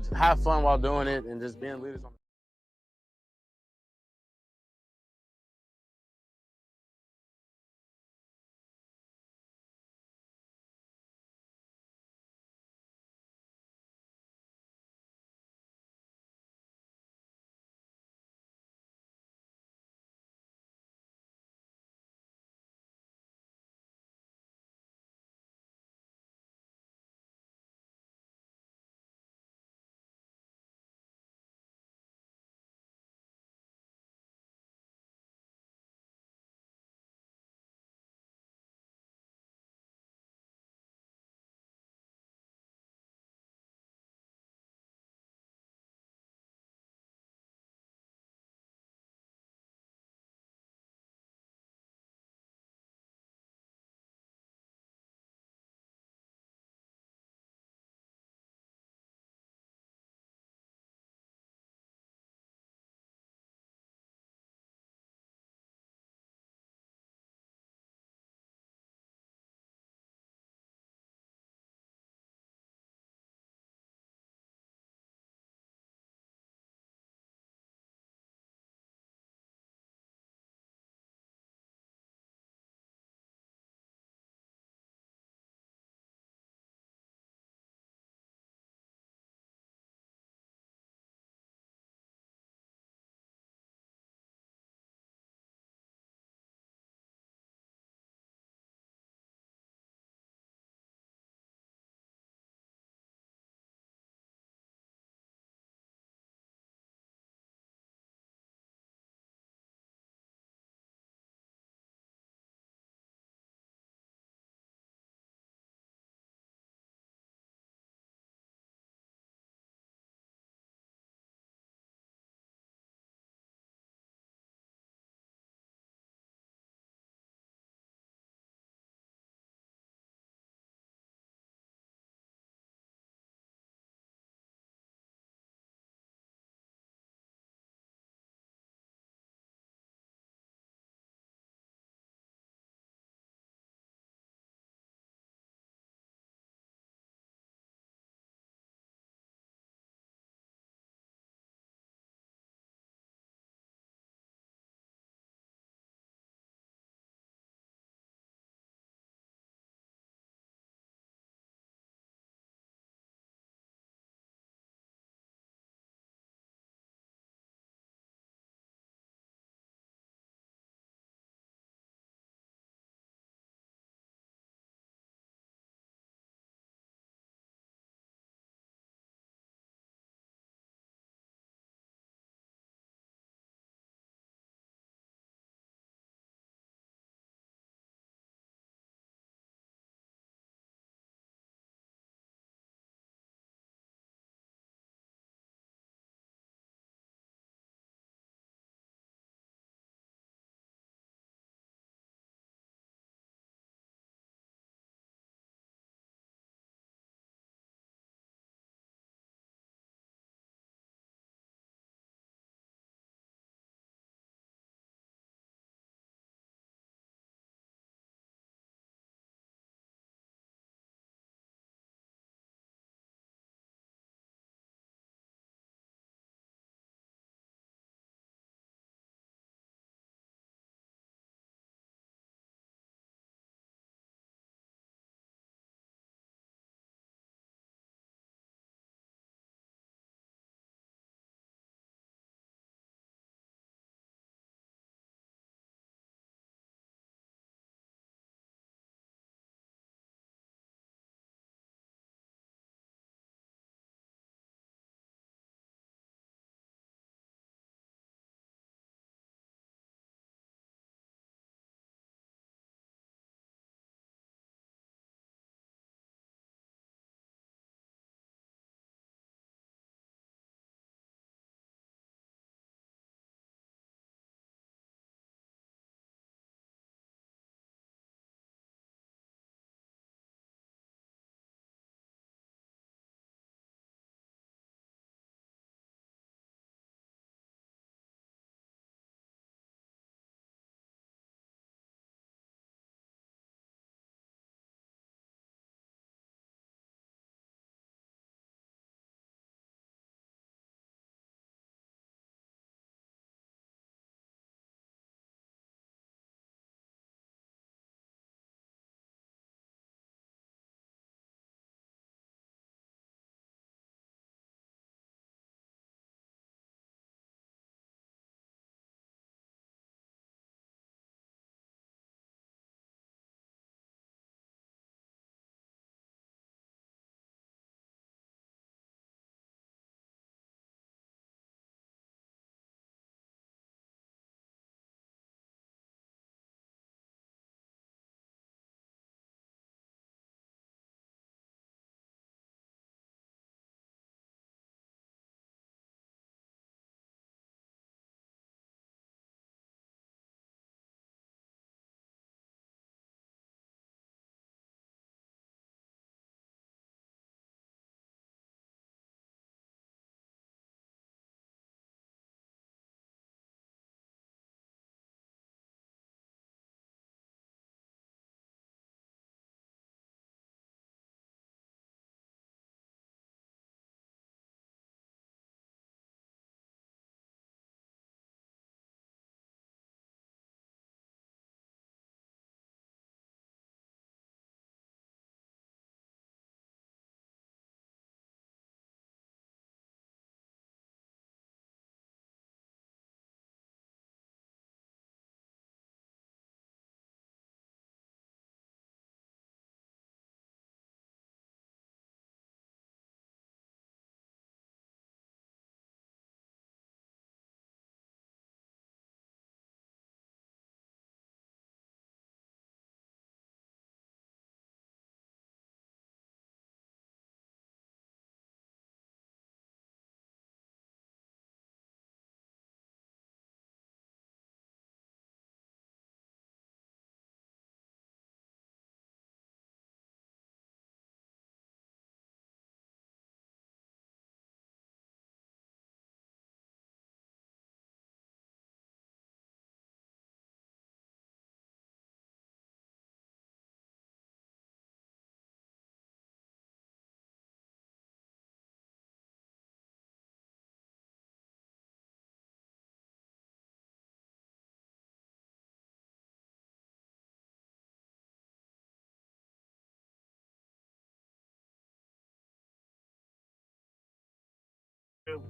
just have fun while doing it, and just being leaders on the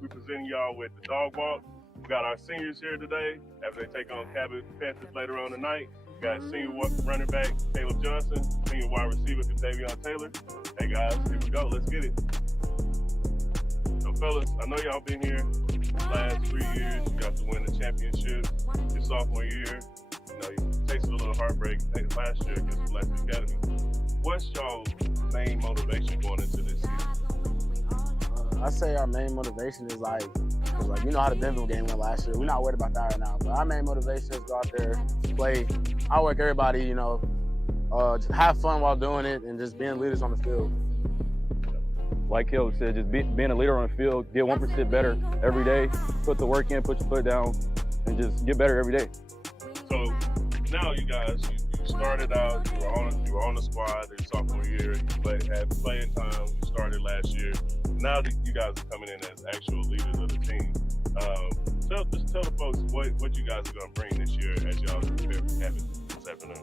We're presenting y'all with the dog walk. We got our seniors here today after they take on Cabot Panthers later on tonight. We got senior running back Caleb Johnson, senior wide receiver Davion Taylor. Hey guys, here we go. Let's get it. So fellas, I know y'all been here the last 3 years. You got to win the championship your sophomore year. You know, you tasted a little heartbreak last year against the Black Academy. What's y'all main motivation going into this season? I say our main motivation is like you know how the Bentonville game went last year. We're not worried about that right now. But our main motivation is go out there, play, outwork everybody, you know, just have fun while doing it and just being leaders on the field. Like Caleb said, just being a leader on the field, get 1% better every day, put the work in, put your foot down, and just get better every day. So now you guys, you started out, you were on the squad in sophomore year, you had playing time, you started last year. Now that you guys are coming in as actual leaders of the team, just tell the folks what you guys are going to bring this year as y'all prepare for Cabot this afternoon.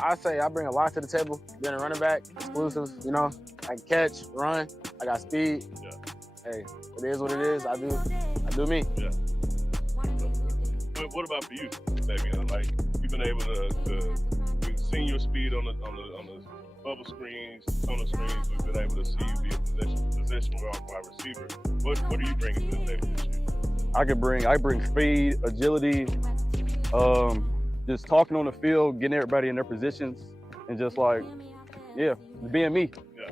I say I bring a lot to the table. Being a running back, exclusive, you know, I can catch, run, I got speed. Yeah. Hey, it is what it is. I do me. Yeah. What about for you, Davion? Like, you've been able to we've seen your speed on the bubble screens, tunnel screens. We've been able to see you be a possession wide receiver. What are you bringing to the table this year? I bring speed, agility, just talking on the field, getting everybody in their positions, and just like, yeah, being me. Yeah.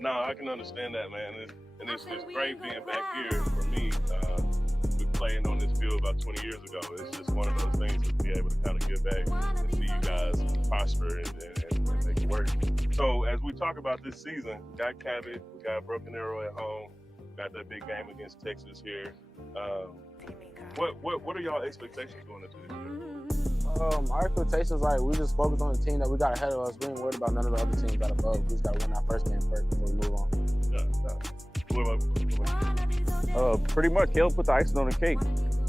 No, I can understand that, man. And it's great being back here for me. We playing on this field about 20 years ago. It's just one of those things to be able to kind of get back and see you guys prosper and make it work. So as we talk about this season, we got Cabot, we got Broken Arrow at home, we got that big game against Texas here. What are y'all expectations going into this year? Our expectations, like, we just focus on the team that we got ahead of us. We ain't worried about none of the other teams that above. We just got to win our first game first before we move on. Pretty much, Caleb put the icing on the cake.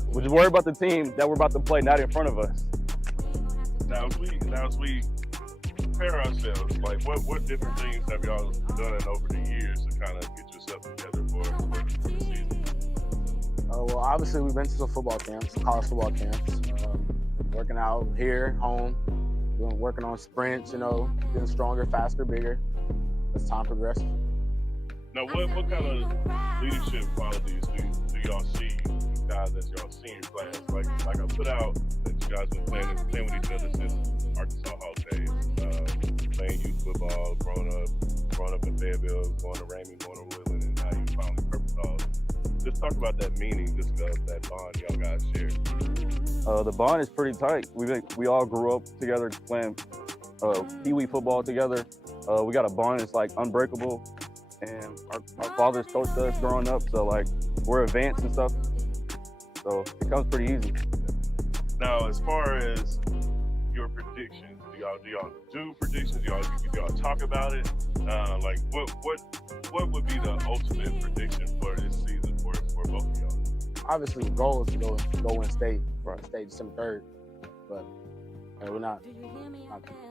We're just worried about the team that we're about to play, not in front of us. Now as we prepare ourselves, like what different things have y'all done over the years to kind of get yourself together for the season? Well, obviously we've been to some football camps, college football camps, working out here, home, working on sprints, you know, getting stronger, faster, bigger as time progresses. Now, what kind of leadership qualities do y'all see guys as y'all senior class? Like I put out that you guys been playing with each other since Arkansas Hall days, playing youth football, growing up in Fayetteville, going to Ramey, going to Woodland, and now you finally Purple Dog. Just talk about that meaning, just that bond y'all guys share. The bond is pretty tight. We all grew up together playing Pee-wee football together. We got a bond that's like unbreakable. And our fathers coached us growing up, so like we're advanced and stuff. So it comes pretty easy. Now, as far as your predictions, do y'all do predictions? Do y'all talk about it? Like what would be the ultimate prediction for this season for both of y'all? Obviously, the goal is to go win state, state December 3rd, but we're not.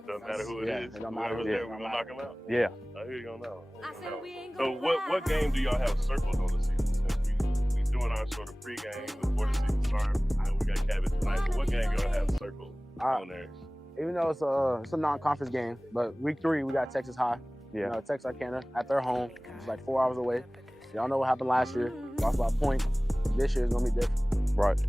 Doesn't matter who it is. It don't matter. Whoever's there, we're gonna knock them out. Yeah. I hear you on that one. So what game do y'all have circled on the season? Since we doing our sort of pregame before the season starts, we got Cabot tonight. But what game y'all have circled on there? Even though it's a non-conference game, but week 3 we got Texas High. Yeah. You know, Texas Arcana at their home. It's like 4 hours away. Y'all know what happened last year. Lost by a point. This year is gonna be different. Right.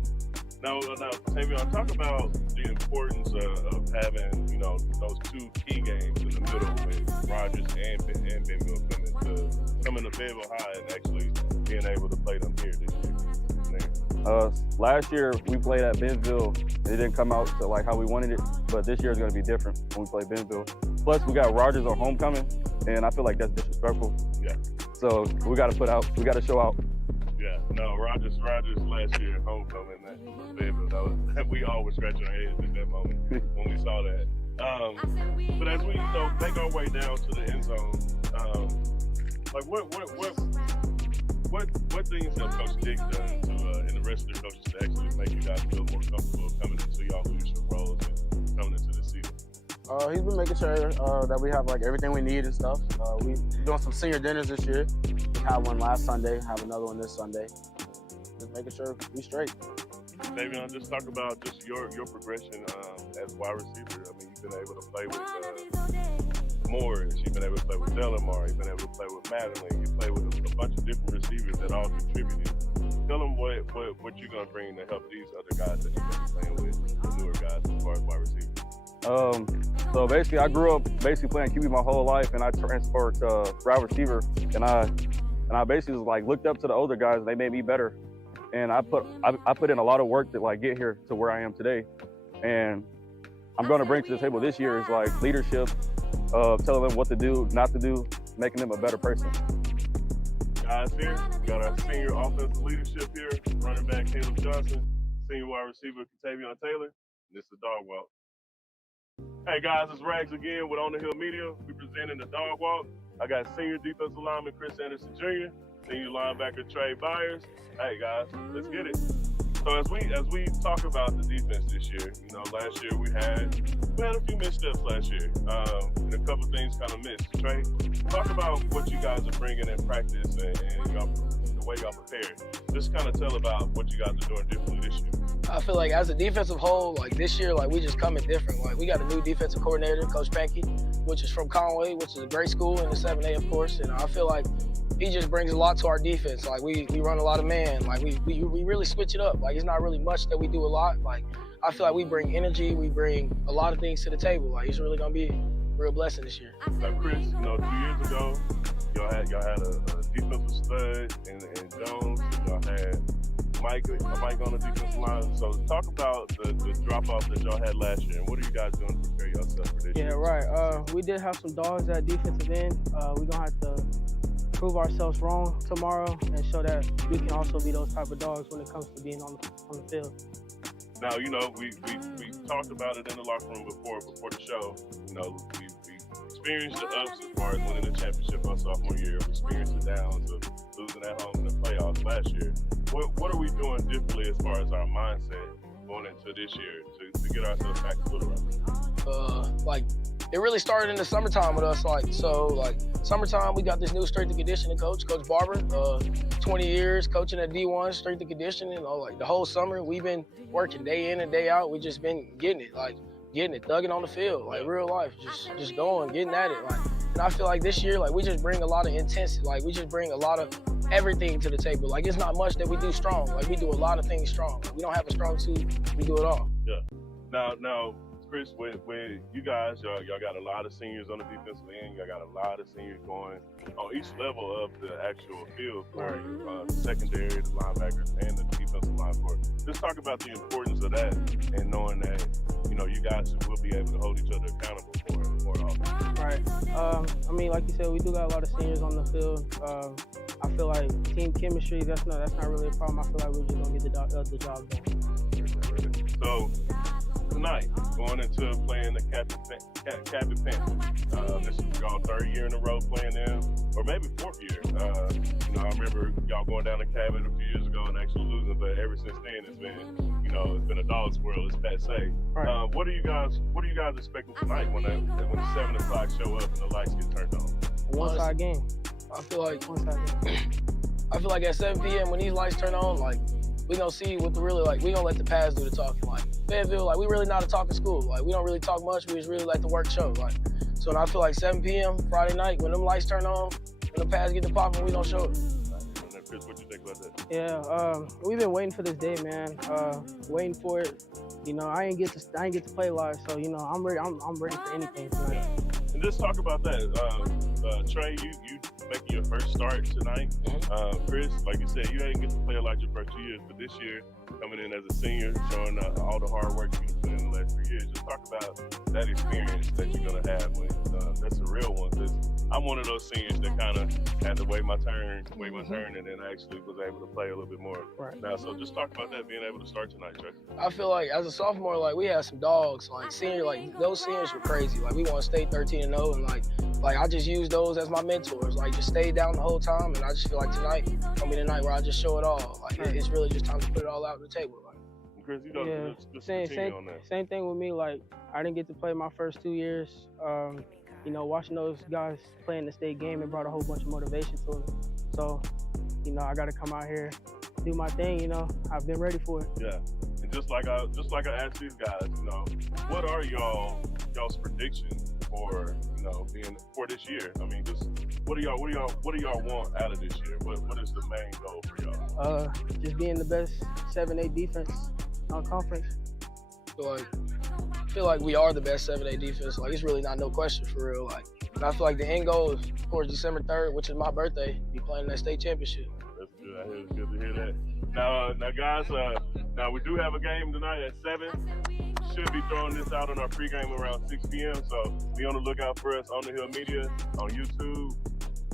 Now, Tavion, talk about the importance of having, you know, those 2 key games in the middle with Rogers and Bentonville coming to Fayetteville High and actually being able to play them here this year. Last year we played at Bentonville. It didn't come out to like how we wanted it, but this year is going to be different when we play Bentonville. Plus, we got Rogers on homecoming, and I feel like that's disrespectful. Yeah. So we got to show out. Yeah, no, Rogers last year at homecoming at Fayetteville, we all were scratching our heads at that moment when we saw that. But as we make our way down to the end zone, like what things have Coach Dick done to, and the rest of the coaches to actually make you guys feel more comfortable coming into y'all leadership roles and coming into the season? He's been making sure that we have like everything we need and stuff. We're doing some senior dinners this year. We had one last Sunday, have another one this Sunday. just making sure we straight. Davion, just talk about just your progression as wide receiver. I mean, you've been able to play with Morris, you've been able to play with Delamar, you've been able to play with Madeline, you play with a bunch of different receivers that all contributed. Tell them what you're going to bring to help these other guys that you're going to be playing with, the newer guys as far as wide receivers. So basically, I grew up playing QB my whole life, and I transferred to wide receiver, and I basically was like looked up to the older guys, and they made me better. And I put in a lot of work to like get here to where I am today. And I'm going to bring to the table this year is like leadership, telling them what to do, not to do, making them a better person. Guys here, we got our senior offensive leadership here, running back Caleb Johnson, senior wide receiver Tavion Taylor, and this is the Dog Walk. Hey guys, it's Rags again with On the Hill Media. We presenting the Dog Walk. I got senior defensive lineman Chris Anderson Jr., senior linebacker Trey Byers. Hey guys, let's get it. So as we talk about the defense this year, you know, last year we had a few missteps last year, and a couple things kind of missed. Trey, talk about what you guys are bringing in practice and the way y'all prepare. Just kind of tell about what you guys are doing differently this year. I feel like as a defensive whole, like this year, like we just coming different. Like we got a new defensive coordinator, Coach Pankey, which is from Conway, which is a great school in the 7A, of course. And I feel like he just brings a lot to our defense. Like we run a lot of man. Like we really switch it up. Like it's not really much that we do a lot. Like I feel like we bring energy, we bring a lot of things to the table. Like he's really gonna be a real blessing this year. Now, Chris, you know, 2 years ago, y'all had a defensive stud in Jones. Y'all had Mike on the defensive line. So talk about the drop off that y'all had last year, and what are you guys doing to prepare yourself for this year? Yeah, right. We did have some dogs at defensive end. We're gonna have to prove ourselves wrong tomorrow and show that we can also be those type of dogs when it comes to being on the field. Now, you know, we talked about it in the locker room before the show. You know, we experienced the ups as far as winning the championship our sophomore year. We experienced the downs of losing at home in the playoffs last year. What are we doing differently as far as our mindset going into this year to get ourselves back to foot? Like it really started in the summertime with us. Like summertime, we got this new strength and conditioning coach, Coach Barber. 20 years coaching at D1 strength and conditioning. You know, like the whole summer, we've been working day in and day out. We just been getting it, thugging on the field, like real life, just going, getting at it. Like, and I feel like this year, like we just bring a lot of intensity. Like we just bring a lot of everything to the table. Like it's not much that we do strong. Like we do a lot of things strong. Like, we don't have a strong suit. We do it all. Yeah. Now, Chris, with you guys, y'all got a lot of seniors on the defensive end. Y'all got a lot of seniors going on each level of the actual field for the secondary, the linebackers, and the defensive line for. Just talk about the importance of that and knowing that, you know, you guys will be able to hold each other accountable for it more often. Right. I mean, like you said, we do got a lot of seniors on the field. I feel like team chemistry, that's not really a problem. I feel like we're just gonna get the job done. So tonight, going into playing the Cabot Panthers. This is y'all third year in a row playing them, or maybe fourth year. You know, I remember y'all going down to Cabot a few years ago and actually losing, but ever since then it's been a dog's world, as Pat say. Right. What are you guys expecting tonight when the 7 o'clock show up and the lights get turned on? One-side game. I feel like One-side game. I feel like at 7 p.m. when these lights turn on, like we gonna see what we gonna let the pads do the talking. Like Fayetteville, like we really not a talking school. Like we don't really talk much. We just really like the work show. Like so, I feel like 7 p.m. Friday night when them lights turn on, when the pads get to popping, we gonna show it. Chris, what you think about that? Yeah, we've been waiting for this day, man. Waiting for it. You know, I ain't get to play live, so you know, I'm ready. I'm ready for anything tonight. Yeah. And just talk about that. Trey, you making your first start tonight. Chris, like you said, you ain't get to play a lot your first 2 years, but this year, coming in as a senior, showing all the hard work you've put in the last 3 years. Just talk about that experience that you're gonna have when that's a real one. Because I'm one of those seniors that kind of had to wait my turn, and then actually was able to play a little bit more. Right. Now, so just talk about that, being able to start tonight, Trey. I feel like as a sophomore, like we had some dogs. Like senior, like those seniors were crazy. Like we won state 13-0, and like I just used those as my mentors. Like just stayed down the whole time, and I just feel like tonight gonna be the night where I just show it all. Like it's really just time to put it all out on the table. Like, Chris, you know, yeah, just same on that. Same thing with me. Like I didn't get to play my first 2 years. You know, watching those guys playing the state game, it brought a whole bunch of motivation to me. So, you know, I got to come out here do my thing. You know, I've been ready for it. Yeah. And just like I asked these guys, you know, what are y'all's predictions for, you know, being for this year? I mean, just what do y'all want out of this year? What is the main goal for y'all? Just being the best 7A defense on conference. I feel like we are the best 7A defense. Like, it's really not no question for real. Like, and I feel like the end goal is, of course, December 3rd, which is my birthday, be playing that state championship. That's good. I hear it's good to hear that. Now guys, now we do have a game tonight at 7. Should be throwing this out on our pregame around 6 p.m. So be on the lookout for us on the Hill Media, on YouTube,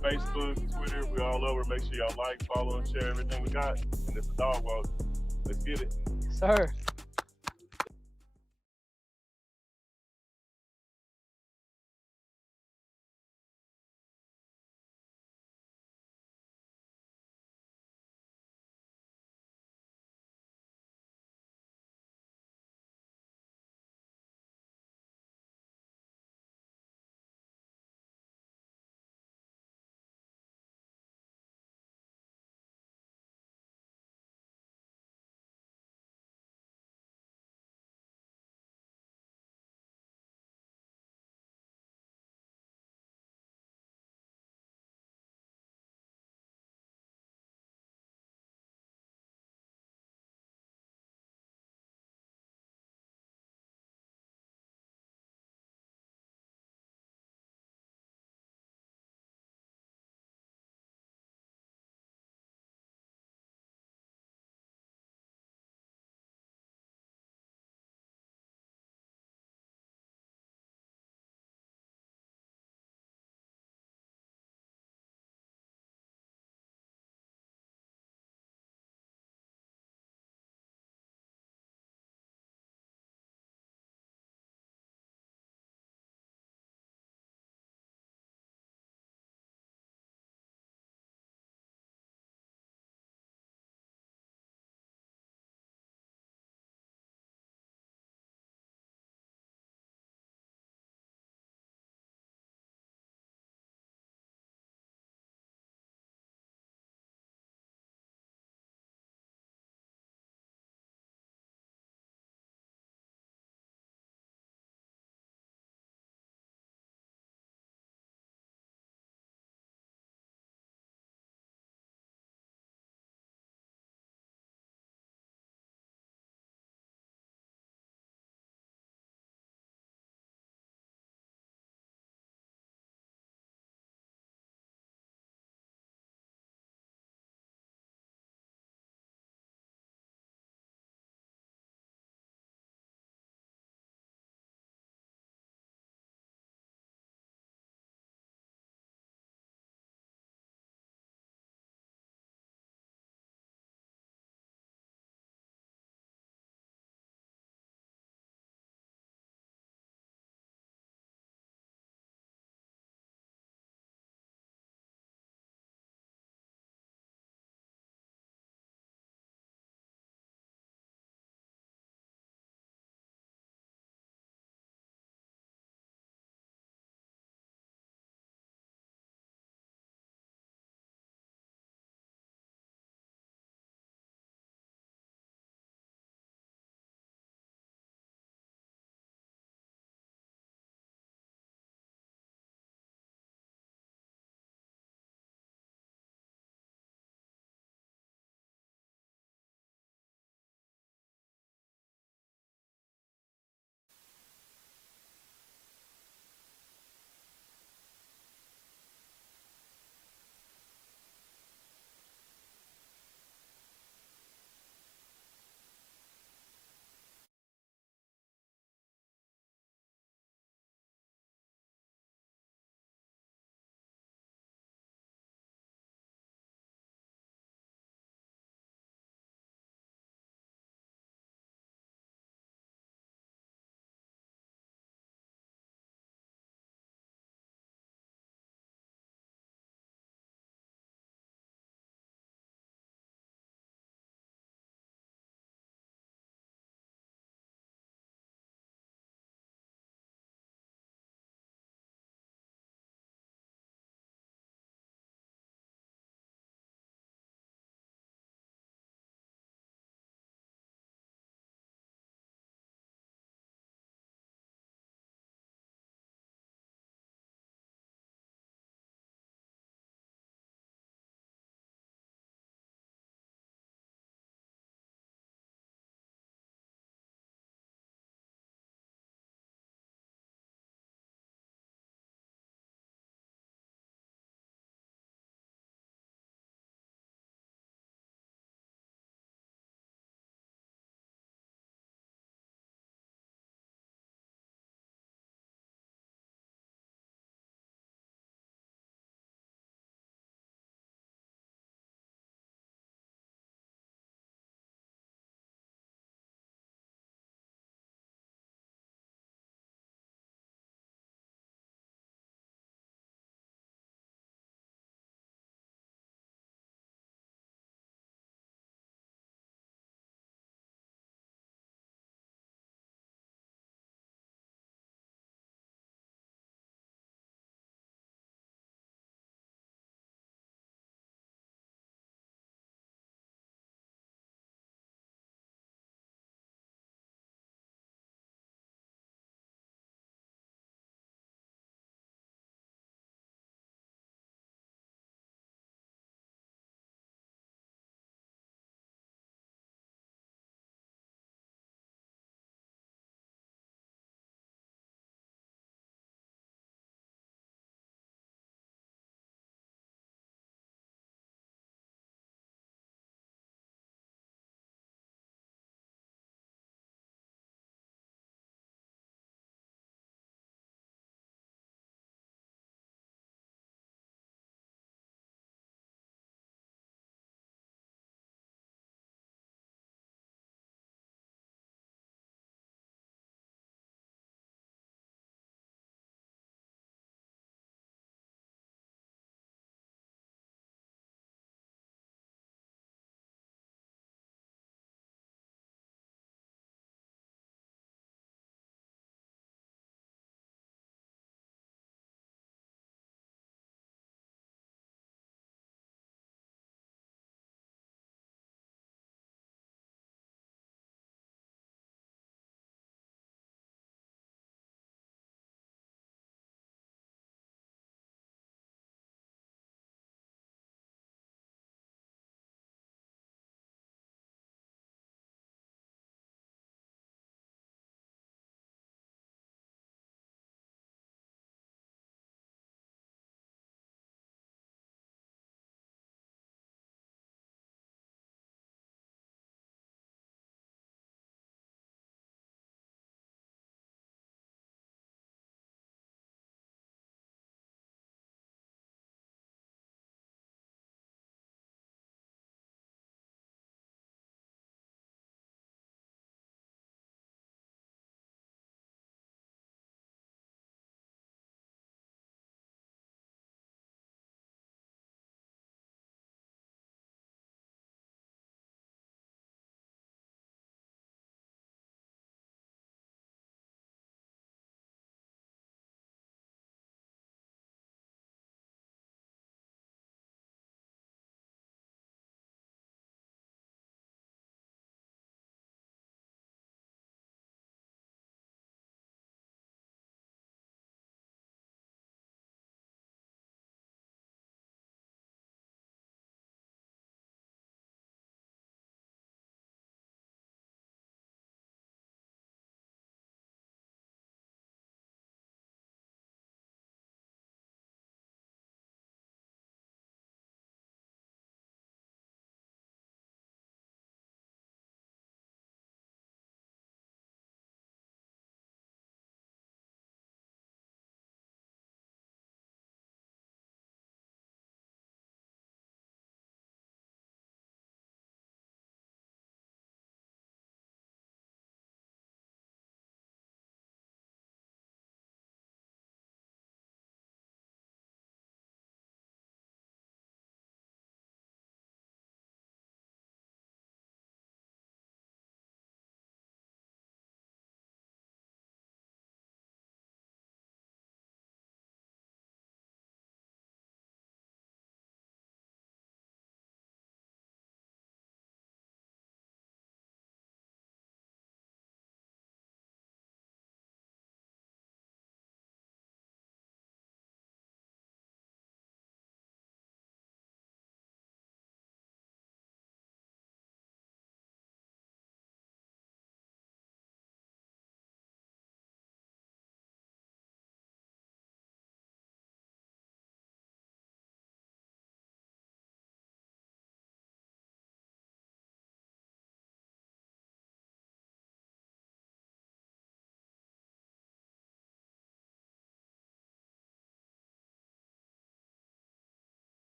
Facebook, Twitter. We're all over. Make sure y'all like, follow, and share everything we got. And it's the Dog Walk. Let's get it. Sir.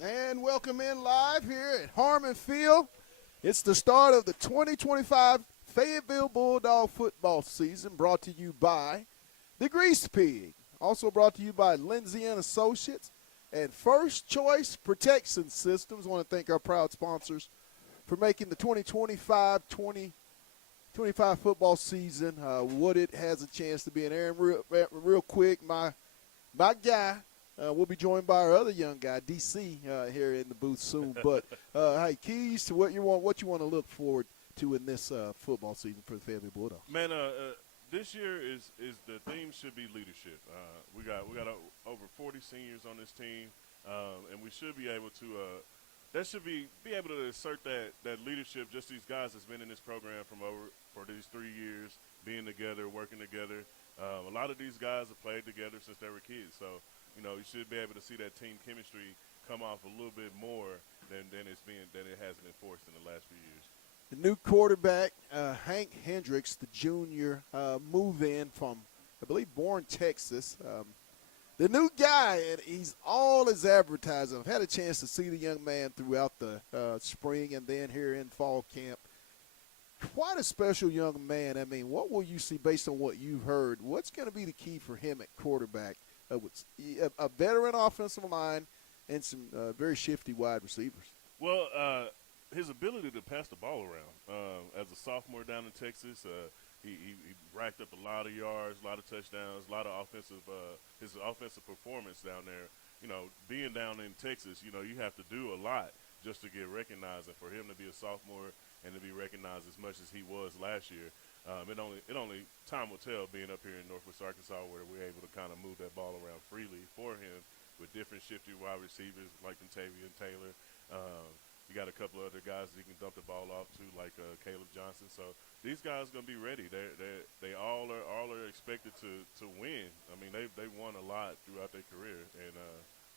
And welcome in live here at Harmon Field. It's the start of the 2025 Fayetteville Bulldog football season, brought to you by the Grease Pig. Also brought to you by Lindsay and Associates and First Choice Protection Systems. I want to thank our proud sponsors for making the 2025 football season what it has a chance to be. And Aaron, real quick, my guy. We'll be joined by our other young guy, DC, here in the booth soon. But hey, keys to what you want to look forward to in this football season for the Fayetteville Bulldogs. Man, this year is the theme should be leadership. We got over 40 seniors on this team, and we should be able to. That should be able to assert that leadership. Just these guys that's been in this program for these 3 years, being together, working together. A lot of these guys have played together since they were kids, so. You know, you should be able to see that team chemistry come off a little bit more than it has been forced in the last few years. The new quarterback, Hank Hendricks, the junior, move in from, I believe, Bourne, Texas. The new guy, and he's all as advertised. I've had a chance to see the young man throughout the spring and then here in fall camp. Quite a special young man. I mean, what will you see based on what you've heard? What's going to be the key for him at quarterback? A veteran offensive line and some very shifty wide receivers. Well, his ability to pass the ball around. As a sophomore down in Texas, he racked up a lot of yards, a lot of touchdowns, a lot of his offensive performance down there. You know, being down in Texas, you know, you have to do a lot just to get recognized. And for him to be a sophomore and to be recognized as much as he was last year, it only time will tell being up here in Northwest Arkansas where we're able to kind of move that ball around freely for him with different shifty wide receivers like Contavious Taylor. You got a couple of other guys that you can dump the ball off to like Caleb Johnson. So these guys are going to be ready. They all are expected to win. I mean, they won a lot throughout their career, and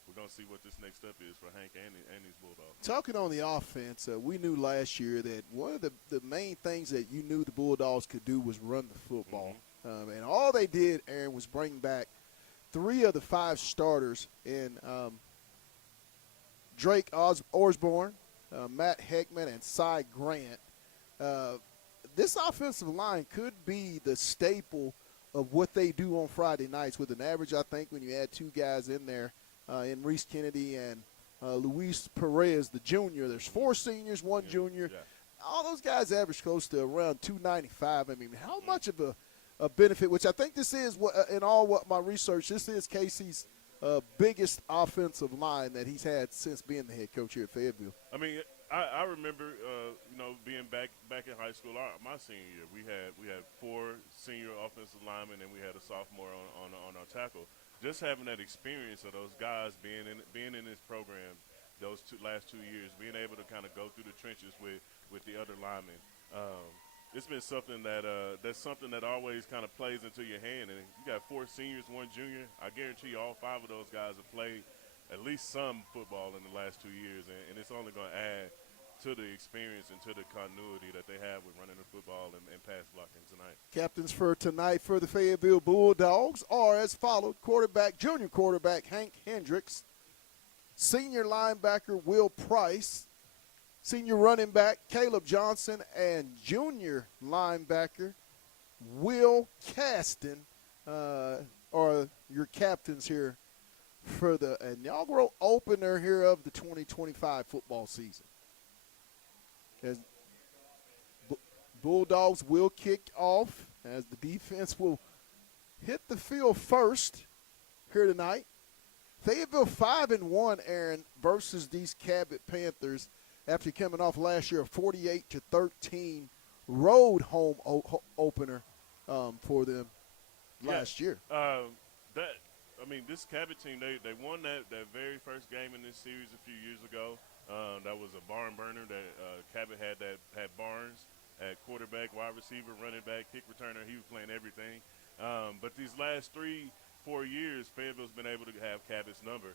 we're going to see what this next step is for Hank and these Bulldogs. Talking on the offense, we knew last year that one of the main things that you knew the Bulldogs could do was run the football. Mm-hmm. And all they did, Aaron, was bring back 3 of the 5 starters in Drake Osborne, Matt Heckman, and Cy Grant. This offensive line could be the staple of what they do on Friday nights with an average, I think, when you add 2 guys in there, in Reese Kennedy and Luis Perez, the junior. There's 4 seniors, 1 junior. Yeah. All those guys average close to around 295. I mean, how much of a benefit, which I think this is, in all what my research, this is Casey's biggest offensive line that he's had since being the head coach here at Fayetteville. I mean, I remember, being back in high school, my senior year, we had 4 senior offensive linemen and we had a sophomore on our tackle. Just having that experience of those guys being in this program, those last 2 years, being able to kind of go through the trenches with the other linemen, it's been something that's something that always kind of plays into your hand. And you got 4 seniors, 1 junior. I guarantee you, all 5 of those guys have played at least some football in the last 2 years, and it's only going to add to the experience and to the continuity that they have with running the football and pass blocking tonight. Captains for tonight for the Fayetteville Bulldogs are as followed: junior quarterback Hank Hendricks, senior linebacker Will Price, senior running back Caleb Johnson, and junior linebacker Will Caston are your captains here for the inaugural opener here of the 2025 football season. As Bulldogs will kick off as the defense will hit the field first here tonight. Fayetteville 5-1, Aaron, versus these Cabot Panthers after coming off last year a 48-13 road home opener for them last year. This Cabot team, they won that very first game in this series a few years ago. That was a barn burner that Cabot had Barnes at quarterback, wide receiver, running back, kick returner. He was playing everything. But these last 3-4 years, Fayetteville's been able to have Cabot's number.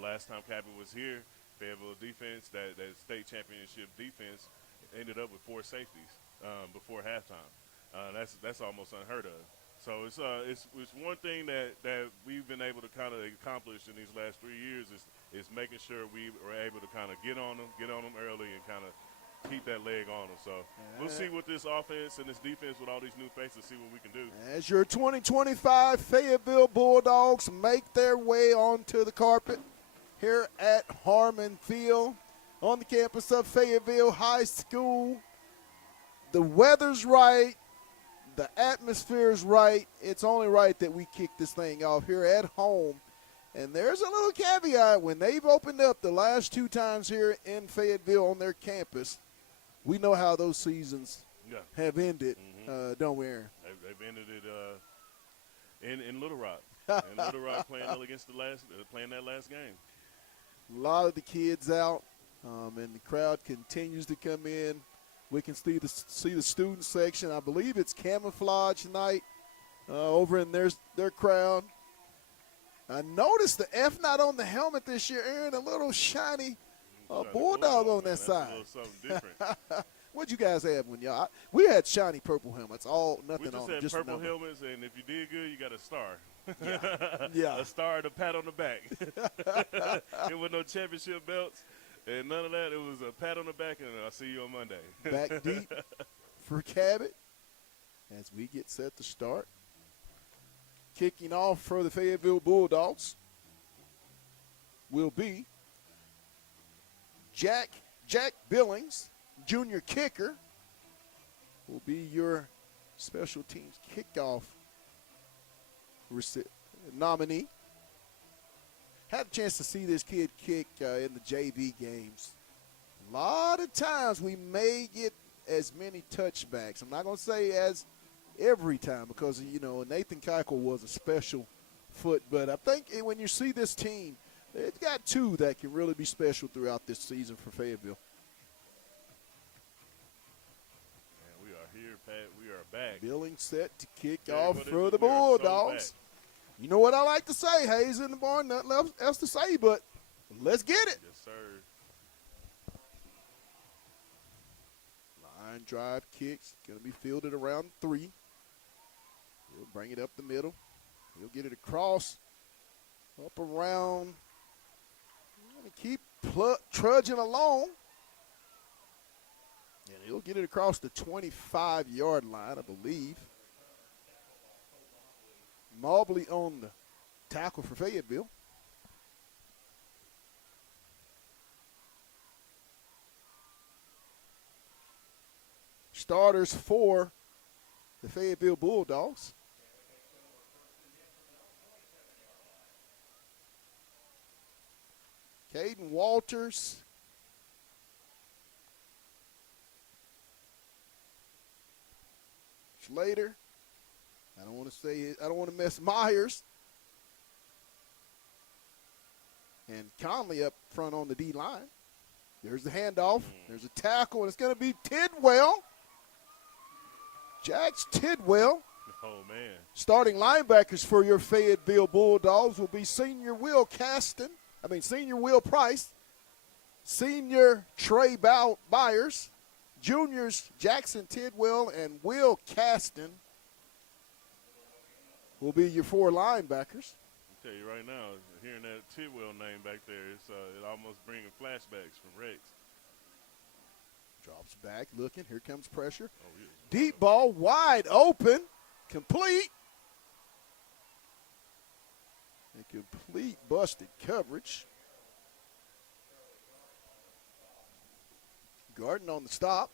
Last time Cabot was here, Fayetteville defense, that state championship defense, ended up with 4 safeties before halftime. That's almost unheard of. So it's one thing that we've been able to kind of accomplish in these last 3 years is making sure we were able to kind of get on them early and kind of keep that leg on them. So we'll see what this offense and this defense with all these new faces, see what we can do. As your 2025 Fayetteville Bulldogs make their way onto the carpet here at Harmon Field on the campus of Fayetteville High School. The weather's right. The atmosphere is right. It's only right that we kick this thing off here at home. And there's a little caveat. When they've opened up the last 2 times here in Fayetteville on their campus, we know how those seasons have ended, don't we, Aaron? They've ended it in Little Rock. In Little Rock playing that last game. A lot of the kids out, and the crowd continues to come in. We can see the student section. I believe it's camouflage night over in their crowd. I noticed the F not on the helmet this year, Aaron, a little shiny Bulldog on that side. A little something different. What'd you guys have when y'all? We had shiny purple helmets, nothing on. We just had purple helmets, and if you did good, you got a star. Yeah. A star and a pat on the back. It was no championship belts. And none of that. It was a pat on the back, and I'll see you on Monday. Back deep for Cabot as we get set to start. Kicking off for the Fayetteville Bulldogs will be Jack Billings, junior kicker, will be your special teams kickoff nominee. Had a chance to see this kid kick in the JV games. A lot of times we may get as many touchbacks. I'm not going to say as every time because, Nathan Keuchel was a special foot. But I think when you see this team, it's got 2 that can really be special throughout this season for Fayetteville. Man, we are here, Pat. We are back. Billings set to kick off for the Bulldogs. You know what I like to say, Hayes in the barn, nothing else to say, but let's get it. Yes, sir. Line drive kicks, going to be fielded around 3. He'll bring it up the middle. He'll get it across, up around. Going to keep trudging along. And he'll get it across the 25-yard line, I believe. Mobley on the tackle for Fayetteville. Starters for the Fayetteville Bulldogs. Caden Walters. Slater. I don't want to say it. I don't want to mess Myers. And Conley up front on the D line. There's the handoff. There's a tackle, and it's going to be Tidwell. Jax Tidwell. Oh, man. Starting linebackers for your Fayetteville Bulldogs will be senior Will Price, senior Trey Byers, juniors Jackson Tidwell and Will Caston will be your 4 linebackers. I'll tell you right now, hearing that Tidwell name back there, it almost bringing flashbacks from Rex. Drops back, looking. Here comes pressure. Oh, yes. Deep ball, wide open, complete. A complete busted coverage. Garden on the stop.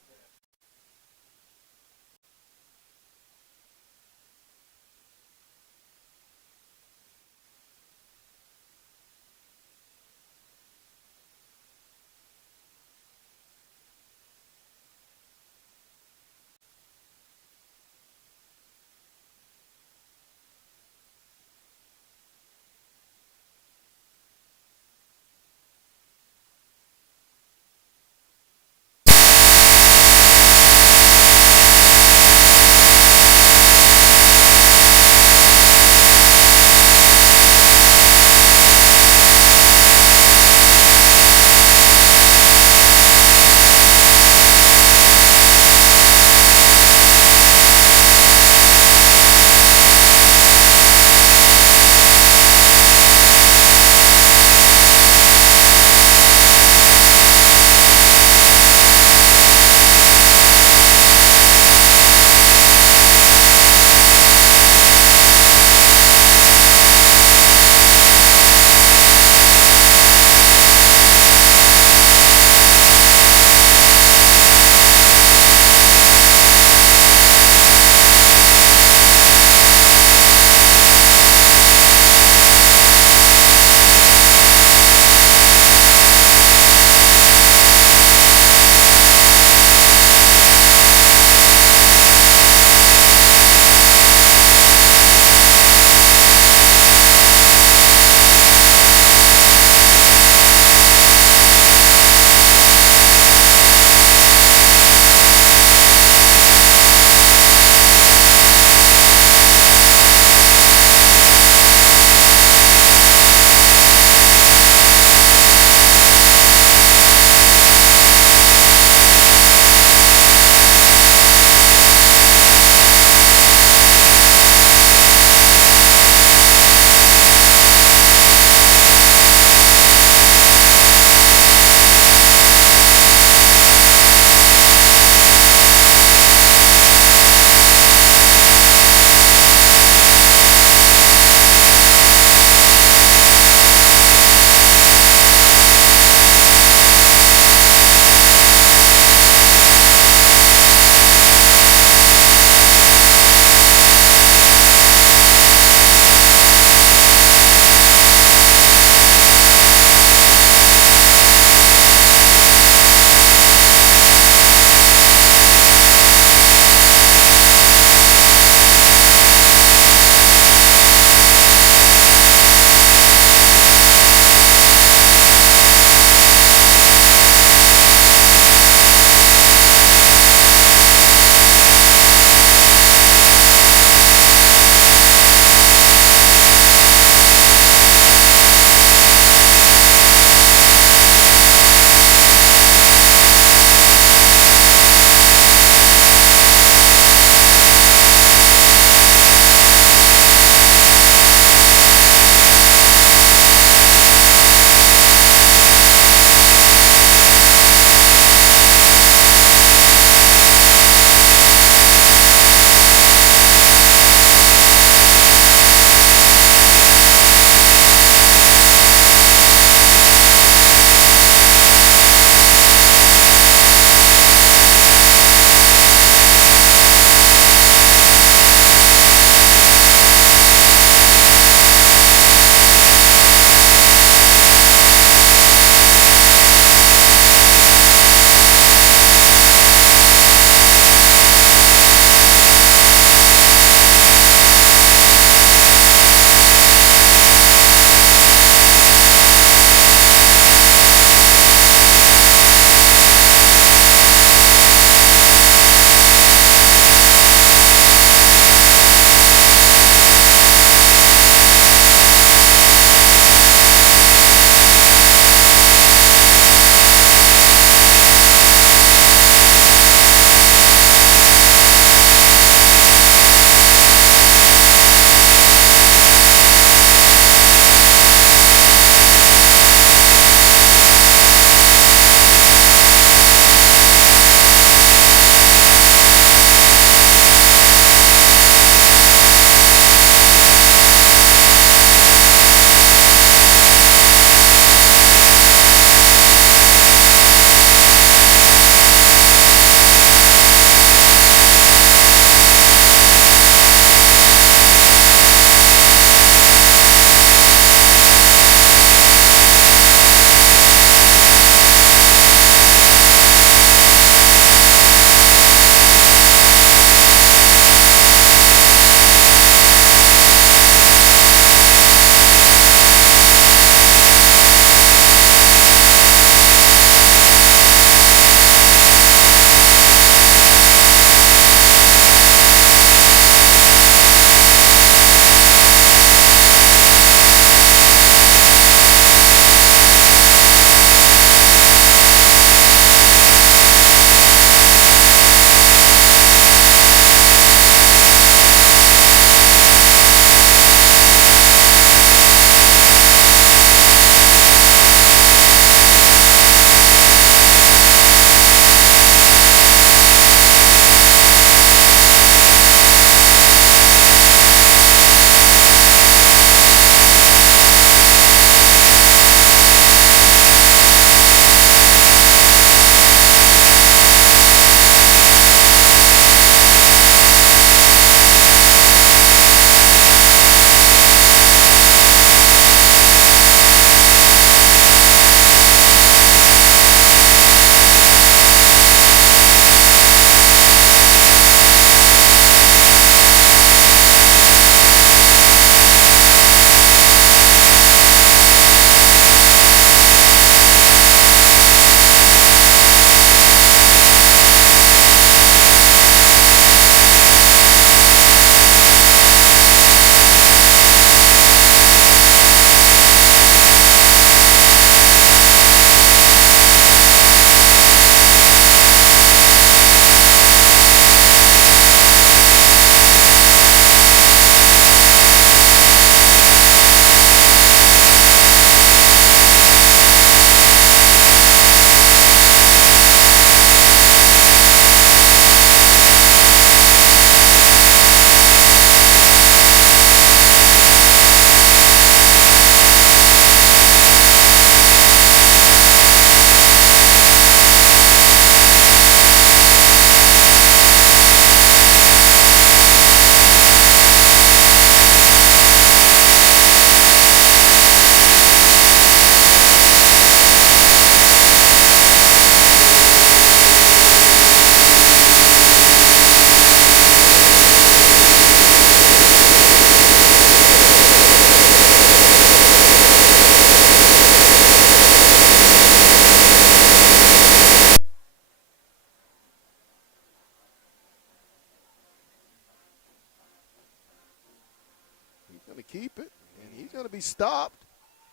keep it, and he's going to be stopped.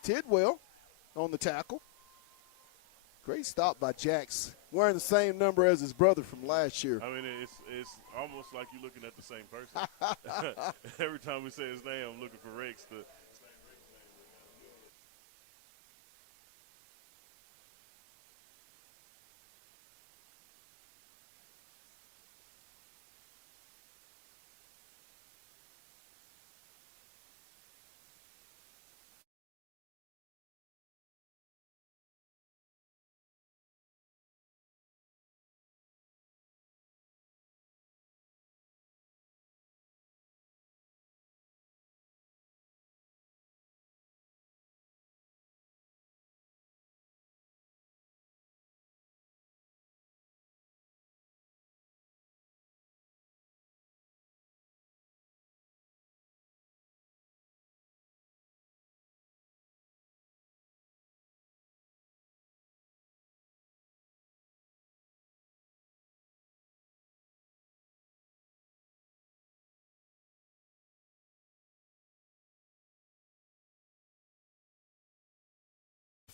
Tidwell on the tackle. Great stop by Jax, wearing the same number as his brother from last year. I mean, it's almost like you're looking at the same person. Every time we say his name, I'm looking for Rex. The same Rex name.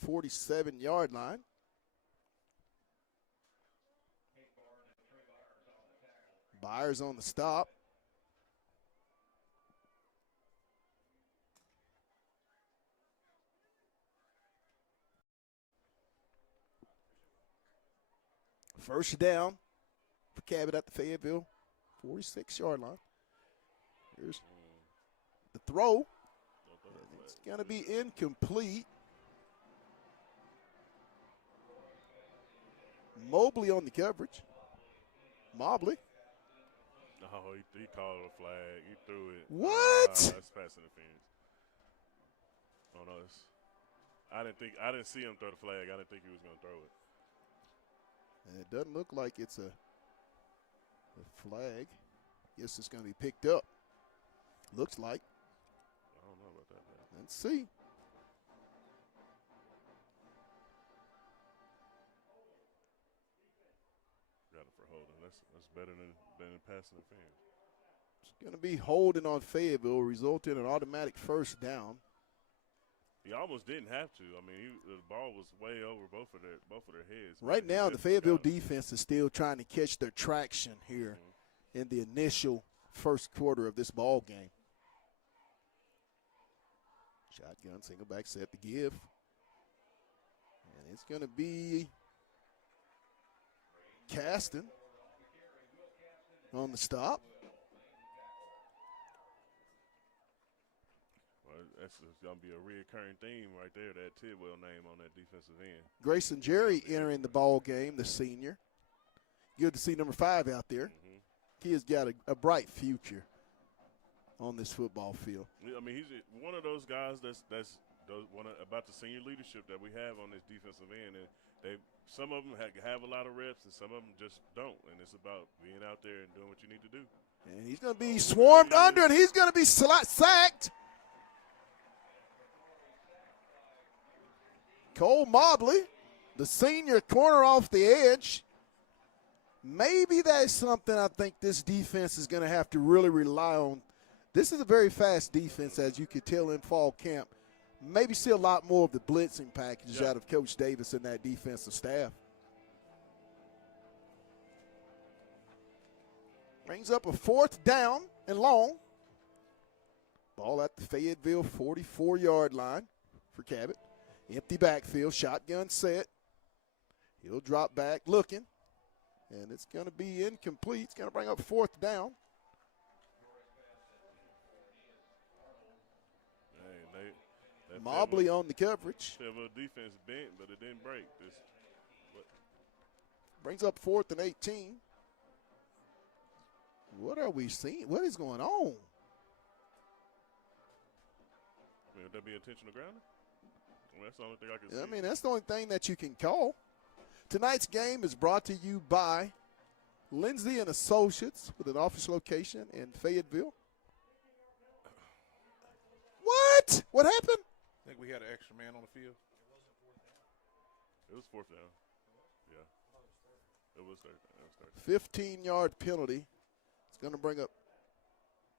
47-yard line. Byers on the stop. First down for Cabot at the Fayetteville 46-yard line. Here's the throw. It's going to be incomplete. Mobley on the coverage. Mobley. Oh, he called a flag. He threw it. What? That's pass interference. Oh no, I didn't see him throw the flag. I didn't think he was going to throw it. And it doesn't look like it's a flag. Guess it's going to be picked up. Looks like. I don't know about that, man. Let's see. Got it for holding. That's better than pass interference. It's going to be holding on Fayetteville, resulting in an automatic first down. He almost didn't have to. I mean, the ball was way over both of their heads. Right now, the Fayetteville defense is still trying to catch their traction here in the initial first quarter of this ball game. Shotgun, single back set to give. And it's going to be Caston on the stop. That's going to be a reoccurring theme right there, that Tidwell name on that defensive end. Grayson Jerry entering the ball game, the senior. Good to see number 5 out there. He has got a bright future on this football field. I mean, he's one of those guys that's about the senior leadership that we have on this defensive end. And some of them have a lot of reps and some of them just don't. And it's about being out there and doing what you need to do. And he's going to be swarmed under, and he's going to be sacked. Cole Mobley, the senior corner off the edge. Maybe that's something I think this defense is going to have to really rely on. This is a very fast defense, as you could tell in fall camp. Maybe see a lot more of the blitzing packages out of Coach Davis and that defensive staff. Brings up a 4th down and long. Ball at the Fayetteville 44-yard line for Cabot. Empty backfield, shotgun set. He'll drop back looking, and it's going to be incomplete. It's going to bring up 4th down. Mobley on the coverage. Fayetteville defense bent, but it didn't break. Brings up 4th and 18. What are we seeing? What is going on? Would that be intentional grounding? Well, that's the only thing I can see. I mean, that's the only thing that you can call. Tonight's game is brought to you by Lindsay and Associates with an office location in Fayetteville. What? What happened? I think we had an extra man on the field. It was 4th down. Yeah. It was 3rd down. 15-yard penalty. It's going to bring up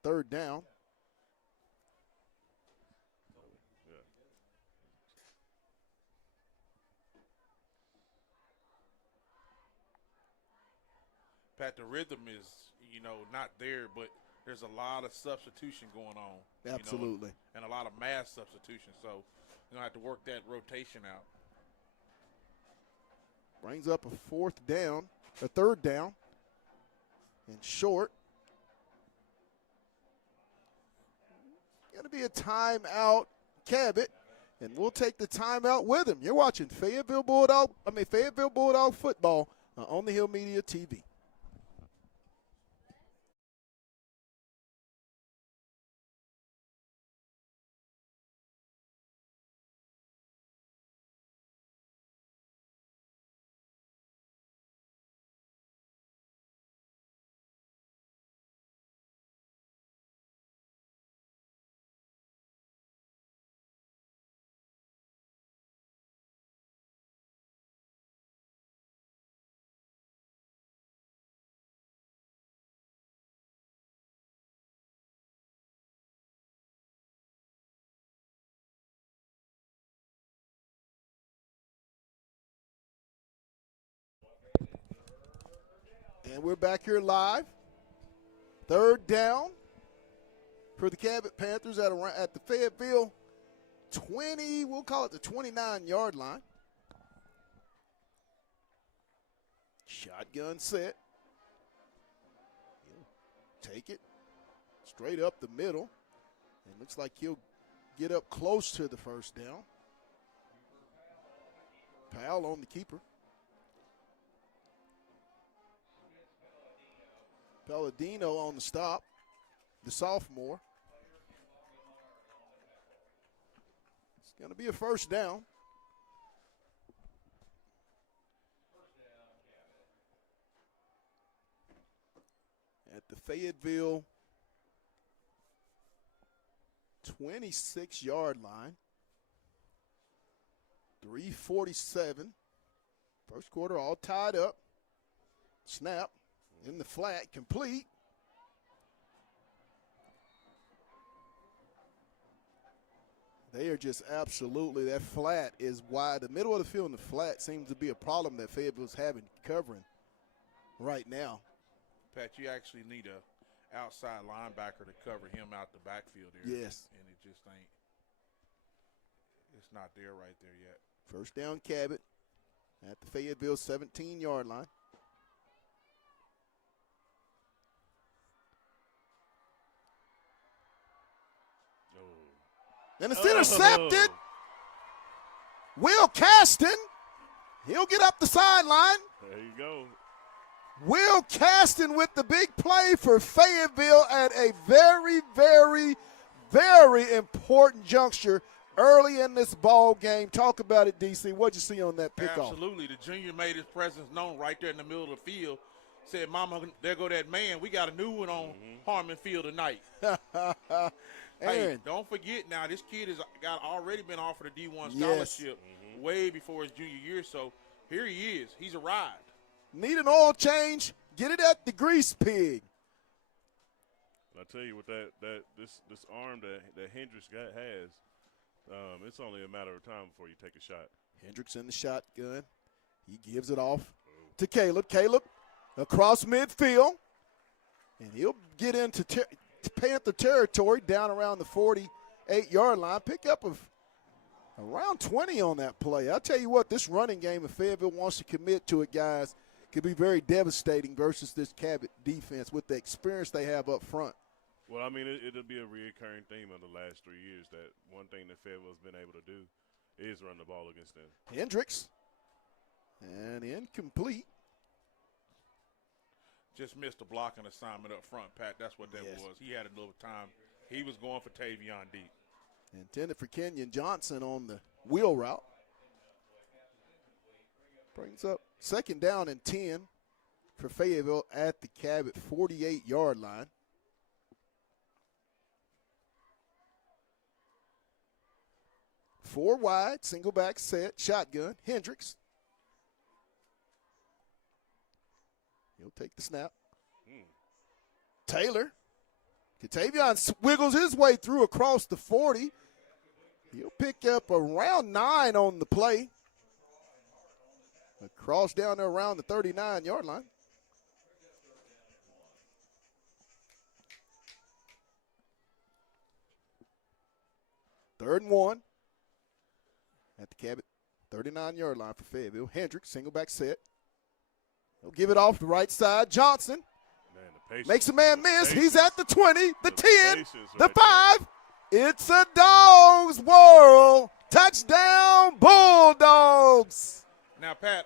3rd down. Pat, the rhythm is, not there, but there's a lot of substitution going on. Absolutely. And a lot of mass substitution. So you're going to have to work that rotation out. Brings up a third down, and short. Going to be a timeout, Cabot, and we'll take the timeout with him. You're watching Fayetteville Bulldog football on the Hill Media TV. And we're back here live. Third down for the Cabot Panthers at the Fayetteville 20, we'll call it the 29-yard line. Shotgun set. He'll take it straight up the middle. And looks like he'll get up close to the first down. Powell on the keeper. Palladino on the stop, the sophomore. It's going to be a first down. At the Fayetteville 26-yard line. 3:47. First quarter all tied up. Snap. In the flat, complete. They are just absolutely, that flat is wide. The middle of the field and the flat seems to be a problem that Fayetteville's having covering right now. Pat, you actually need a outside linebacker to cover him out the backfield area. Yes. And it just ain't, it's not there right there yet. First down, Cabot at the Fayetteville 17-yard line. And it's intercepted. Will Caston, he'll get up the sideline. There you go. Will Caston with the big play for Fayetteville at a very, very, very important juncture early in this ball game. Talk about it, DC. What'd you see on that pickoff? Absolutely. The junior made his presence known right there in the middle of the field. Said, Mama, there go that man. We got a new one on Harmon Field tonight. Hey, don't forget now, this kid has already been offered a D1 scholarship way before his junior year. So here he is. He's arrived. Need an oil change? Get it at the Grease Pig. I tell you what, this arm that Hendricks has, it's only a matter of time before you take a shot. Hendricks in the shotgun. He gives it off to Caleb. Caleb across midfield, and he'll get into Panther territory down around the 48-yard line. Pick up of around 20 on that play. I'll tell you what, this running game, if Fayetteville wants to commit to it, guys, could be very devastating versus this Cabot defense with the experience they have up front. Well, I mean, it'll be a recurring theme of the last 3 years that one thing that Fayetteville's been able to do is run the ball against them. Hendricks, and incomplete. Just missed a blocking assignment up front, Pat. That's what that was. He had a little time. He was going for Tavion deep. Intended for Kenyon Johnson on the wheel route. Brings up second down and 10 for Fayetteville at the Cabot 48-yard line. Four wide, single back set, shotgun, Hendricks. He'll take the snap. Taylor. Tavion wiggles his way through across the 40. He'll pick up around 9 on the play. Across down there around the 39-yard line. 3rd and 1 at the Cabot 39-yard line for Fayetteville. Hendricks, single back set. He'll give it off the right side. Johnson makes a man miss. He's at the 20, the 10, the 5. It's a Dogs world. Touchdown, Bulldogs. Now, Pat,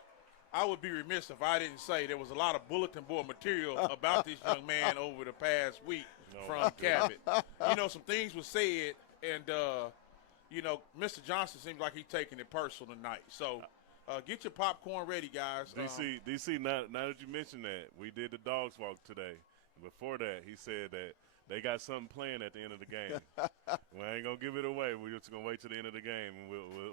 I would be remiss if I didn't say there was a lot of bulletin board material about this young man over the past week from Cabot. You know, some things were said, and, you know, Mr. Johnson seems like he's taking it personal tonight. So get your popcorn ready, guys. DC, now that you mentioned that, we did the Dogs walk today. Before that, he said that they got something planned at the end of the game. We ain't going to give it away. We're just going to wait till the end of the game, and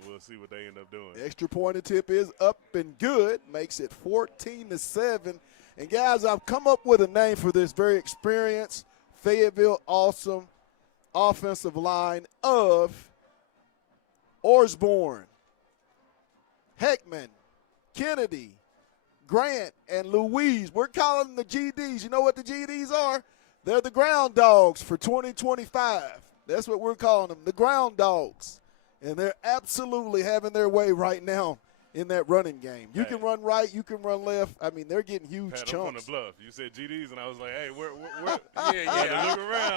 we'll see what they end up doing. Extra point tip is up and good. Makes it 14-7. And, guys, I've come up with a name for this very experienced Fayetteville awesome offensive line of Osborne, Heckman, Kennedy, Grant, and Louise. We're calling them the GDs. You know what the GDs are? They're the ground dogs for 2025. That's what we're calling them, the ground dogs. And they're absolutely having their way right now in that running game. You can run right, you can run left. I mean, they're getting huge Pat, chunks. I'm on the bluff. You said GDs, and I was like, hey, where? Yeah. Look around.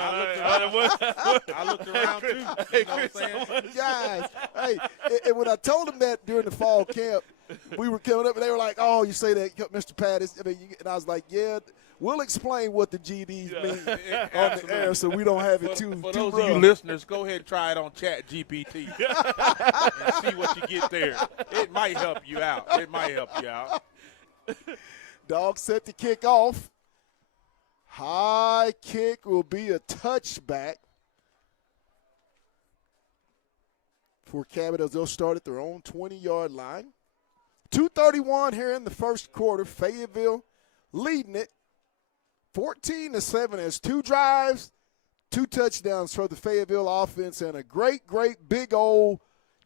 I looked around, too. You know what I'm saying? Guys, hey, and when I told them that during the fall camp, we were coming up, and they were like, oh, you say that, Mr. Pat. And I was like, yeah, we'll explain what the GDs mean on the air so we don't have it too For too those rough. of you listeners, go ahead and try it on Chat GPT and see what you get there. It might help you out. Dogs set to kick off. High kick will be a touchback for Cabot as they'll start at their own 20-yard line. 2:31 here in the first quarter. Fayetteville leading it 14-7 as 2 drives, 2 touchdowns for the Fayetteville offense, and a great big old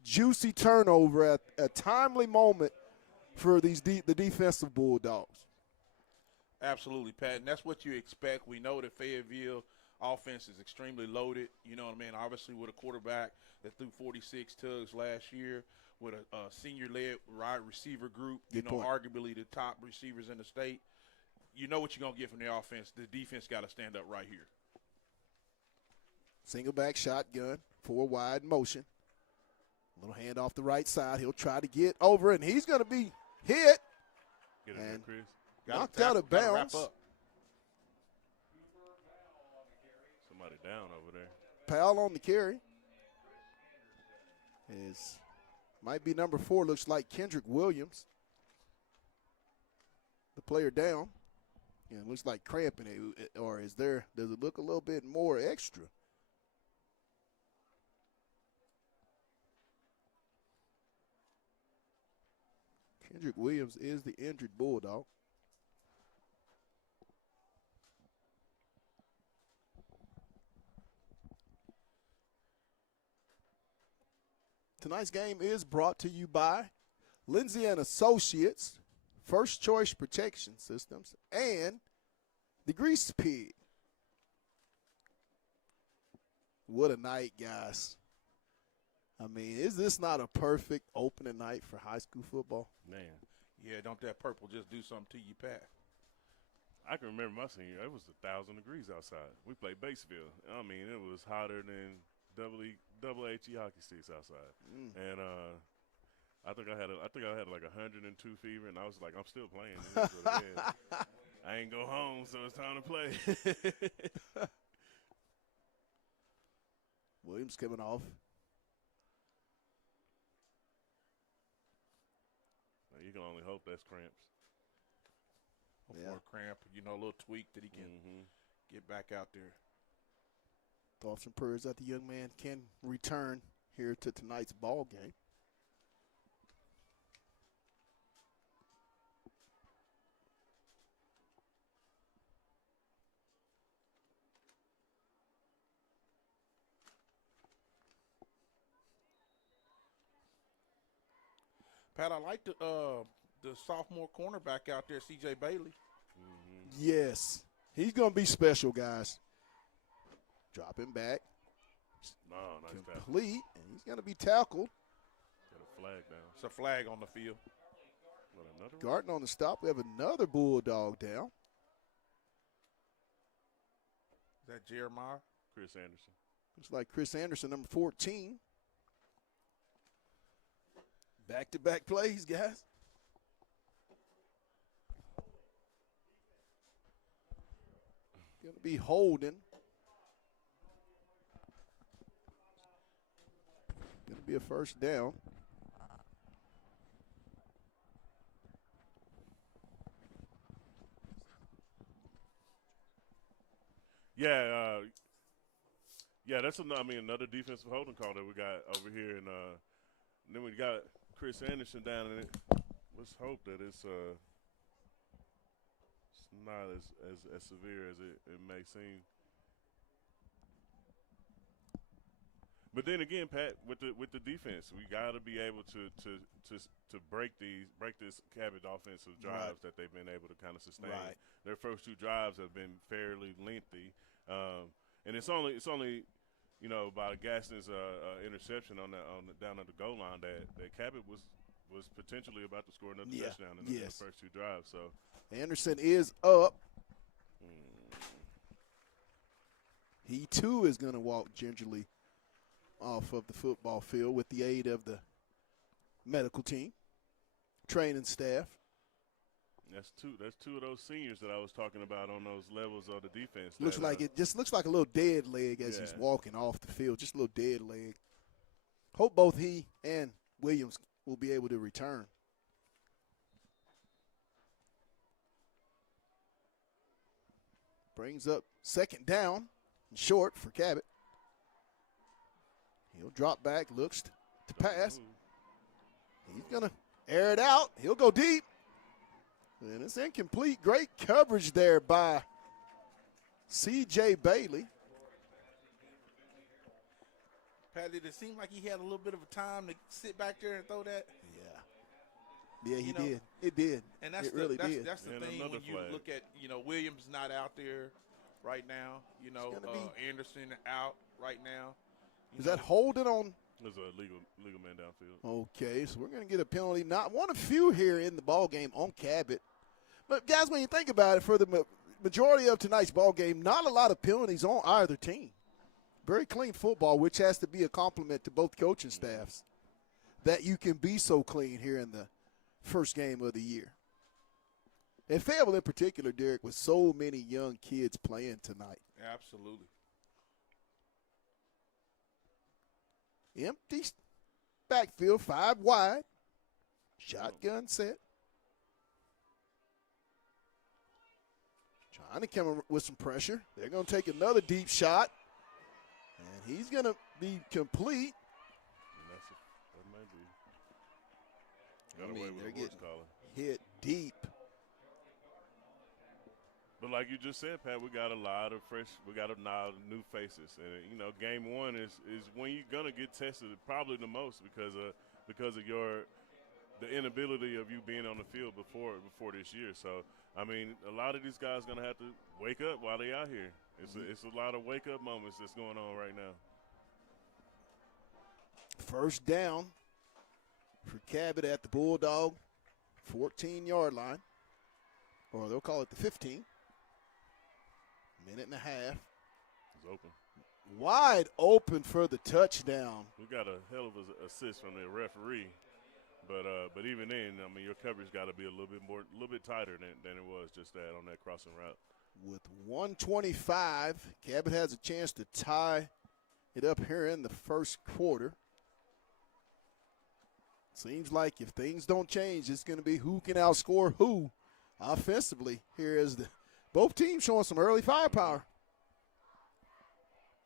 juicy turnover at a timely moment for the defensive Bulldogs. Absolutely, Pat, and that's what you expect. We know that Fayetteville offense is extremely loaded, you know what I mean, obviously with a quarterback that threw 46 tugs last year, with a senior-led wide receiver group, arguably the top receivers in the state. You know what you're going to get from the offense. The defense got to stand up right here. Single back shotgun, 4 wide motion. Little hand off the right side. He'll try to get over, and he's going to be hit. Get in there, Chris. Knocked out of bounds. Somebody down over there. Powell on the carry. Might be number 4. Looks like Kendrick Williams. The player down. Yeah, it looks like cramping it. Or does it look a little bit more extra? Kendrick Williams is the injured Bulldog. Tonight's game is brought to you by Lindsay & Associates, First Choice Protection Systems, and the Grease Pig. What a night, guys. I mean, is this not a perfect opening night for high school football? Man. Yeah, don't that purple just do something to you, Pat? I can remember my senior year. It was 1,000 degrees outside. We played Batesville. I mean, it was hotter than double HE hockey sticks outside. And I think I had like 102 fever, and I was like, I'm still playing. I ain't go home, so it's time to play. Williams coming off. You can only hope that's cramps. More cramp, a little tweak that he can get back out there. Thoughts and prayers that the young man can return here to tonight's ball game. Pat, I like the sophomore cornerback out there, C.J. Bailey. Yes. He's going to be special, guys. Dropping back. No, nice tackle. Complete, and he's going to be tackled. Got a flag down. It's a flag on the field. What, another one? Garden on the stop. We have another Bulldog down. Is that Jeremiah? Chris Anderson. Looks like Chris Anderson, number 14. Back-to-back plays, guys. Going to be holding. Going to be a first down. Yeah, that's another defensive holding call that we got over here, and then we got Chris Anderson down in it. Let's hope that it's not as severe as it may seem. But then again, Pat, with the defense, we got to be able to break this Cabot offensive drives that they've been able to kind of sustain. Right. Their first two drives have been fairly lengthy, and it's only by Gaston's interception down at the goal line that Cabot was potentially about to score another touchdown in the first two drives. So Anderson is up. He too is going to walk gingerly off of the football field with the aid of the medical team, training staff. That's two of those seniors that I was talking about on those levels of the defense. Looks like a little dead leg as he's walking off the field, just a little dead leg. Hope both he and Williams will be able to return. Brings up second down and short for Cabot. He'll drop back, looks to pass. He's going to air it out. He'll go deep. And it's incomplete. Great coverage there by C.J. Bailey. Pat, did it seem like he had a little bit of a time to sit back there and throw that? Yeah, he did. It did. And that's the And thing when you flag. look at, Williams not out there right now. Anderson out right now. Is that holding on? There's a legal man downfield. Okay, so we're going to get a penalty. Not one of few here in the ball game on Cabot. But, guys, when you think about it, for the majority of tonight's ball game, not a lot of penalties on either team. Very clean football, which has to be a compliment to both coaching staffs, that you can be so clean here in the first game of the year. And Fayetteville in particular, Derek, with so many young kids playing tonight. Absolutely. Empty backfield, 5 wide. Shotgun set. Trying to come with some pressure. They're going to take another deep shot. And he's going to be complete. That might be. Got away with a horse collar. Hit deep. But like you just said, Pat, we got a lot of new faces, and game one is when you're gonna get tested probably the most because of the inability of you being on the field before this year. So I mean, a lot of these guys gonna have to wake up while they out here. It's a lot of wake up moments that's going on right now. First down for Cabot at the Bulldog 14-yard line, or they'll call it the 15. Minute and a half. It's open. Wide open for the touchdown. We got a hell of an assist from the referee, but even then, I mean, your coverage got to be a little bit tighter than it was just that on that crossing route. With 1:25, Cabot has a chance to tie it up here in the first quarter. Seems like if things don't change, it's going to be who can outscore who offensively here as both teams showing some early firepower.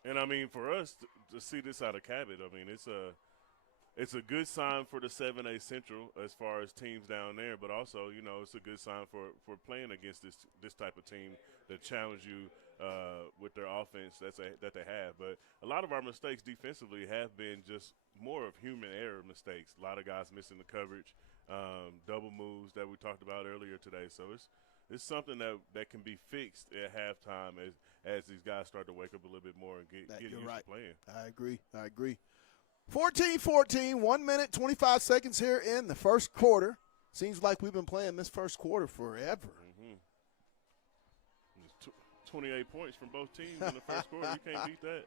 And, I mean, for us to see this out of Cabot, I mean, it's a good sign for the 7A Central as far as teams down there, but also, it's a good sign for playing against this type of team that challenge you with their offense that they have. But a lot of our mistakes defensively have been just more of human error mistakes. A lot of guys missing the coverage, double moves that we talked about earlier today. So it's something that can be fixed at halftime as these guys start to wake up a little bit more and get used to playing. I agree. 14-14, 1 minute, 25 seconds here in the first quarter. Seems like we've been playing this first quarter forever. 28 points from both teams in the first quarter. You can't beat that.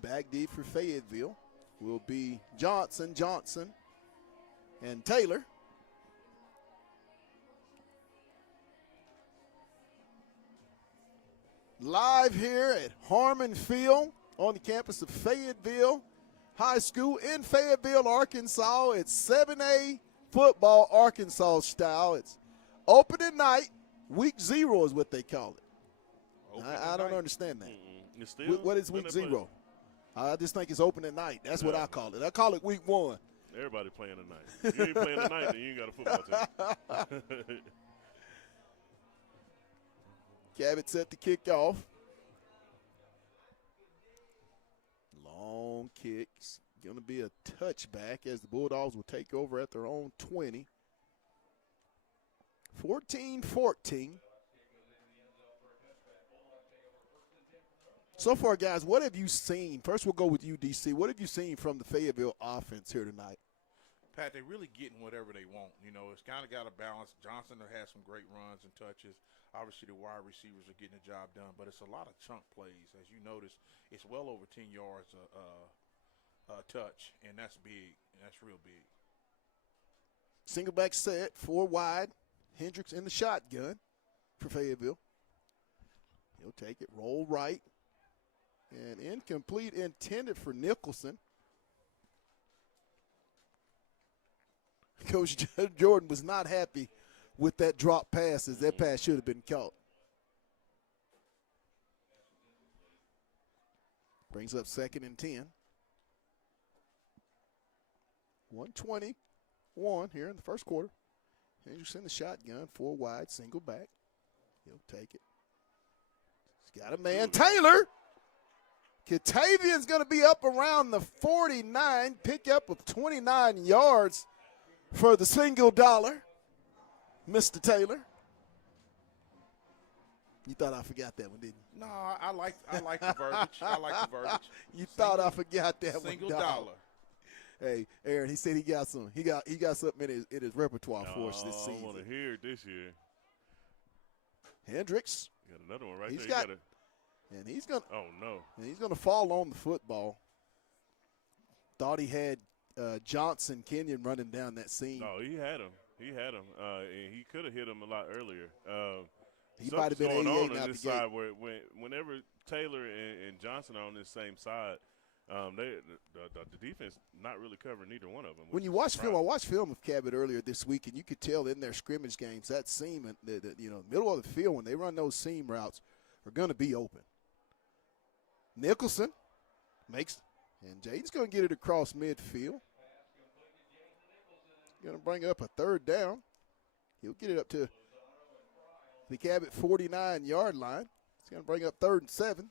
Back deep for Fayetteville will be Johnson, and Taylor. Live here at Harmon Field on the campus of Fayetteville High School in Fayetteville, Arkansas. It's 7A football, Arkansas style. It's opening night. Week 0 is what they call it. I don't understand that. What is week 0? I just think it's opening night. That's what I call it. I call it week 1. Everybody playing tonight. If you ain't playing tonight, then you ain't got a football team. Cabot set to kick off. Long kicks. Going to be a touchback as the Bulldogs will take over at their own 20. 14-14. So far, guys, what have you seen? First, we'll go with you, DC. What have you seen from the Fayetteville offense here tonight? Pat, they're really getting whatever they want. You know, it's kind of got a balance. Johnson has some great runs and touches. Obviously, the wide receivers are getting the job done, but it's a lot of chunk plays. As you notice, it's well over 10 yards a touch, and that's big, and that's real big. Single back set, 4 wide. Hendricks in the shotgun for Fayetteville. He'll take it, roll right, and incomplete, intended for Nicholson. Coach Jordan was not happy with that drop pass, as that pass should have been caught. Brings up 2nd and 10. 1:21 here in the first quarter. Hendricks in the shotgun, 4 wide, single back. He'll take it. He's got a man, Taylor. Katavian's going to be up around the 49, pickup of 29 yards for the single dollar. Mr. Taylor. You thought I forgot that one, didn't you? No, I like the verbiage. You thought I forgot that one. Single dollar. Hey, Aaron, he said he got something in his repertoire for us this season. I want to hear it this year. Hendricks. You got another one right there. And he's going to Oh, no. And he's going to fall on the football. Thought he had Johnson Kenyon running down that seam. No, he had him. And he could have hit him a lot earlier. He might have been going 88 on out this the gate. side whenever Taylor and Johnson are on this same side, the defense not really covering neither one of them. When you watch film, I watched film of Cabot earlier this week, and you could tell in their scrimmage games that seam, the middle of the field when they run those seam routes, are going to be open. Nicholson makes, and Jaden's going to get it across midfield. Going to bring up a 3rd down. He'll get it up to the Cabot 49-yard line. It's going to bring up 3rd and 7.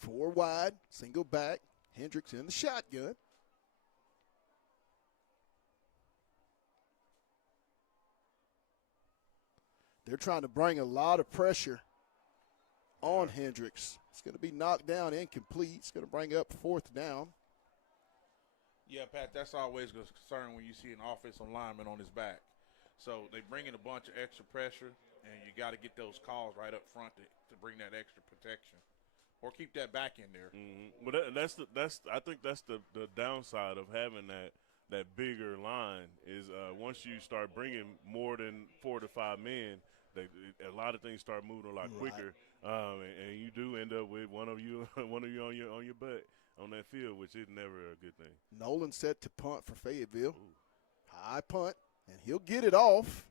Four wide, single back. Hendricks in the shotgun. They're trying to bring a lot of pressure on Hendricks. It's going to be knocked down, incomplete. It's going to bring up 4th down. Yeah, Pat, that's always a concern when you see an offensive lineman on his back. So they bring in a bunch of extra pressure, and you got to get those calls right up front to bring that extra protection, or keep that back in there. Mm-hmm. Well, I think that's the downside of having that bigger line is once you start bringing more than 4 to 5 men, a lot of things start moving a lot quicker, and you do end up with one of you on your butt on that field, which is never a good thing. Nolan set to punt for Fayetteville. High punt, and he'll get it off.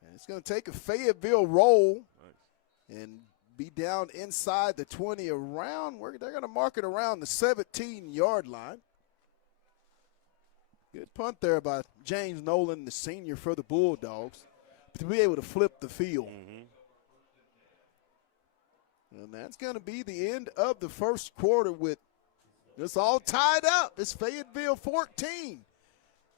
And it's going to take a Fayetteville roll and be down inside the 20 around where they're going to mark it around the 17-yard line. Good punt there by James Nolan, the senior for the Bulldogs, to be able to flip the field. Mm-hmm. And that's going to be the end of the first quarter with It's all tied up. It's Fayetteville 14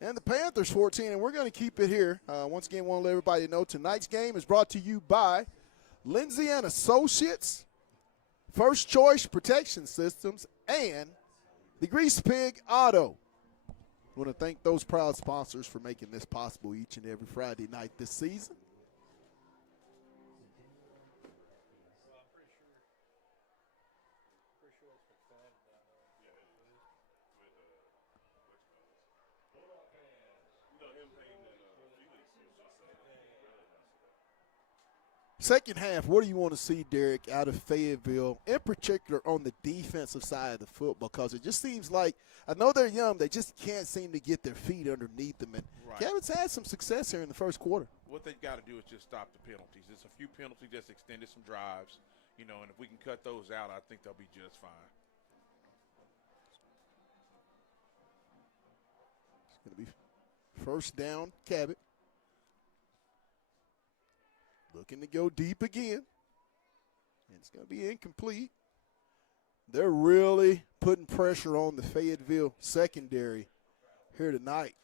and the Panthers 14, and we're going to keep it here. Once again, want to let everybody know tonight's game is brought to you by Lindsay and Associates, First Choice Protection Systems, and the Grease Pig Auto. I want to thank those proud sponsors for making this possible each and every Friday night this season. Second half, what do you want to see, Derek, out of Fayetteville, in particular on the defensive side of the football? Because it just seems like, I know they're young, they just can't seem to get their feet underneath them. And Cabot's had some success here in the first quarter. What they've got to do is just stop the penalties. There's a few penalties that's extended some drives, and if we can cut those out, I think they'll be just fine. It's going to be first down, Cabot. Looking to go deep again. It's going to be incomplete. They're really putting pressure on the Fayetteville secondary here tonight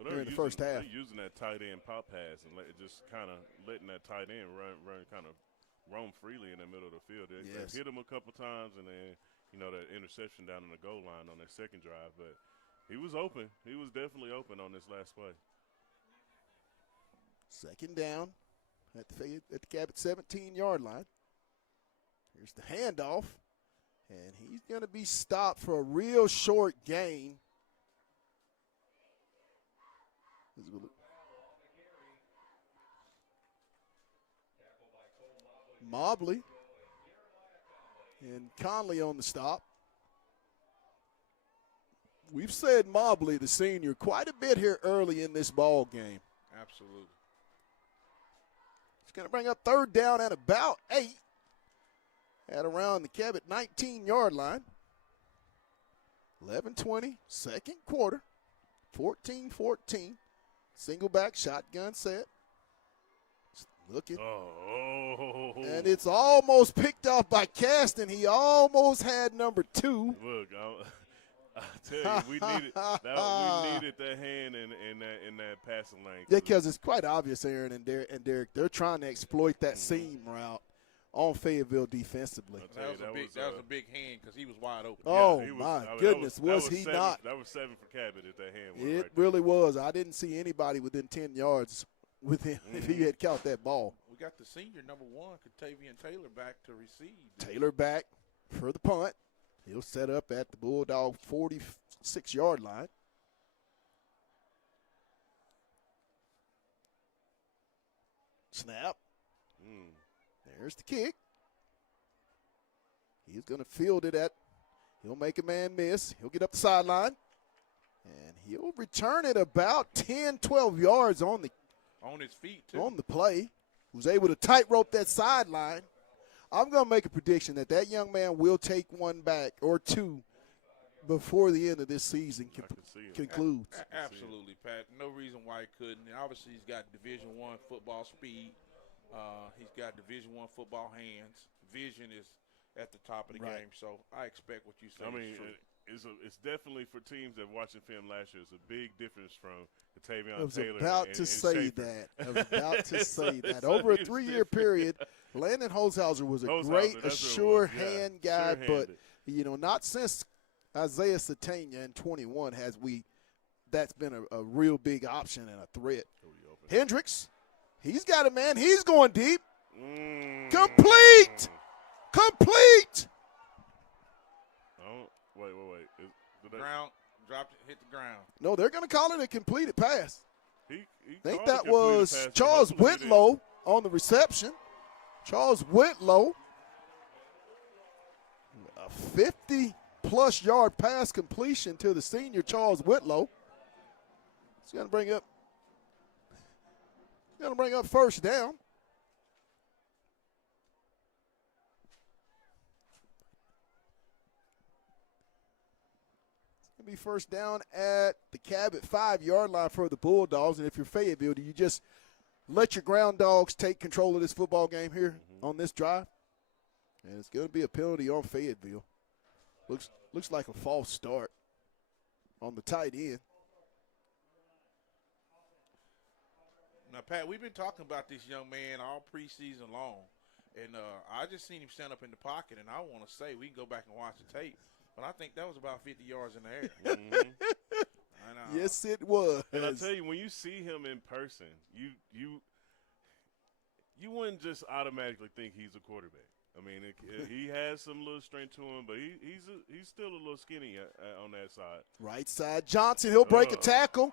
during the first half. They're using that tight end pop pass and just kind of letting that tight end run kind of roam freely in the middle of the field. They hit him a couple times, and then, that interception down in the goal line on that second drive. But he was open. He was definitely open on this last play. Second down at the Cabot 17-yard line. Here's the handoff, and he's going to be stopped for a real short gain. Mobley and Conley on the stop. We've said Mobley, the senior, quite a bit here early in this ball game. Absolutely. It's going to bring up third down at about 8 at around the Cabot 19-yard line. 11:20, second quarter, 14-14. Single back, shotgun set. Looking. Oh. And it's almost picked off by Caston. He almost had number 2. Look, I tell you, we needed that hand in that passing lane. Yeah, because it's quite obvious, Aaron and Derek, they're trying to exploit that seam route on Fayetteville defensively. That was a big hand because he was wide open. Oh, my goodness, was he seven, not? That was 7 for Cabot if that hand was It right really was. I didn't see anybody within 10 yards with him if he had caught that ball. We got the senior number 1, Katavian Taylor, back to receive. Taylor back for the punt. He'll set up at the Bulldog 46-yard line. Snap. There's the kick. He's going to field it he'll make a man miss. He'll get up the sideline. And he'll return it about 10, 12 yards on his feet, too. On the play. Was able to tightrope that sideline. I'm going to make a prediction that young man will take one back or two before the end of this season concludes. Absolutely, Pat. No reason why he couldn't. And obviously, he's got Division I football speed. He's got Division I football hands. Vision is at the top of the game. So I expect what you say. I mean, it's definitely for teams that watching film last year. It's a big difference from Katavian Taylor. I was about to say that. Over a 3-year period, Landon Holzhauser was a great, sure hand guy, but not since Isaiah Satania in 21 that's been a real big option and a threat. Hendricks, he's got a man. He's going deep. Complete. Wait. Ground, dropped it, hit the ground. No, they're going to call it a completed pass. He I think that was Charles Whitlow on the reception. Charles Whitlow, a 50-plus yard pass completion to the senior Charles Whitlow. It's going to bring up first down. Be first down at the Cabot 5-yard line for the Bulldogs. And if you're Fayetteville, do you just let your ground dogs take control of this football game here on this drive? And it's going to be a penalty on Fayetteville. Looks like a false start on the tight end. Now, Pat, we've been talking about this young man all preseason long, and I just seen him stand up in the pocket, and I want to say we can go back and watch the tape, but I think that was about 50 yards in the air. Mm-hmm. Yes, it was. And I tell you, when you see him in person, you wouldn't just automatically think he's a quarterback. I mean, he has some little strength to him, but he's still a little skinny on that side. Right side, Johnson. He'll break a tackle.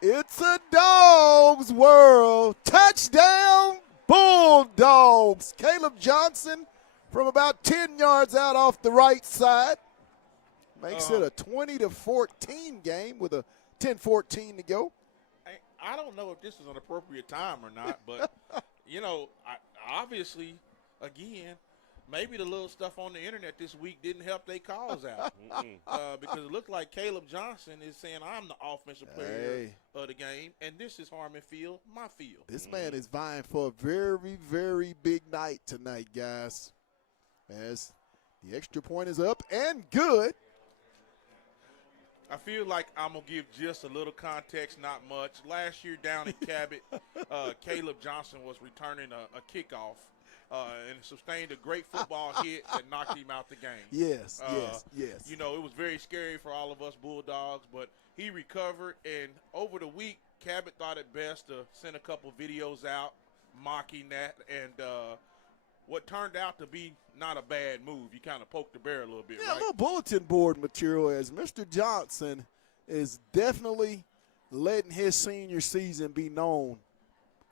It's a Dogs world. Touchdown, Bulldogs. Caleb Johnson from about 10 yards out off the right side. Makes it a 20-14 game with a 10-14 to go. I don't know if this is an appropriate time or not, but, obviously, again, maybe the little stuff on the internet this week didn't help their cause out. Because it looked like Caleb Johnson is saying, I'm the offensive player of the game, and this is Harmon Field, my field. This man is vying for a very, very big night tonight, guys, as the extra point is up and good. I feel like I'm going to give just a little context, not much. Last year down in Cabot, Caleb Johnson was returning a kickoff and sustained a great football hit that knocked him out the game. Yes. It was very scary for all of us Bulldogs, but he recovered. And over the week, Cabot thought it best to send a couple videos out mocking that. And what turned out to be not a bad move. You kind of poked the bear a little bit, right? A little bulletin board material, as Mr. Johnson is definitely letting his senior season be known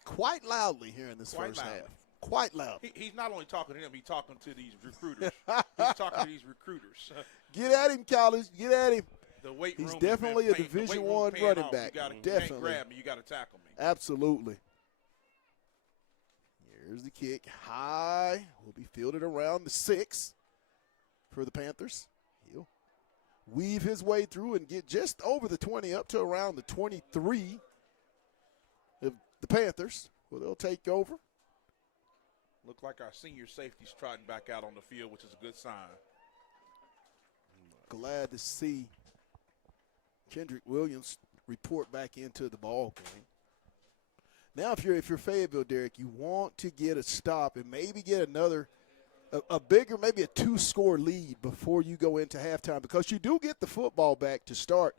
quite loudly here in this first half. Quite loud. He's not only talking to him, he's talking to these recruiters. He's talking to these recruiters. Get at him, college. Get at him. The weight He's room definitely a Division I running back. You Definitely. can't grab me. You got to tackle me. Absolutely. Here's the kick. High. Will be fielded around the 6 for the Panthers. He'll weave his way through and get just over the 20 up to around the 23 of the Panthers, where they'll take over. Look like our senior safety's trotting back out on the field, which is a good sign. Glad to see Kendrick Williams report back into the ball game. Now, if you're Fayetteville, Derek, you want to get a stop and maybe get another, a bigger, maybe a 2-score lead before you go into halftime, because you do get the football back to start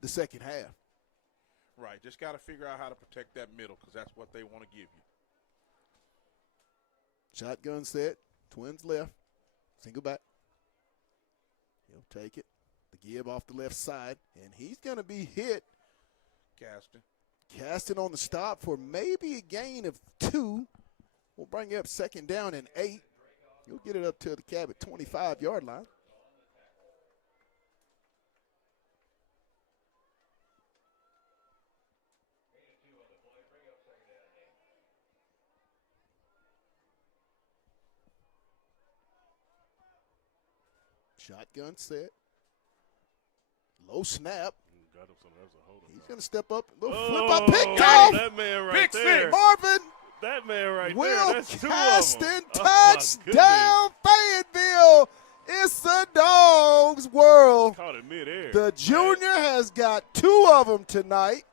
the second half. Right. Just got to figure out how to protect that middle, because that's what they want to give you. Shotgun set, twins left, single back. He'll take it. The give off the left side, and he's going to be hit. Casting on the stop for maybe a gain of 2. We'll bring you up second down and 8. You'll get it up to the Cabot 25-yard line. Shotgun set. Low snap. He's going to step up. Little flip up, picked off. That man right there. Marvin. That man right Will there. That's 2 of them. Caston, touchdown, Fayetteville. It's the Dogs world. Caught it midair. The junior has got 2 of them tonight.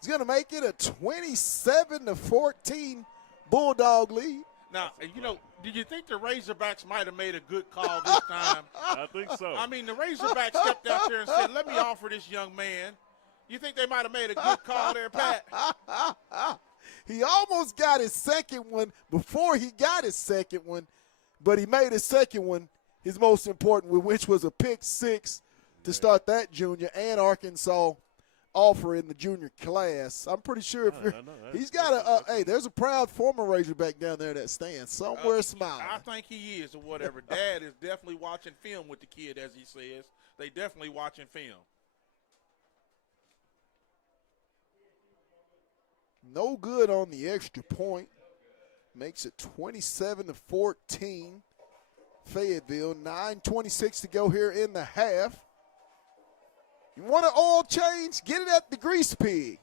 He's going to make it a 27-14 Bulldog lead. Now, did you think the Razorbacks might have made a good call this time? I think so. I mean, the Razorbacks stepped out there and said, let me offer this young man. You think they might have made a good call there, Pat? He almost got his second one before he got his second one, but he made his second one his most important one, which was a pick 6 to start that junior, and Arkansas offer in the junior class. I'm pretty sure if he's got hey, there's a proud former Razorback down there that stands somewhere smiling. I think he is or whatever. Dad is definitely watching film with the kid, as he says. They definitely watching film. No good on the extra point. Makes it 27-14. Fayetteville, 9:26 to go here in the half. You want an oil change? Get it at the Grease Pig.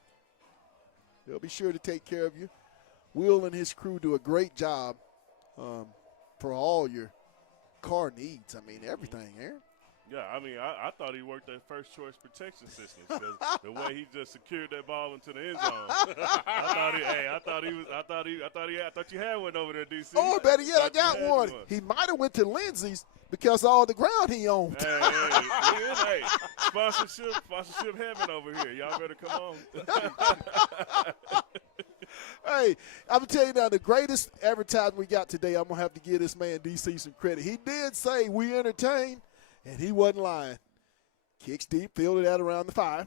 They'll be sure to take care of you. Will and his crew do a great job for all your car needs. I mean, everything, Aaron. Yeah, I mean, I thought he worked that first choice protection system because the way he just secured that ball into the end zone. I thought you had one over there, DC. Or better yet, I got one. He might have went to Lindsay's because of all the ground he owned. Hey, sponsorship heaven over here. Y'all better come on. Hey, I'm going to tell you now, the greatest advertisement we got today, I'm going to have to give this man DC some credit. He did say we entertain. And he wasn't lying. Kicks deep, fielded out around the 5.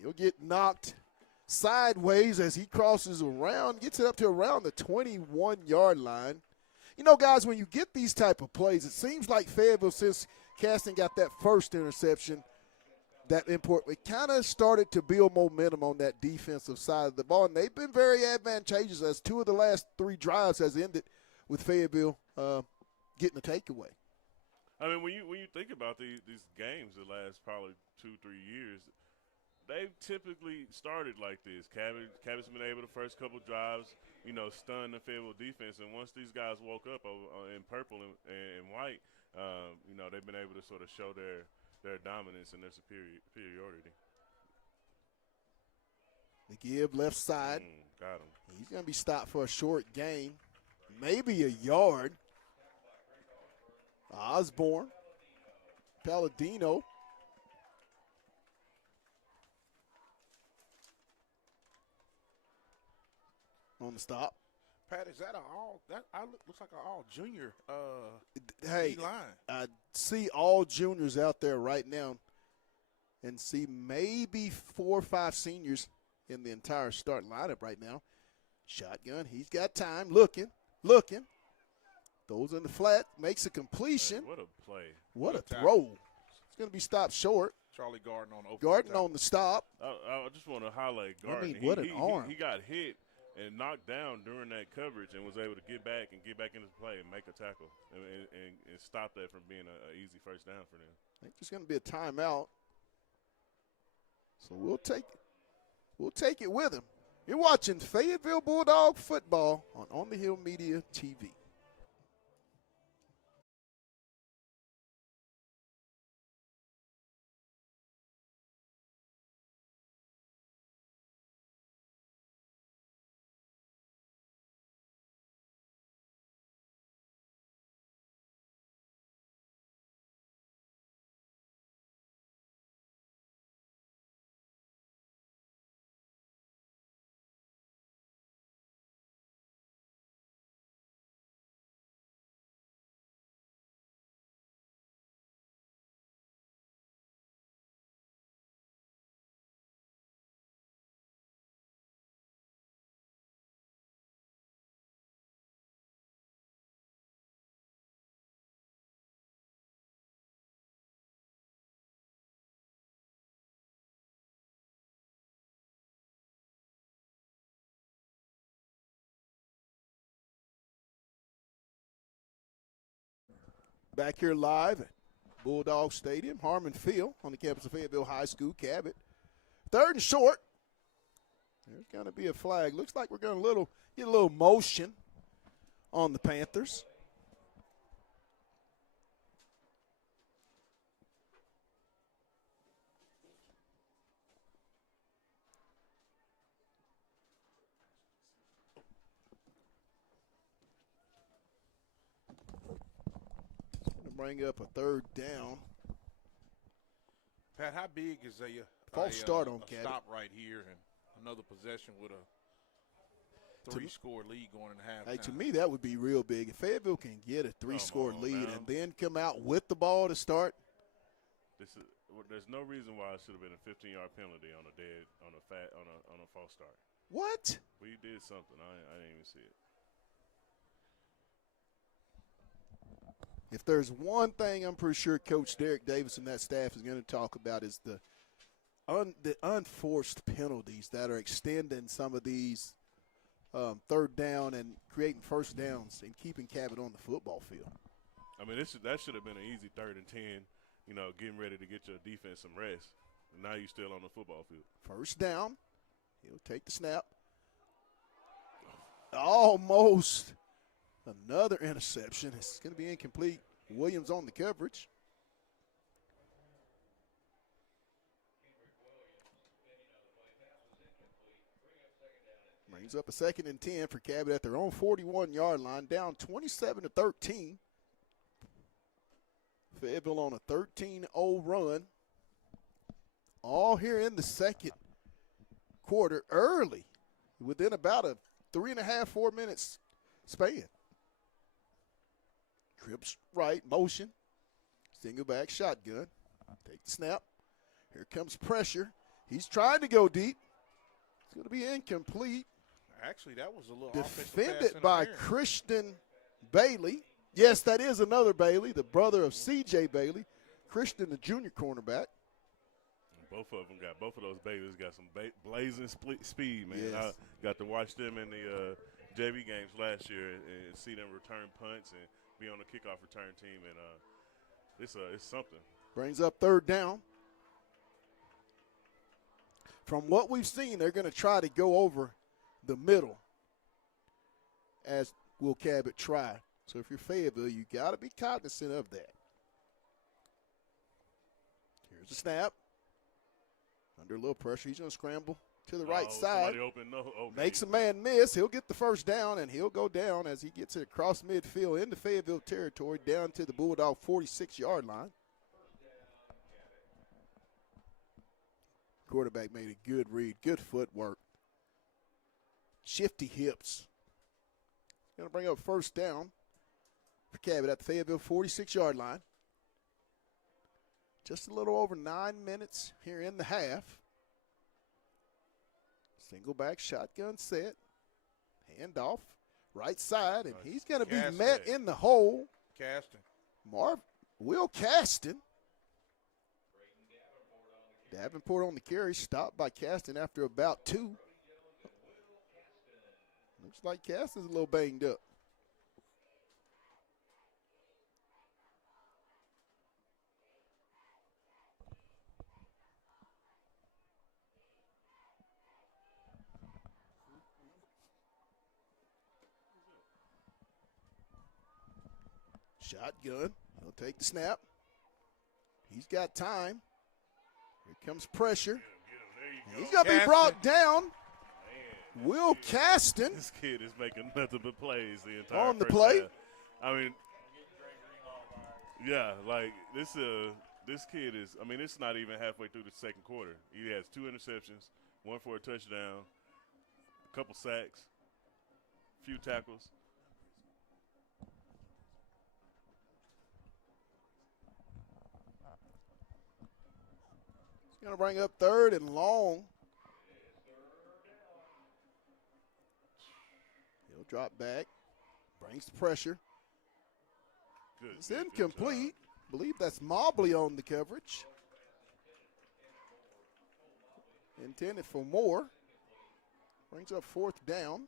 He'll get knocked sideways as he crosses around, gets it up to around the 21-yard line. You know, guys, when you get these type of plays, it seems like Fayetteville, since Caston got that first interception, it kind of started to build momentum on that defensive side of the ball. And they've been very advantageous as 2 of the last 3 drives has ended with Fayetteville getting a takeaway. I mean, when you think about these games the last probably 2-3 years, they've typically started like this. Cabot's been able the first couple drives, stun the Fayetteville defense, and once these guys woke up in purple and white, they've been able to sort of show their dominance and their superiority. The give left side. Got him. He's going to be stopped for a short gain, maybe a yard. Osborne, Palladino. On the stop. Pat, is that looks like an all junior hey, line. I see all juniors out there right now and see maybe 4 or 5 seniors in the entire start lineup right now. Shotgun, he's got time, looking. Throws in the flat, makes a completion. What a play. What a throw. It's going to be stopped short. Charlie Garden on open. Garden on the stop. I just want to highlight Garden. I mean, what an arm. He got hit and knocked down during that coverage and was able to get back into play and make a tackle and stop that from being an easy first down for them. I think there's going to be a timeout. So we'll take it with him. You're watching Fayetteville Bulldog football on the Hill Media TV. Back here live at Bulldog Stadium, Harmon Field, on the campus of Fayetteville High School, Cabot. 3rd and short. There's going to be a flag. Looks like we're going to get a little motion on the Panthers. Bring up a 3rd down. Pat, how big is a false start on Cabot? Stop right here and another possession with a 3-score lead going in halftime? Hey, to me, that would be real big. If Fayetteville can get a 3-score lead and then come out with the ball to start. There's no reason why it should have been a 15-yard penalty on a false start. What? We did something. I didn't even see it. If there's one thing I'm pretty sure Coach Derek Davis and that staff is going to talk about is the unforced penalties that are extending some of these 3rd down and creating first downs and keeping Cabot on the football field. I mean, that should have been an easy 3rd and 10, getting ready to get your defense some rest. And now you're still on the football field. First down. He'll take the snap. Almost. Another interception. It's going to be incomplete. Williams on the coverage. Brings up a 2nd and 10 for Cabot at their own 41-yard line, down 27-13. Fayetteville on a 13-0 run. All here in the second quarter, early, within about a 3.5, 4 minutes span. Trips right, motion, single back shotgun. Take the snap. Here comes pressure. He's trying to go deep. It's going to be incomplete. Actually, that was a little Defended by Christian Bailey. Yes, that is another Bailey, the brother of C.J. Bailey. Christian, the junior cornerback. Both of those Baileys got some blazing speed, man. Yes. I got to watch them in the JV games last year and see them return punts and be on the kickoff return team, and it's something. Brings up 3rd down. From what we've seen, they're going to try to go over the middle, as will Cabot try. So if you're Fayetteville, you got to be cognizant of that. Here's the snap. Under a little pressure, he's going to scramble to the right side. Open. No, okay. Makes a man miss. He'll get the first down, and he'll go down as he gets it across midfield into Fayetteville territory, down to the Bulldog 46-yard line. Quarterback made a good read, good footwork. Shifty hips. Going to bring up 1st down for Cabot at the Fayetteville 46-yard line. Just a little over 9 minutes here in the half. Single back shotgun set. Handoff. Right side, and he's going to be met in the hole. Caston. Will Caston. Davenport on the carry, stopped by Caston after about 2. Looks like Caston's a little banged up. Shotgun. He'll take the snap. He's got time. Here comes pressure. He's going to be brought down. Will Caston. This kid is making nothing but plays the entire on the first play. half. I mean, yeah, like this kid is, I mean, it's not even halfway through the second quarter. He has 2 interceptions, 1 for a touchdown, a couple sacks, a few tackles. He's going to bring up 3rd and long. He'll drop back, brings the pressure. It's incomplete. I believe that's Mobley on the coverage. Intended for more. Brings up 4th down.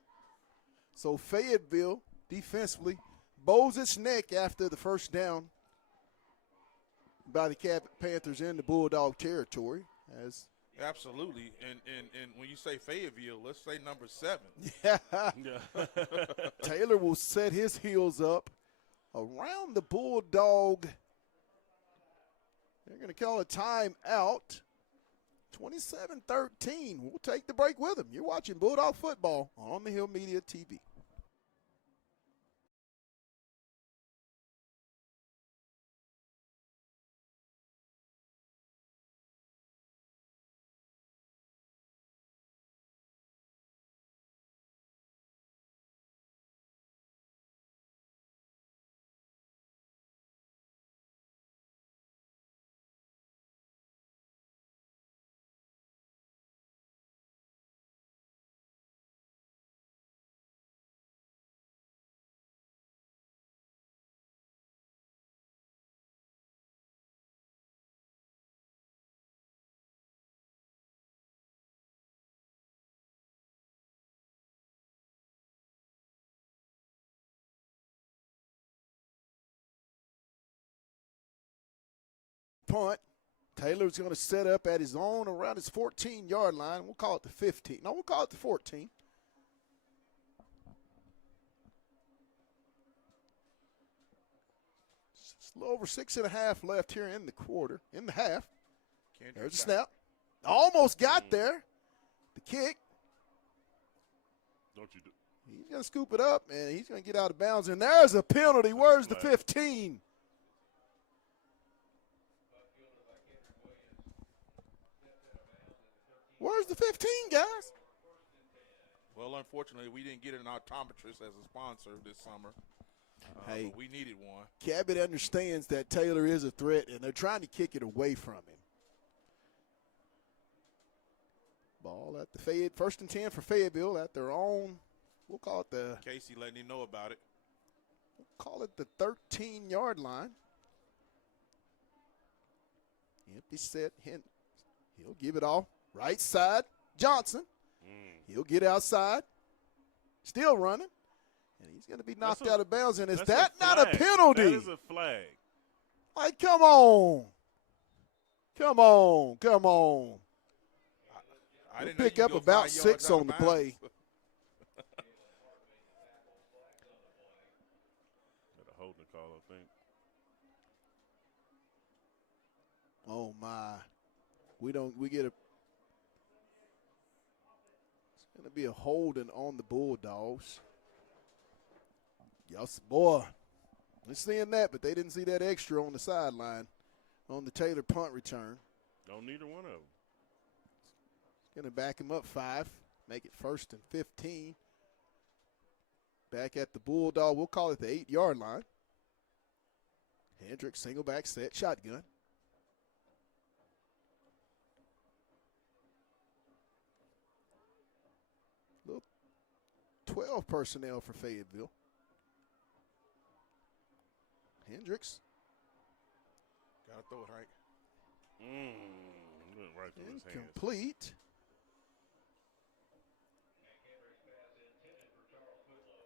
So Fayetteville defensively bows its neck after the first down by the Cabot Panthers in the Bulldog territory. Absolutely, and when you say Fayetteville, let's say number 7. Yeah. Taylor will set his heels up around the Bulldog. They're going to call a timeout. 27-13. We'll take the break with them. You're watching Bulldog football on the Hill Media TV. Punt. Taylor's going to set up at his own around his 14-yard line. We'll call it the 15. No, we'll call it the 14. A little over 6.5 left here in the quarter, in the half. There's a Kendrick snap. Almost got there. The kick. Don't you do? He's going to scoop it up, and he's going to get out of bounds. And there's a penalty. Where's the 15? Where's the 15, guys? Well, unfortunately, we didn't get an optometrist as a sponsor this summer. Hey, but we needed one. Cabot understands that Taylor is a threat, and they're trying to kick it away from him. Ball at the first and 10 for Fayetteville at their own, we'll call it the Casey letting him know about it. Call it the 13-yard line. Empty set. He'll give it off. Right side, Johnson. He'll get outside. Still running. And he's going to be knocked out of bounds. And is that not a penalty? That is a flag. Like, come on. Come on. Come on. I didn't pick know you up go about 5 yards 6 out on of the bounds. play. Got a holding call, I think. Oh, my. We get a – it's going to be a holding on the Bulldogs. Y'all, boy, they're seeing that, but they didn't see that extra on the sideline on the Taylor punt return. No, neither one of them. Going to back him up 5, make it 1st and 15. Back at the Bulldog, we'll call it the 8-yard line. Hendricks, single back set, shotgun. Little 12 personnel for Fayetteville. Hendricks. Got to throw it right. Went right through his hands. Incomplete.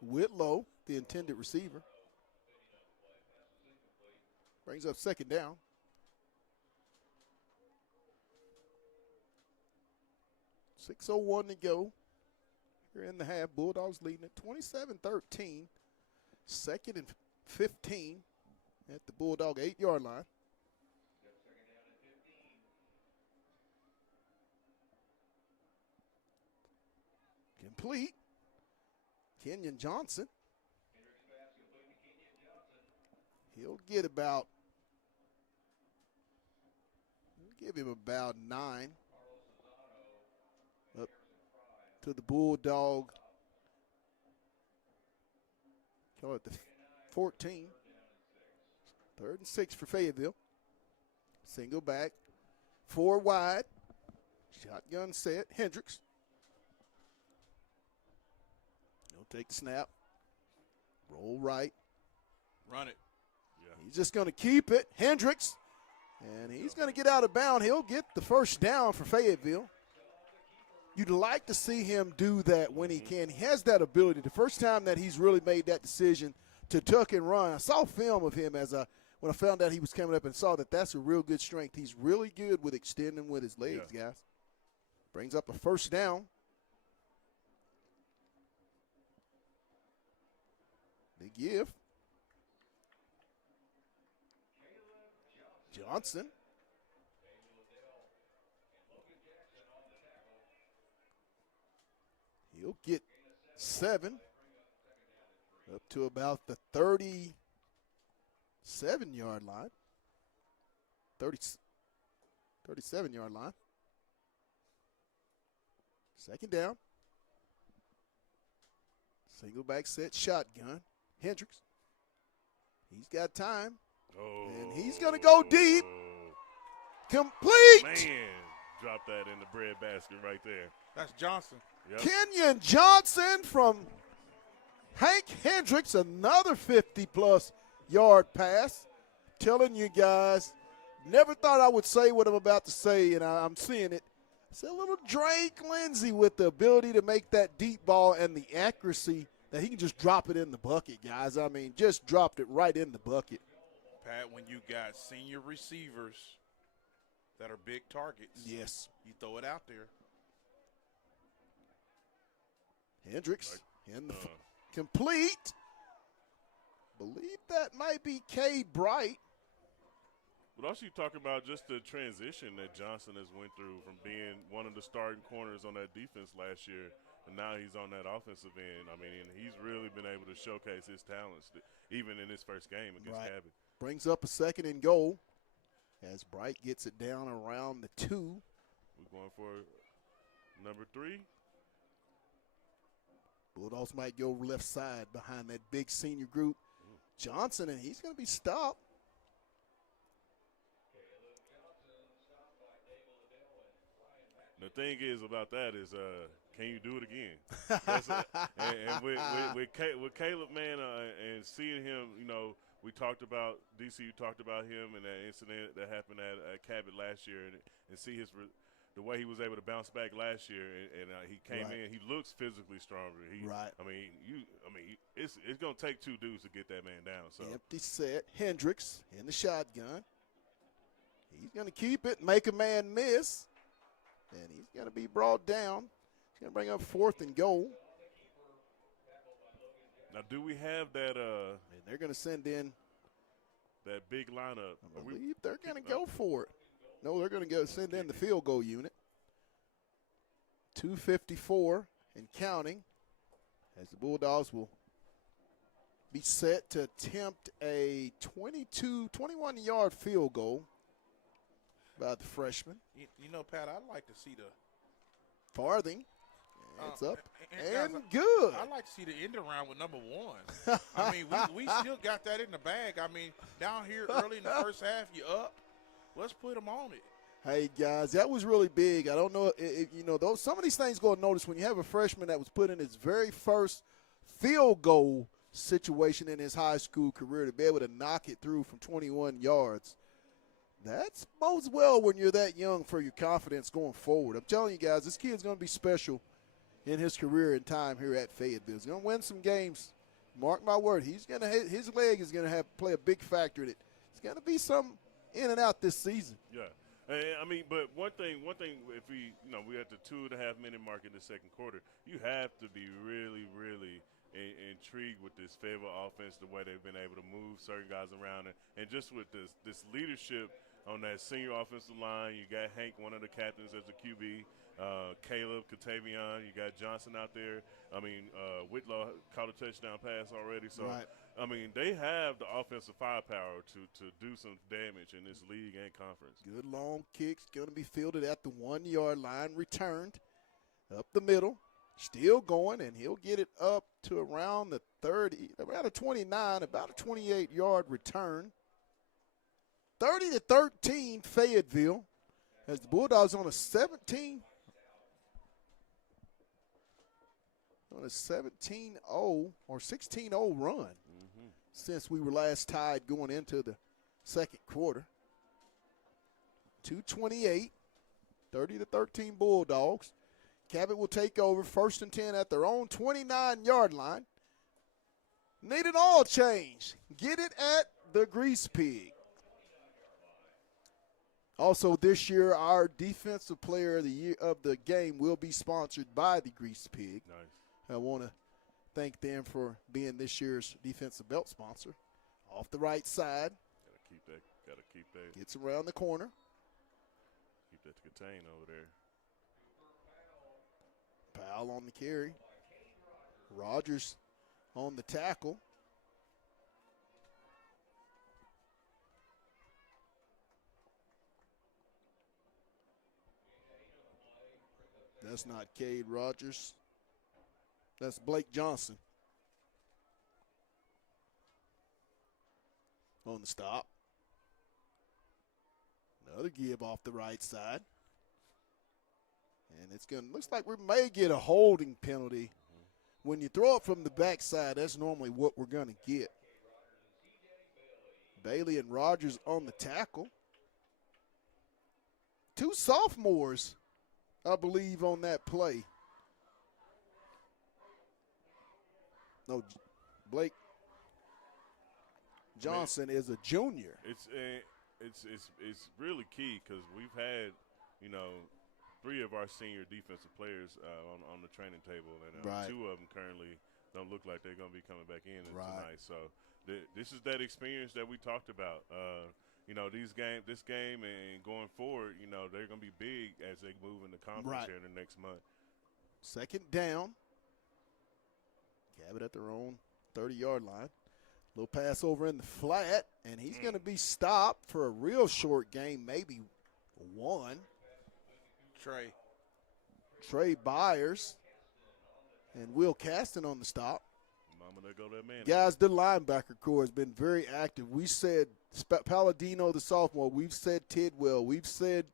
Whitlow, the intended receiver. Brings up 2nd down. .601 to go. Here in the half. Bulldogs leading it 27-13. 2nd and 15 at the Bulldog 8-yard line. Complete. Kenyon Johnson. He'll get about, give him about 9. Up to the Bulldog. Call it the 14. 3rd and 6 for Fayetteville. Single back. 4 wide. Shotgun set. Hendricks. He'll take the snap. Roll right. Run it. He's just going to keep it. Hendricks. And he's going to get out of bounds. He'll get the 1st down for Fayetteville. You'd like to see him do that when he can. He has that ability. The first time that he's really made that decision to tuck and run, I saw film of him when I found out he was coming up and saw that that's a real good strength. He's really good with extending with his legs, guys. Brings up a 1st down. They give. Johnson. He'll get 7 up to about the 37-yard line. 37-yard line. 2nd down. Single back set, shotgun. Hendricks. He's got time. And he's going to go deep. Complete. Man, drop that in the bread basket right there. That's Johnson. Yep. Kenyon Johnson from Hank Hendricks, another 50-plus yard pass. Telling you guys, never thought I would say what I'm about to say, and I'm seeing it. It's a little Drake Lindsay with the ability to make that deep ball and the accuracy that he can just drop it in the bucket, guys. I mean, just dropped it right in the bucket. Pat, when you got senior receivers that are big targets, yes, you throw it out there. Hendricks in the complete. Believe that might be K. Bright. But also you talk about just the transition that Johnson has went through from being one of the starting corners on that defense last year, and now he's on that offensive end. I mean, and he's really been able to showcase his talents even in his first game against Cabot. Brings up a 2nd and goal as Bright gets it down around the 2. We're going for number 3. Bulldogs might go left side behind that big senior group. Johnson, and he's going to be stopped. The thing is about that is, can you do it again? And with Caleb, man, and seeing him, you know, we talked about DCU talked about him and that incident that happened at Cabot last year, and see the way he was able to bounce back last year, and he came in. He looks physically stronger. I mean, it's gonna take 2 dudes to get that man down. So empty set. Hendricks in the shotgun. He's gonna keep it, make a man miss. And he's going to be brought down. He's going to bring up 4th and goal. Now, do we have that? And they're going to send in that big lineup. I believe they're going to go for it. No, they're going to go send in the field goal unit. 2:54 and counting as the Bulldogs will be set to attempt a 21-yard field goal by the freshman. You know, Pat, I'd like to see the Farthing. It's up and guys, good. I'd like to see the end around with number 1. I mean, we still got that in the bag. I mean, down here early in the first half, you up. Let's put them on it. Hey, guys, that was really big. I don't know if you know, some of these things go unnoticed when you have a freshman that was put in his very first field goal situation in his high school career to be able to knock it through from 21 yards. That bodes well when you're that young for your confidence going forward. I'm telling you guys, this kid's going to be special in his career and time here at Fayetteville. He's going to win some games. Mark my word, his leg is going to play a big factor in it. It's going to be some in and out this season. Yeah. I mean, but one thing, if we're at the 2.5-minute mark in the second quarter, you have to be really, really intrigued with this Fayetteville offense, the way they've been able to move certain guys around, and just with this leadership on that senior offensive line. You got Hank, one of the captains as a QB, Caleb, Catavion. You got Johnson out there. I mean, Whitlaw caught a touchdown pass already. So, right. I mean, they have the offensive firepower to do some damage in this league and conference. Good long kicks, going to be fielded at the 1-yard line, returned up the middle. Still going, and he'll get it up to around the 30, around the 29, about a 28-yard return. 30-13 Fayetteville as the Bulldogs on a 17-0 or 16-0 run since we were last tied going into the second quarter. 2:28, 30-13 Bulldogs. Cabot will take over 1st and 10 at their own 29-yard line. Need an oil change. Get it at the Grease Pig. Also this year, our defensive player of the year of the game will be sponsored by the Grease Pig. Nice. I want to thank them for being this year's defensive belt sponsor. Off the right side. Gotta keep that. Gets around the corner. Keep that to contain over there. Powell on the carry. Rogers on the tackle. That's not Cade Rogers. That's Blake Johnson on the stop. Another give off the right side. And it's looks like we may get a holding penalty. When you throw it from the backside, that's normally what we're going to get. Bailey and Rogers on the tackle. 2 sophomores, I believe, on that play. No, Blake Johnson is a junior. It's really key because we've had, 3 of our senior defensive players on the training table, and right. 2 of them currently don't look like they're going to be coming back in right. tonight. So this is that experience that we talked about. this game and going forward, they're going to be big as they move in the conference here in the next month. Second down. Cabot at their own 30-yard line. Little pass over in the flat, and he's going to be stopped for a real short game, maybe one. Trey Byers and Will Caston on the stop. There go that man. Guys, the linebacker core has been very active. We said Palladino, the sophomore. We've said Tidwell. We've said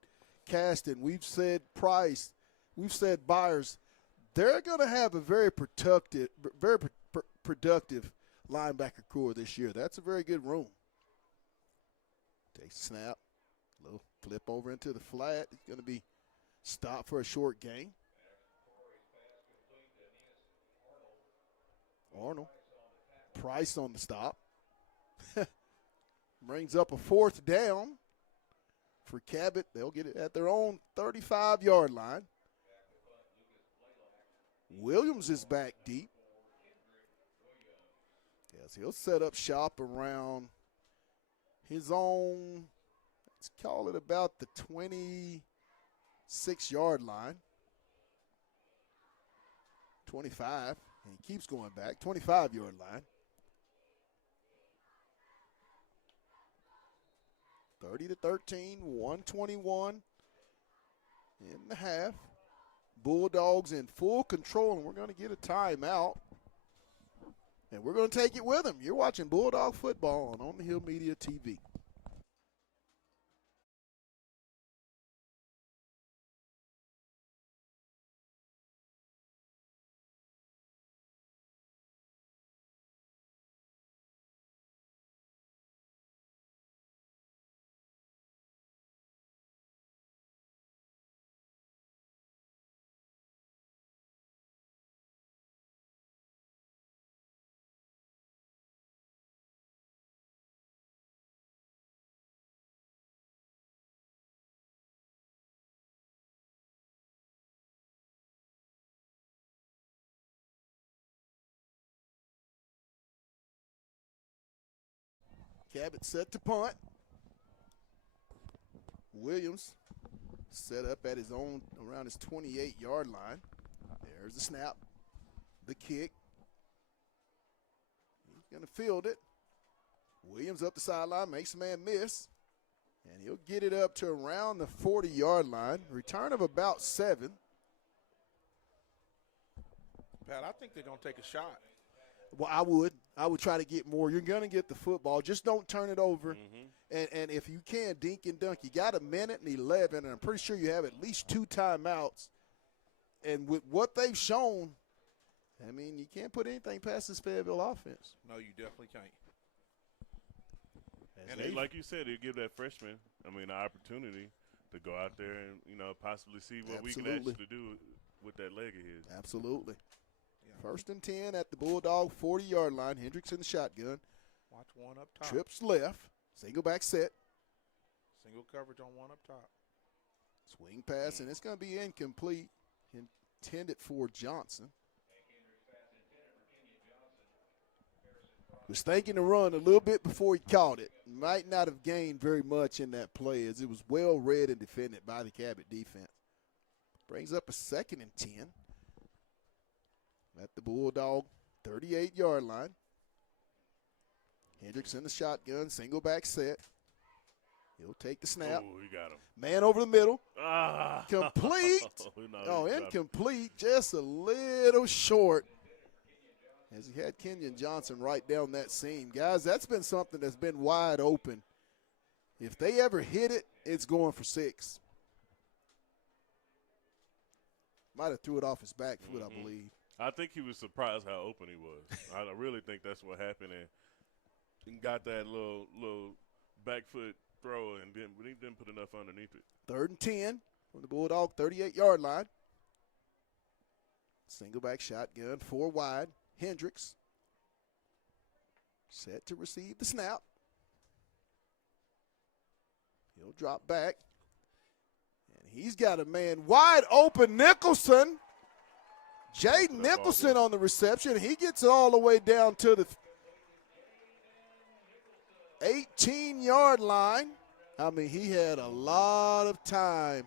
Caston. We've said Price. We've said Byers. They're going to have a very productive linebacker core this year. That's a very good room. Takes a snap. Little flip over into the flat. It's going to be stopped for a short gain. Arnold. Price on the stop. Brings up a fourth down for Cabot. They'll get it at their own 35-yard line. Williams is back deep. Yes, he'll set up shop around his own, let's call it about the 26-yard line. 25. And he keeps going back, 25-yard line. 30-13, 121 in the half. Bulldogs in full control, and we're going to get a timeout. And we're going to take it with them. You're watching Bulldog football on the Hill Media TV. Cabot set to punt. Williams set up at his own, around his 28-yard line. There's the snap, the kick. He's going to field it. Williams up the sideline, makes a man miss. And he'll get it up to around the 40-yard line. Return of about 7. Pat, I think they're going to take a shot. Well, I would try to get more. You're going to get the football. Just don't turn it over. Mm-hmm. And if you can, dink and dunk. You got 1:11, and I'm pretty sure you have at least 2 timeouts. And with what they've shown, I mean, you can't put anything past this Fayetteville offense. No, you definitely can't. And like you said, it'll give that freshman, an opportunity to go out there and, possibly see what we can actually do with that leg of his. Absolutely. First and 10 at the Bulldog 40-yard line. Hendricks in the shotgun. Watch one up top. Trips left. Single back set. Single coverage on one up top. Swing pass, and it's going to be incomplete. Intended for Johnson. Was thinking to run a little bit before he caught it. Might not have gained very much in that play as it was well read and defended by the Cabot defense. Brings up a 2nd and 10. At the Bulldog 38-yard line. Hendricks in the shotgun, single back set. He'll take the snap. Oh, he got him. Man over the middle. Complete. Incomplete. Just a little short. As he had Kenyon Johnson right down that seam. Guys, that's been something that's been wide open. If they ever hit it, it's going for 6. Might have threw it off his back foot, I believe. I think he was surprised how open he was. I really think that's what happened, and got that little back foot throw, and he didn't put enough underneath it. 3rd and 10 from the Bulldog 38-yard line. Single back shotgun, 4 wide. Hendricks set to receive the snap. He'll drop back, and he's got a man wide open. Nicholson. Jaden Nicholson on the reception. He gets it all the way down to the 18-yard line. I mean, he had a lot of time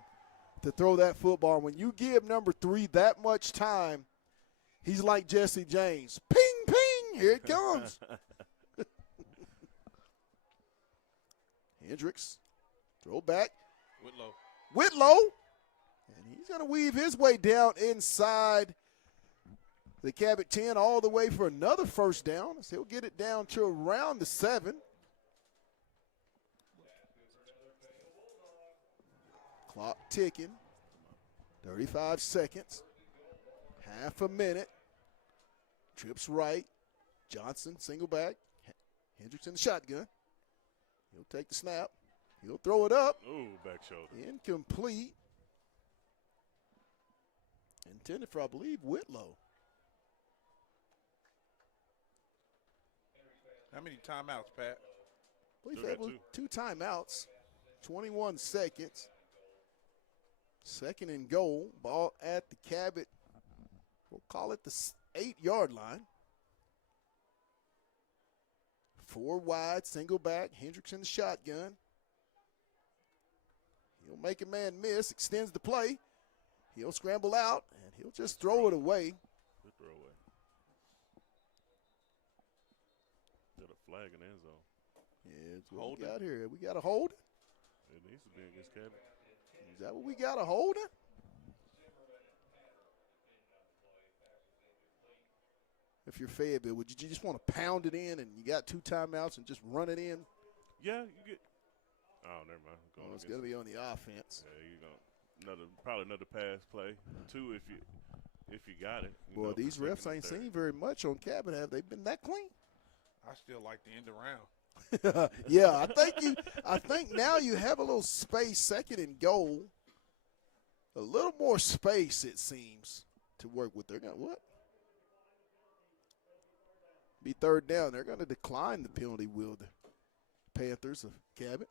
to throw that football. When you give number 3 that much time, he's like Jesse James. Ping, ping, here it comes. Hendricks, throw back. Whitlow. And he's going to weave his way down inside the Cabot 10 all the way for another first down. So he'll get it down to around the 7. Clock ticking. 35 seconds. Half a minute. Trips right. Johnson, single back. Hendricks in the shotgun. He'll take the snap. He'll throw it up. Ooh, back shoulder. Incomplete. Intended for, I believe, Whitlow. How many timeouts, Pat? I believe that was 2 timeouts. 21 seconds. Second and goal. Ball at the Cabot. We'll call it the 8-yard line. 4 wide, single back. Hendricks in the shotgun. He'll make a man miss, extends the play. He'll scramble out, and he'll just throw it away. Good throw away. Got a flag in the end zone. Yeah, it's what we got here. We got a hold. It needs to be against Cabot. Is that what we got, a holding? If you're Fayetteville, would you just want to pound it in and you got 2 timeouts and just run it in? Yeah, you get. Oh, never mind. Well, it's going to be on the offense. Yeah, you know, probably another pass play. 2 if you got it. Boy, these refs ain't seen very much on Cabot. Have they been that clean? I still like the end around. Yeah, I think now you have a little space, second and goal. A little more space, it seems, to work with. They're going to what? Be third down. They're going to decline the penalty, will the Panthers of Cabot.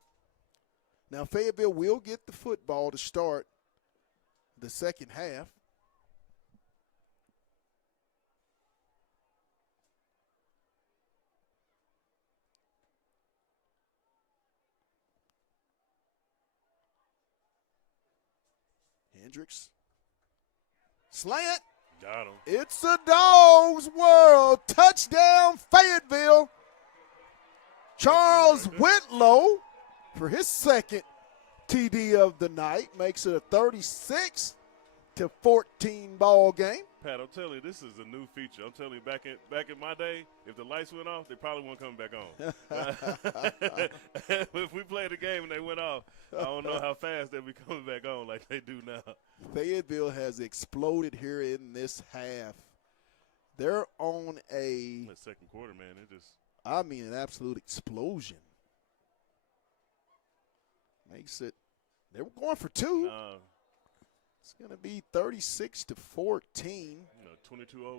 Now, Fayetteville will get the football to start the second half. Hendricks. Slant. Got him. It's a dog's world. Touchdown, Fayetteville. Charles Whitlow, for his second TD of the night, makes it a 36-14 ball game. Pat, I'm telling you, this is a new feature. I'm telling you, back in my day, if the lights went off, they probably wouldn't come back on. If we played the game and they went off, I don't know how fast they'll be coming back on like they do now. Fayetteville has exploded here in this half. They're on a – second quarter, man, an absolute explosion. Makes it – they were going for 2. It's going to be 36-14. 22-0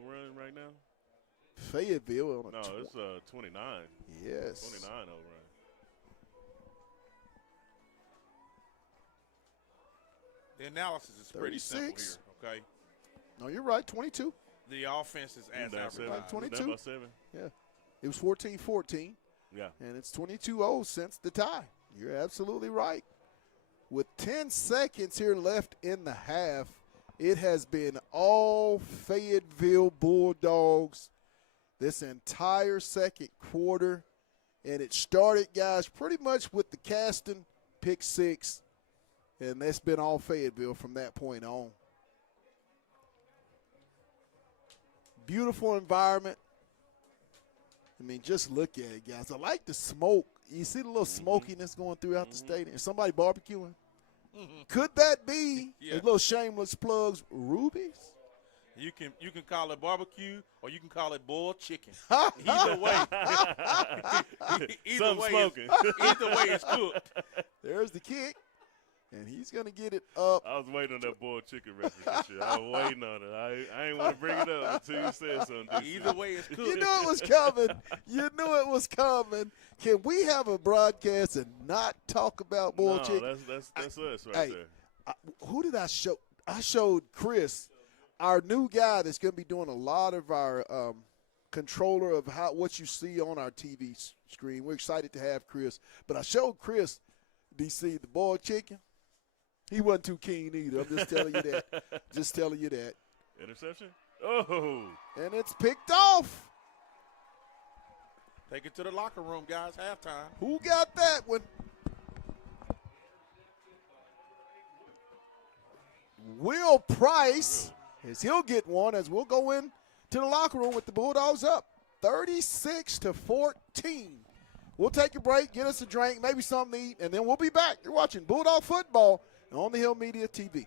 run right now? Fayetteville on a it's 29. Yes. 29-0 run. The analysis is pretty simple here, okay? No, you're right, 22. The offense is as advertised. 22. Yeah. It was 14-14. Yeah. And it's 22-0 since the tie. You're absolutely right. With 10 seconds here left in the half, it has been all Fayetteville Bulldogs this entire second quarter. And it started, guys, pretty much with the Caston pick 6. And that's been all Fayetteville from that point on. Beautiful environment. I mean, just look at it, guys. I like the smoke. You see the little smokiness going throughout the stadium. Is somebody barbecuing? Could that be, a little shameless plugs, Ruby's? You can call it barbecue or you can call it boiled chicken. Either way, either way it's cooked. There's the kick. And he's going to get it up. I was waiting on that boiled chicken recipe this year. I was waiting on it. I ain't want to bring it up until you said something. Either way, it's cooked. You knew it was coming. You knew it was coming. Can we have a broadcast and not talk about boiled chicken? That's us right there. Who did I show? I showed Chris, our new guy that's going to be doing a lot of our controller of what you see on our TV screen. We're excited to have Chris. But I showed Chris DC, the boiled chicken, he wasn't too keen either. I'm just telling you that. Just telling you that. Interception? Oh. And it's picked off. Take it to the locker room, guys. Halftime. Who got that one? Will Price, as he'll get one, as we'll go in to the locker room with the Bulldogs up 36-14. We'll take a break, get us a drink, maybe something to eat, and then we'll be back. You're watching Bulldog Football on the Hill Media TV.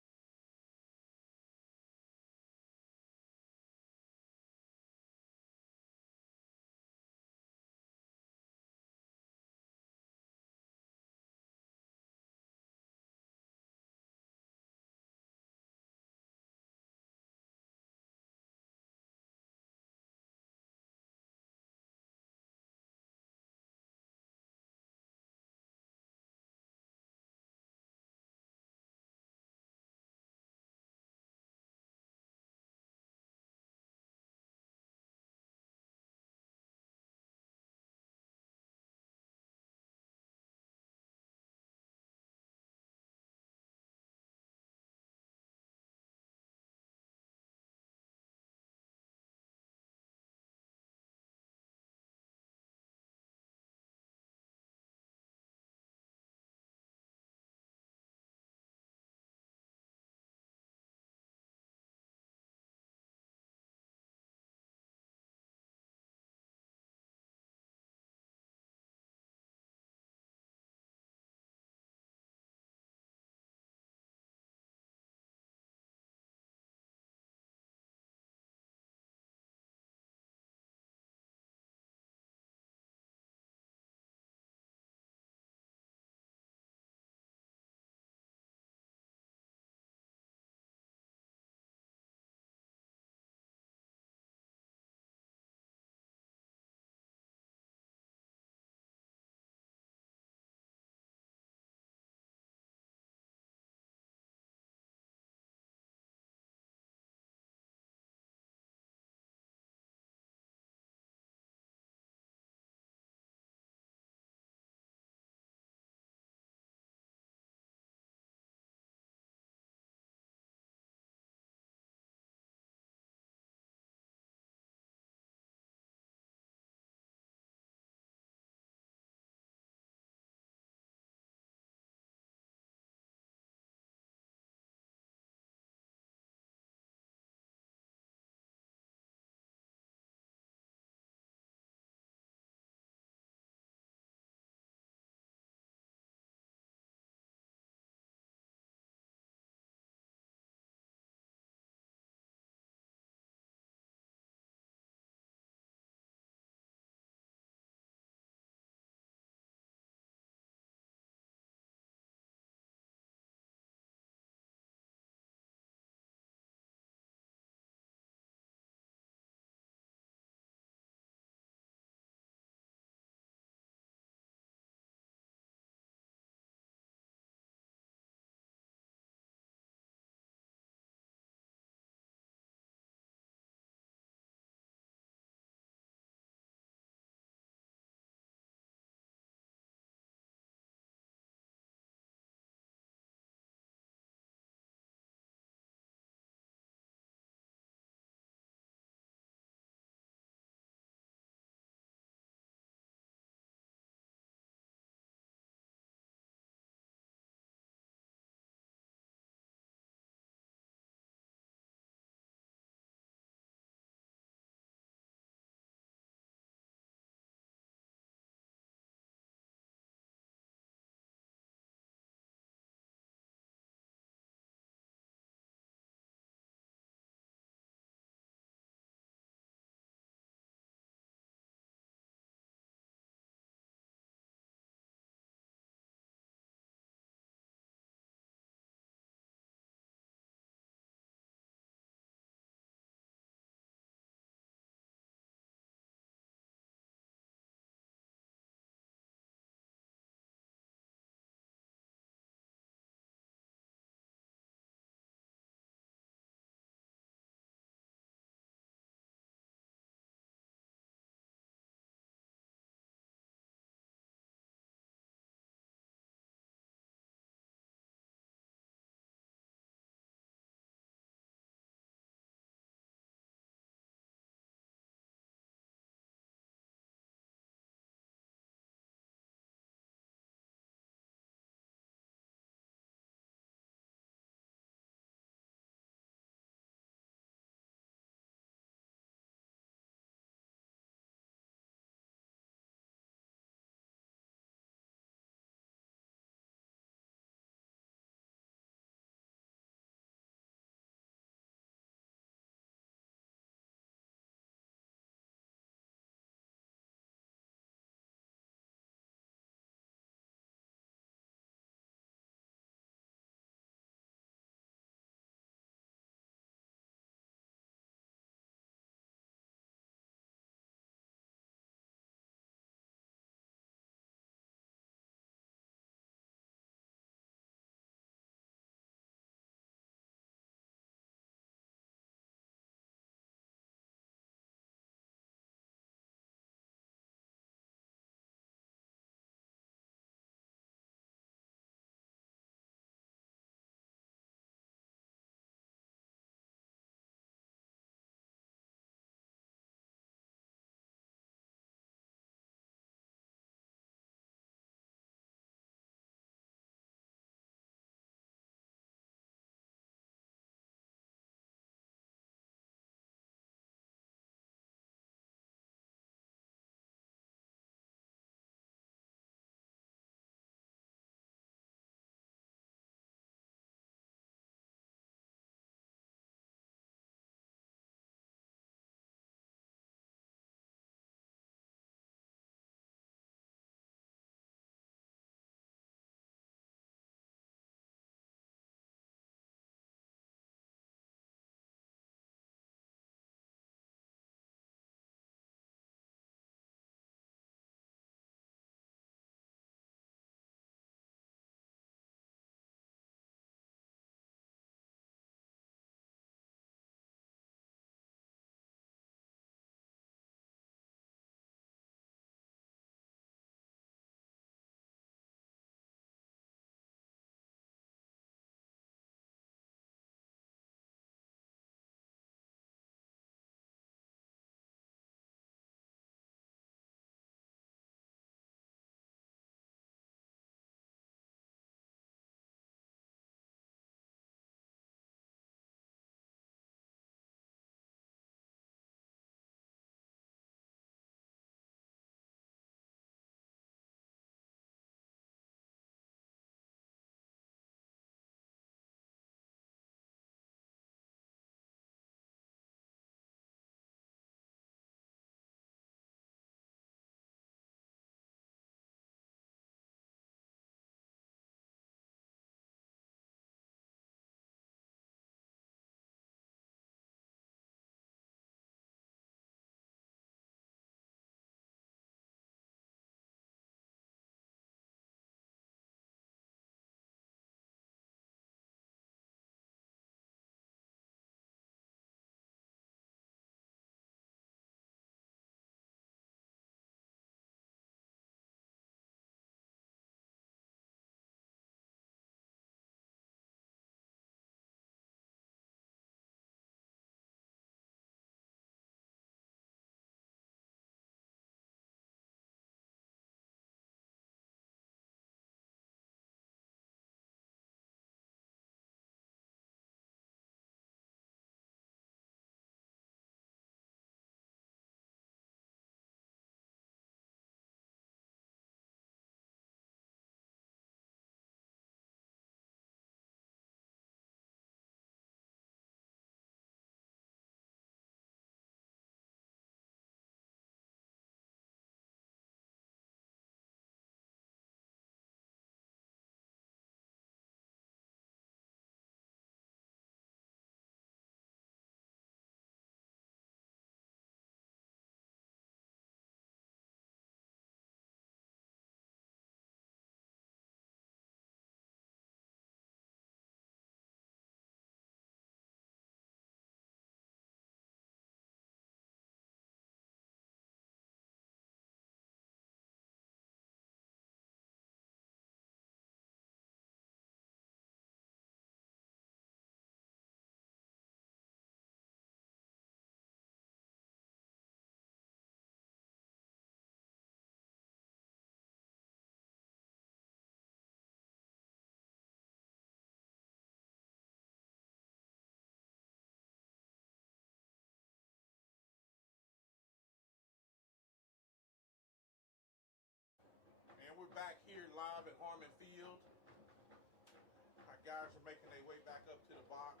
guys are making their way back up to the box.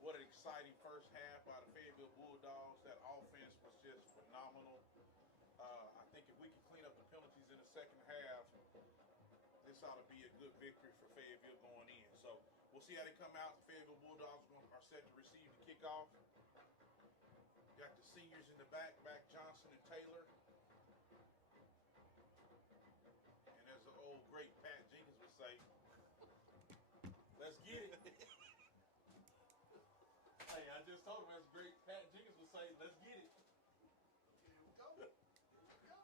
What an exciting first half by the Fayetteville Bulldogs. That offense was just phenomenal. I think if we can clean up the penalties in the second half, this ought to be a good victory for Fayetteville going in. So we'll see how they come out. The Fayetteville Bulldogs are set to receive the kickoff. Got the seniors in the back Johnson and Taylor. And as the old great Pat Jenkins would say, let's get it. Hey, I just told him as great Pat Jenkins would say, let's get it. Here we go. Here we go.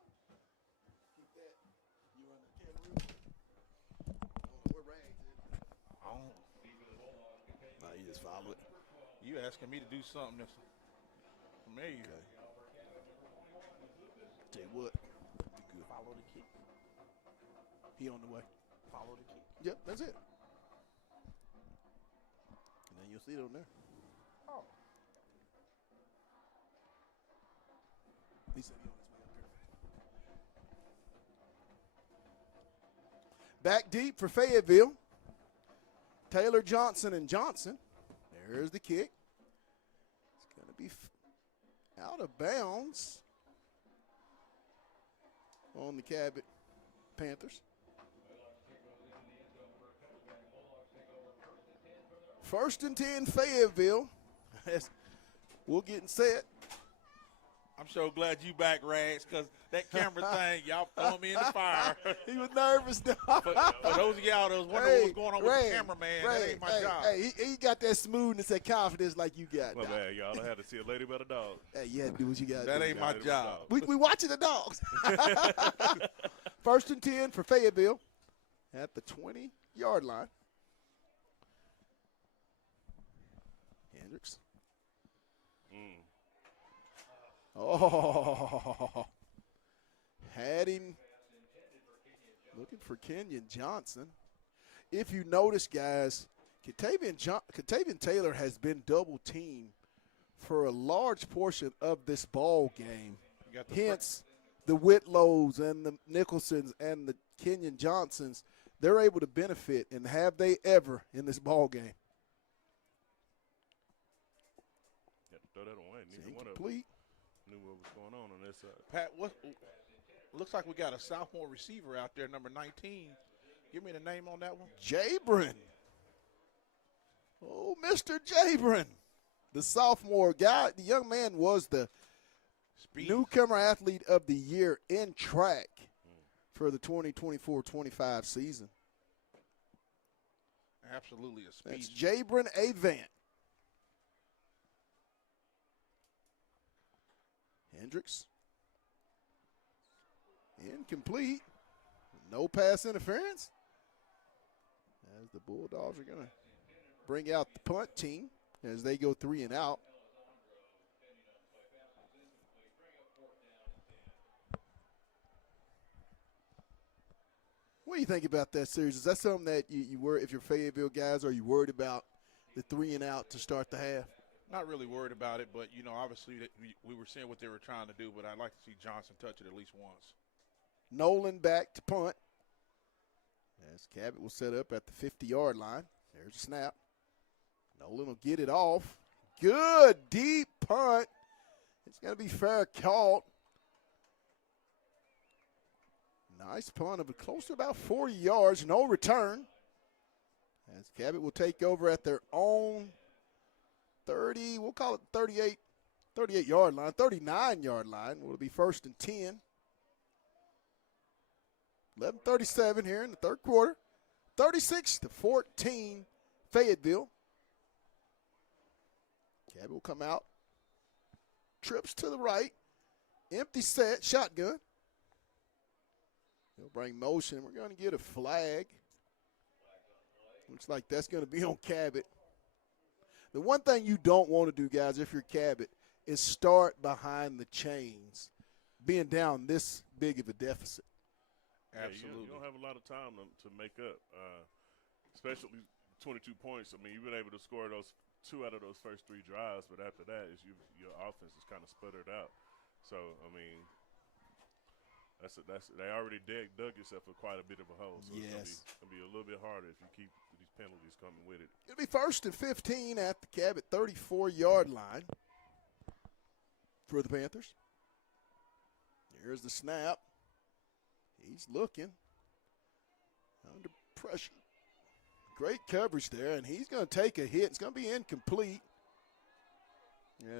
Keep that. You on the camera? Where Rags is? Nah, you just follow it. You asking me to do something that's familiar. Okay. Tell you what, you good. Follow the kick. He on the way. Follow the kick. Yep, that's it. And then you'll see it on there. Oh. He said he on his way up here. Back deep for Fayetteville. Taylor, Johnson, and Johnson. There's the kick. It's going to be out of bounds on the Cabot Panthers. First and 10, Fayetteville. We'll get set. I'm so glad you back, Rags, because that camera thing, y'all throwing me in the fire. He was nervous, dog. For those of y'all that was wondering what was going on with the cameraman, that ain't my job. Hey, he got that smoothness, that confidence like you got. My bad, y'all. I had to see a lady about a dog. Hey, you had to do what you got to do. That ain't my job. We watching the dogs. First and 10 for Fayetteville at the 20-yard line. Hendricks. Oh, had him looking for Kenyon Johnson. If you notice, guys, Katavian Taylor has been double-teamed for a large portion of this ball game. Hence, the Whitlows and the Nicholsons and the Kenyon Johnsons, they're able to benefit, and have they ever in this ball game. Had to throw that away. It's Neither one of them incomplete. knew what was going on this side. Pat, what looks like we got a sophomore receiver out there, number 19. Give me the name on that one. Jabron. Oh, Mr. Jabron. The sophomore guy. The young man was the newcomer athlete of the year in track for the 2024-25 season. Absolutely a speed. That's Jabron Avant. Hendricks. Incomplete. No pass interference. As the Bulldogs are going to bring out the punt team as they go 3 and out. What do you think about that series? Is that something that you worry, if you're Fayetteville guys, are you worried about the 3 and out to start the half? Not really worried about it, but, you know, obviously we were seeing what they were trying to do, but I'd like to see Johnson touch it at least once. Nolan back to punt. As Cabot will set up at the 50-yard line. There's a snap. Nolan will get it off. Good deep punt. It's going to be fair caught. Nice punt of close to about 40 yards. No return. As Cabot will take over at their own 30, we'll call it 38-yard line, 39-yard line. Will be first and 10. 11:37 here in the third quarter. 36-14, Fayetteville. Cabot will come out. Trips to the right. Empty set, shotgun. He'll bring motion. We're going to get a flag. Looks like that's going to be on Cabot. The one thing you don't want to do, guys, if you're Cabot, is start behind the chains, being down this big of a deficit. Yeah, Absolutely. You don't have a lot of time to make up, especially 22 points. I mean, you've been able to score those 2 out of those first 3 drives, but after that, your offense is kind of sputtered out. So, I mean, they already dug yourself for quite a bit of a hole. So yes. It's gonna be a little bit harder if you keep these penalties coming with it. It'll be 1st and 15 at the Cabot 34-yard line for the Panthers. Here's the snap. He's looking under pressure. Great coverage there, and he's going to take a hit. It's going to be incomplete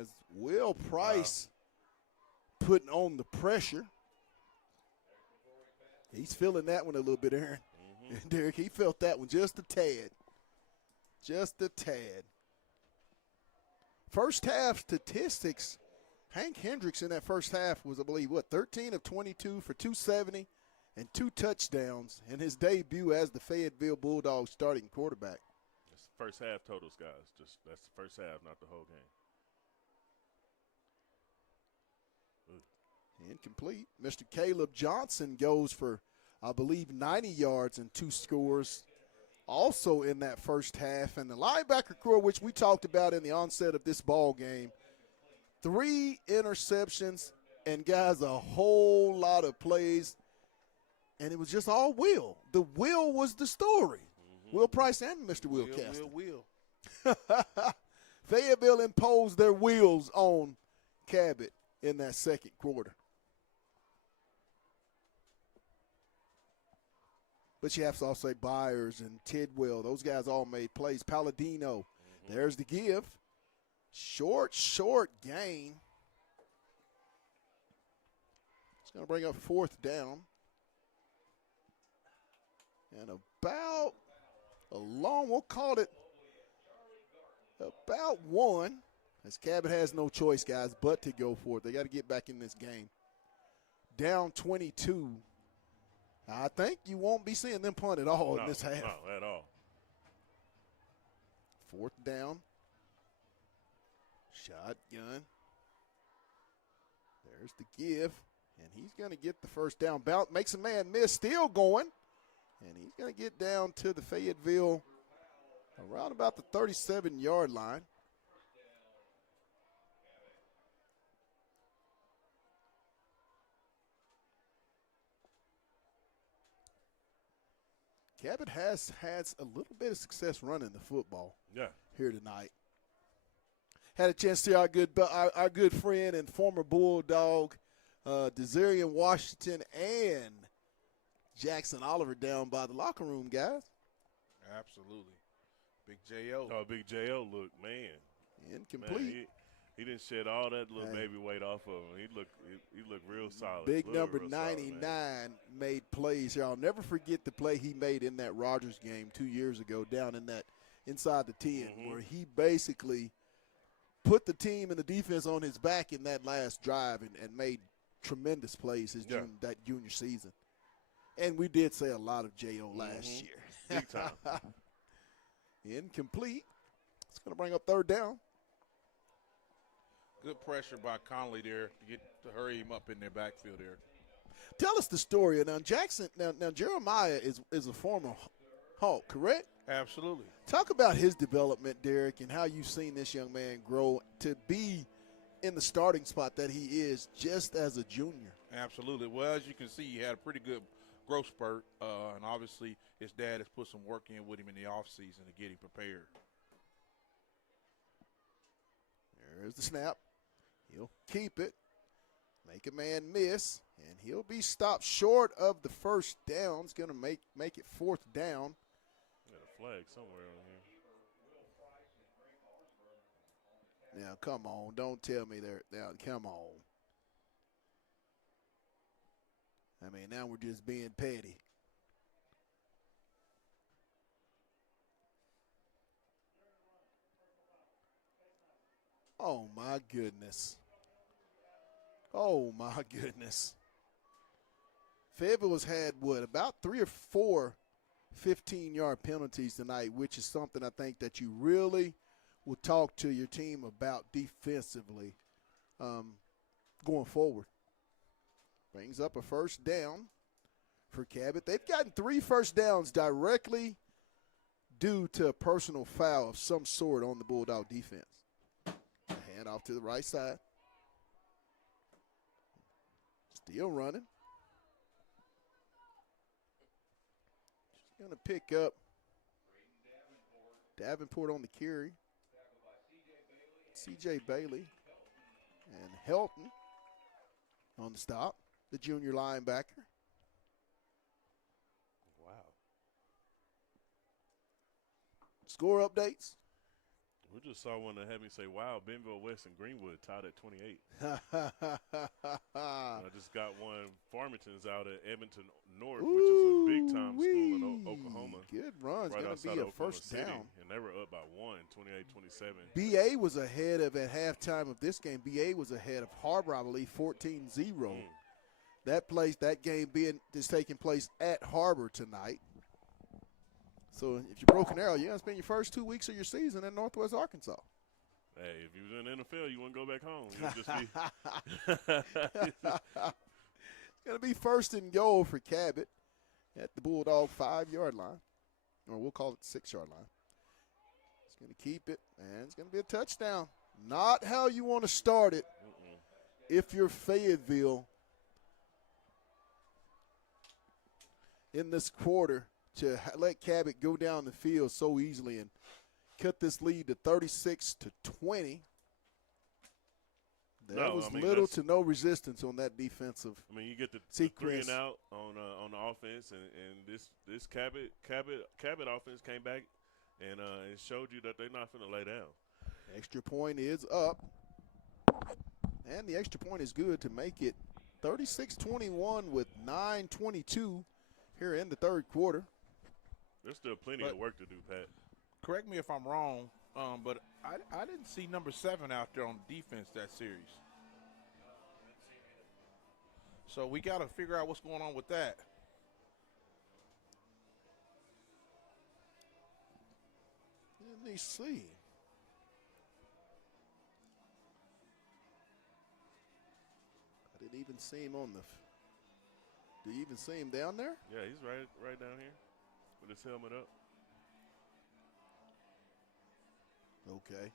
as Will Price putting on the pressure. He's feeling that one a little bit, Aaron. Derek, he felt that one just a tad. Just a tad. First half statistics, Hank Hendricks in that first half was, I believe, 13 of 22 for 270 and 2 touchdowns in his debut as the Fayetteville Bulldogs starting quarterback. That's the first half totals, guys. That's the first half, not the whole game. Incomplete. Mr. Caleb Johnson goes for, I believe, 90 yards and 2 scores also in that first half. And the linebacker core, which we talked about in the onset of this ball game, 3 interceptions and, guys, a whole lot of plays. And it was just all Will. The Will was the story. Will Price and Mr. Will Caston. Will. Fayetteville imposed their wheels on Cabot in that second quarter. But you have to also say Byers and Tidwell. Those guys all made plays. Palladino. There's the give. Short gain. It's going to bring up 4th down. And about a long, we'll call it about 1, as Cabot has no choice, guys, but to go for it. They got to get back in this game. Down 22. I think you won't be seeing them punt at all in this half. No, at all. 4th down. Shotgun. There's the give. And he's going to get the first down. Makes a man miss. Still going. And he's going to get down to the Fayetteville around about the 37-yard line. Cabot has had a little bit of success running the football here tonight. Had a chance to see our good friend and former Bulldog, Desarian Washington, and Jackson Oliver down by the locker room, guys. Absolutely. Big J.O. Oh, Big J.O. look, man. Incomplete. Man, he didn't shed all that little baby weight off of him. He looked real solid. Big number real 99 solid, made plays here. I'll never forget the play he made in that Rogers game 2 years ago down in that inside the 10 where he basically put the team and the defense on his back in that last drive and made tremendous plays that junior season. And we did say a lot of J.O. last year. Big time. Incomplete. It's going to bring up 3rd down. Good pressure by Conley there to hurry him up in their backfield there. Tell us the story. Now, Jackson, now Jeremiah is a former Hawk, correct? Absolutely. Talk about his development, Derek, and how you've seen this young man grow to be in the starting spot that he is just as a junior. Absolutely. Well, as you can see, he had a pretty good growth spurt, and obviously his dad has put some work in with him in the offseason to get him prepared. There's the snap. He'll keep it, make a man miss, and he'll be stopped short of the first down. It's going to make it 4th down. Got a flag somewhere on here. Now, come on. Don't tell me there. Now, come on. I mean, now we're just being petty. Oh, my goodness. Oh, my goodness. Fayetteville has had, about 3 or 4 15-yard penalties tonight, which is something I think that you really will talk to your team about defensively going forward. Brings up a first down for Cabot. They've gotten 3 first downs directly due to a personal foul of some sort on the Bulldog defense. Hand off to the right side. Still running. She's going to pick up Davenport on the carry. C.J. Bailey and Helton on the stop, the junior linebacker. Wow. Score updates. We just saw one that had me say, wow, Bentonville West and Greenwood tied at 28. I just got one. Farmington's out at Edmonton North, which is a big-time school in Oklahoma. Good run. It's going to be a first down. And they were up by 28-27. BA was ahead of, at halftime of this game, BA was ahead of Harbor, I believe, 14-0. That game is taking place at Harbor tonight. So if you're Broken Arrow, you're going to spend your first 2 weeks of your season in Northwest Arkansas. Hey, if you was in the NFL, you wouldn't go back home. You'd just be It's going to be first and goal for Cabot at the Bulldog 5-yard line, or we'll call it 6-yard line. It's going to keep it, and it's going to be a touchdown. Not how you want to start it if you're Fayetteville in this quarter, to let Cabot go down the field so easily and cut this lead to 36-20. There was little to no resistance on that defensive sequence. I mean, you get the 3 and out on the offense, and this Cabot offense came back and it showed you that they're not going to lay down. Extra point is up, and the extra point is good to make it 36-21 with 9:22 here in the third quarter. There's still plenty of work to do, Pat. Correct me if I'm wrong, but I didn't see number 7 out there on defense that series. So we got to figure out what's going on with that. Let me see. I didn't even see him on the. Do you even see him down there? Yeah, he's right down here with his helmet up. Okay.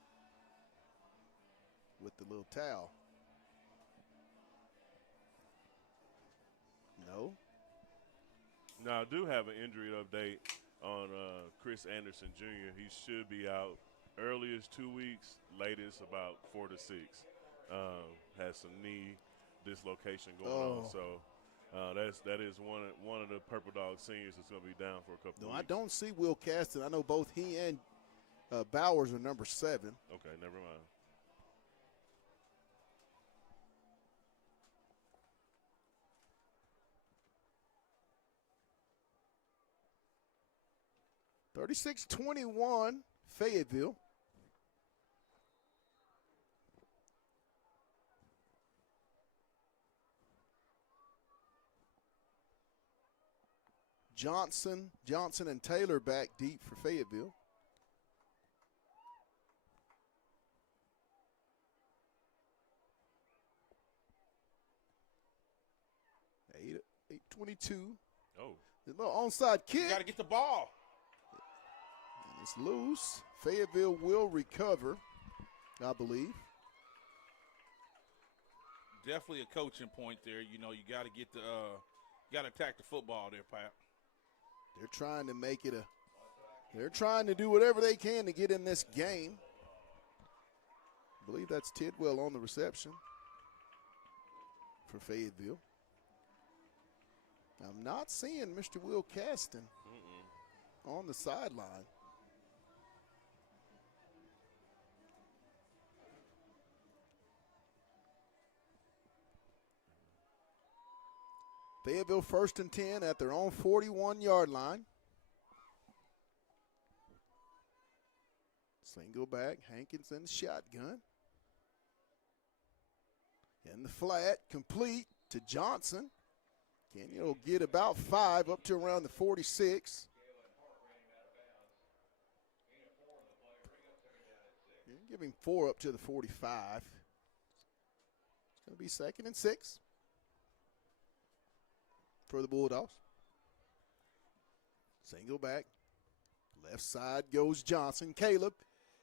With the little towel. No. Now, I do have an injury update on Chris Anderson Jr. He should be out earliest 2 weeks, latest about 4 to 6. Has some knee dislocation going on, so that is one of the Purple Dog seniors that's going to be down for a couple of weeks. I don't see Will Caston. I know both he and Bowers are number 7. Okay, never mind. (36-21) Fayetteville. Johnson and Taylor back deep for Fayetteville. Eight 22. Oh. The little onside kick. You got to get the ball. And it's loose. Fayetteville will recover, I believe. Definitely a coaching point there. You know, you got to get you got to attack the football there, Pat. They're trying to make it they're trying to do whatever they can to get in this game. I believe that's Tidwell on the reception for Fayetteville. I'm not seeing Mr. Will Caston on the sideline. Fayetteville 1st and 10 at their own 41-yard line. Single back, Hankins in the shotgun. In the flat, complete to Johnson. Kenyon will get about 5 up to around the 46. Give him 4 up to the 45. It's going to be 2nd and 6 for the Bulldogs. Single back. Left side goes Johnson. Caleb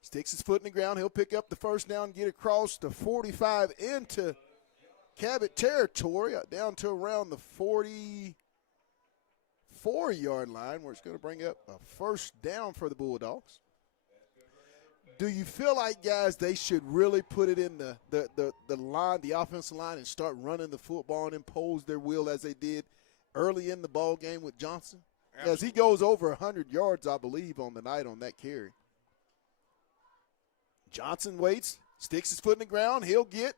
sticks his foot in the ground. He'll pick up the first down, get across the 45 into Cabot territory, down to around the 44-yard line, where it's going to bring up a first down for the Bulldogs. Do you feel like, guys, they should really put it in the line, the offensive line, and start running the football and impose their will as they did early in the ball game with Johnson? Absolutely. As he goes over 100 yards, I believe, on the night on that carry. Johnson waits, sticks his foot in the ground. He'll get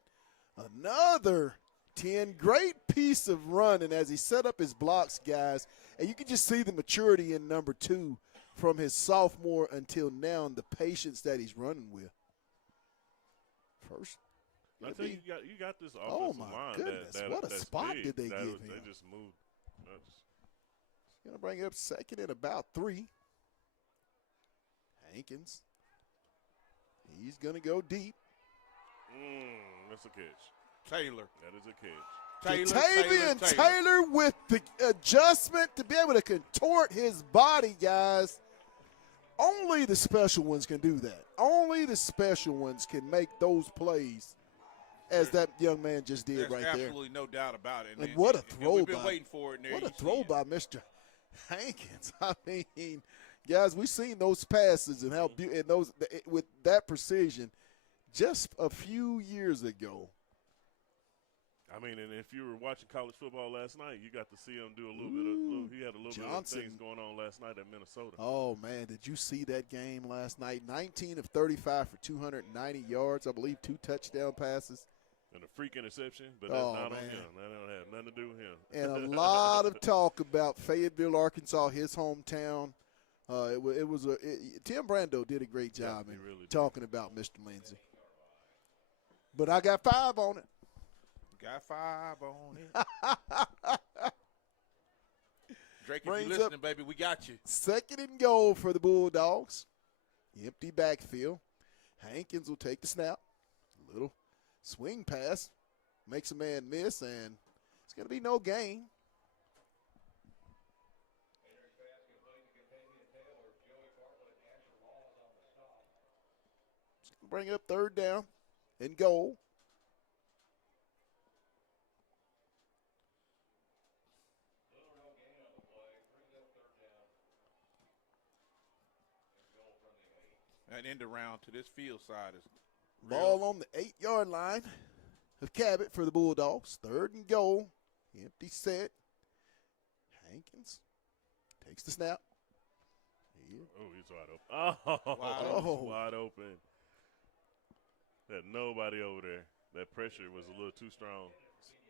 another 10. Great piece of running as he set up his blocks, guys. And you can just see the maturity in number 2 from his sophomore until now and the patience that he's running with. First. I tell you, you got this offensive line. Oh, my goodness. What a spot big. did they give him? They just moved. He's going to bring up second and about 3. Hankins. He's going to go deep. That's a catch. Taylor. That is a catch. Taylor with the adjustment to be able to contort his body, guys. Only the special ones can do that. Only the special ones can make those plays as that young man just did right there. There's absolutely no doubt about it. And what a throw we've been waiting for it. What a throw by Mr. Hankins. I mean, guys, we've seen those passes and how and those with that precision just a few years ago. I mean, and if you were watching college football last night, you got to see him do a little bit of he had a little bit of things going on last night at Minnesota. Oh, man, did you see that game last night? 19 of 35 for 290 yards, I believe 2 touchdown passes. And a freak interception, but that's not on him. That don't have nothing to do with him. And a lot of talk about Fayetteville, Arkansas, his hometown. Tim Brando did a great job in really talking about Mr. Lindsey. But I got 5 on it. Got 5 on it. Drake, if you're listening, baby, we got you. Second and goal for the Bulldogs. Empty backfield. Hankins will take the snap. Little swing pass. Makes a man miss, and it's going to be no gain. Bring up third down and goal. An end around to this field side is ball on the 8-yard line of Cabot for the Bulldogs. Third and goal. Empty set. Hankins takes the snap. Oh, he's wide open. Wide open. Had nobody over there. That pressure was a little too strong.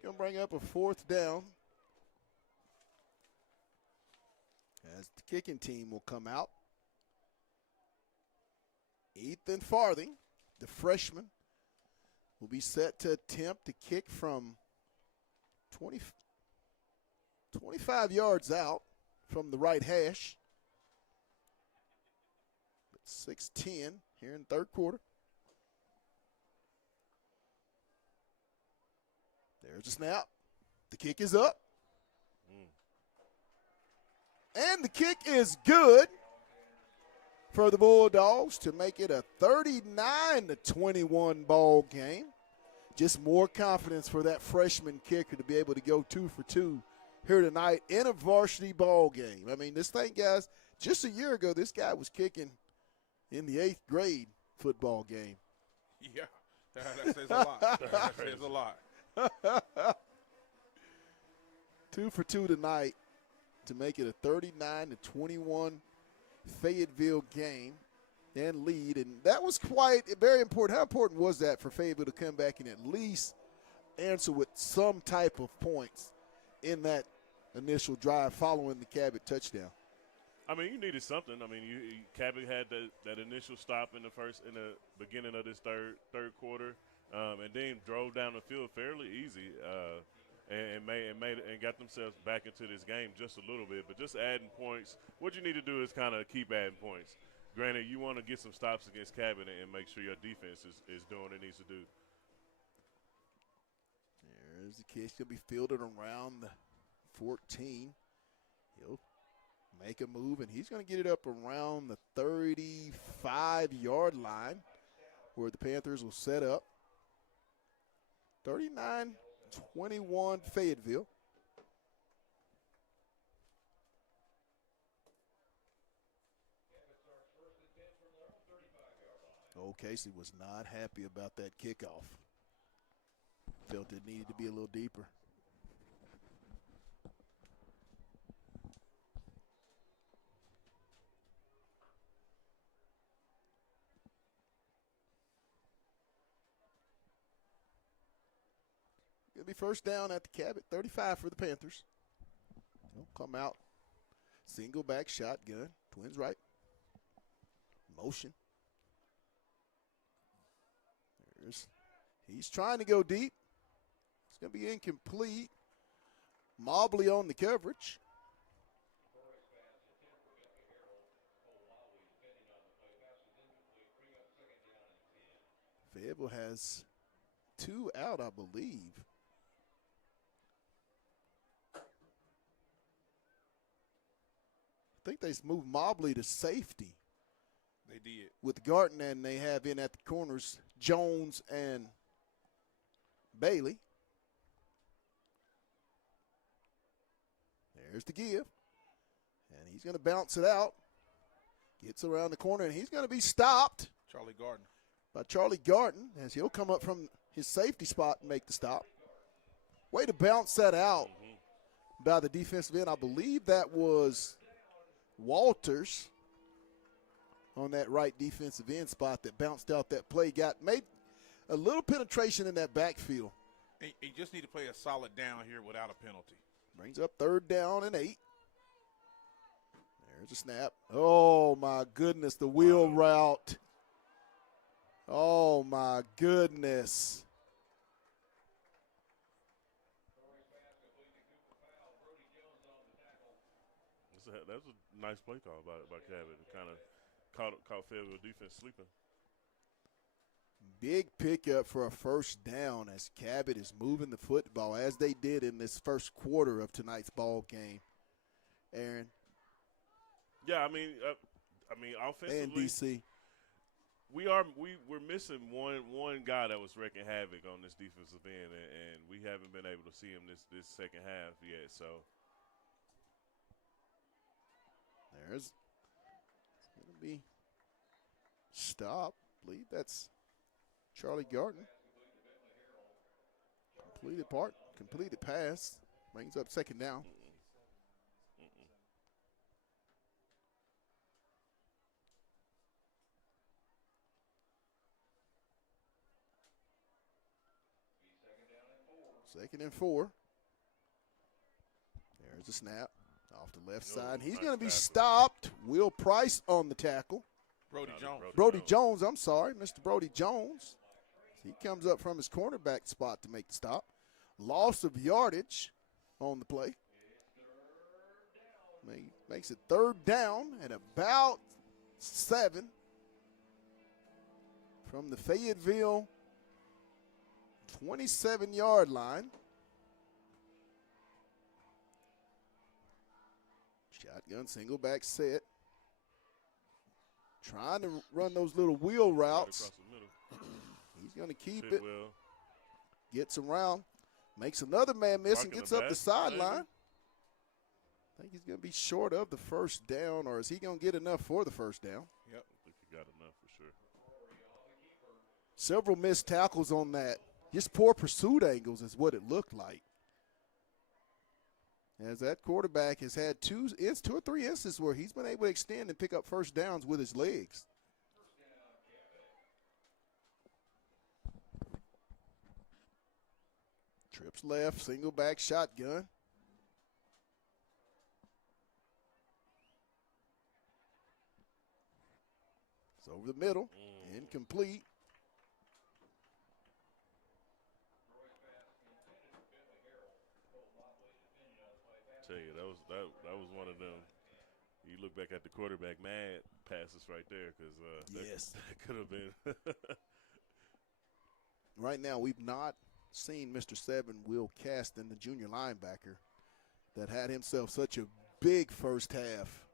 Going to bring up a 4th down. As the kicking team will come out. Ethan Farthing, the freshman, will be set to attempt to kick from 25 yards out from the right hash. 6-10 here in third quarter. There's the snap. The kick is up. And the kick is good for the Bulldogs to make it a 39-21 ball game. Just more confidence for that freshman kicker to be able to go 2 for 2 here tonight in a varsity ball game. I mean, this thing, guys, just a year ago, this guy was kicking in the 8th grade football game. Yeah, that says a lot. That says a lot. 2 for 2 tonight to make it a 39-21 Fayetteville game and lead. And that was quite very important. How important was that for Fayetteville to come back and at least answer with some type of points in that initial drive following the Cabot touchdown? I mean, you needed something. I mean, Cabot had that initial stop in the beginning of this third quarter, and then drove down the field fairly easy, and got themselves back into this game just a little bit. But just adding points, what you need to do is kind of keep adding points. Granted, you want to get some stops against Cabot and make sure your defense is doing what it needs to do. There's the kick. He'll be fielded around the 14. He'll make a move, and he's going to get it up around the 35-yard line where the Panthers will set up. 39-21 Fayetteville. Cole Casey was not happy about that kickoff. Felt it needed to be a little deeper. It'll be first down at the Cabot, 35 for the Panthers. They'll come out, single back shotgun, twins right, motion. He's trying to go deep. It's going to be incomplete. Mobley on the coverage. Fayetteville has 2 out, I believe. I think they moved Mobley to safety. They did. With Garton, and they have in at the corners Jones and Bailey. There's the give. And he's going to bounce it out. Gets around the corner, and he's going to be stopped. Charlie Gardner. By Charlie Garton, as he'll come up from his safety spot and make the stop. Way to bounce that out by the defensive end. I believe that was Walters on that right defensive end spot that bounced out that play. Made a little penetration in that backfield. He just need to play a solid down here without a penalty. Brings up 3rd down and 8. There's a snap. Oh, my goodness, the wheel route. Oh, my goodness. That's a nice play call by Cabot. It kind of caught Fayetteville defense sleeping. Big pickup for a first down as Cabot is moving the football as they did in this first quarter of tonight's ball game. Aaron. Yeah, I mean, offensively, and DC. We're missing one guy that was wreaking havoc on this defensive end, and we haven't been able to see him this second half yet. So there's going to be stop. I believe that's Charlie Garton. Completed pass. Brings up 2nd down. Second and 4. There's a snap off the left side. He's going to be stopped. Will Price on the tackle. Brody Jones, I'm sorry, Mr. Brody Jones. He comes up from his cornerback spot to make the stop. Loss of yardage on the play. Makes it 3rd down at about 7 from the Fayetteville 27-yard line. Shotgun single back set. Trying to run those little wheel routes. He's going to keep it. Well. Gets around. Makes another man miss and gets up the sideline. I think he's going to be short of the first down, or is he going to get enough for the first down? Yep. I think he got enough for sure. Several missed tackles on that. Just poor pursuit angles is what it looked like. As that quarterback has had 2 or 3 instances where he's been able to extend and pick up first downs with his legs. Trips left, single back shotgun. It's over the middle, incomplete. Tell you, that was one of them. You look back at the quarterback mad passes right there because that could have been. Right now, we've not seen Mr. 7, Will Caston, the junior linebacker, that had himself such a big first half.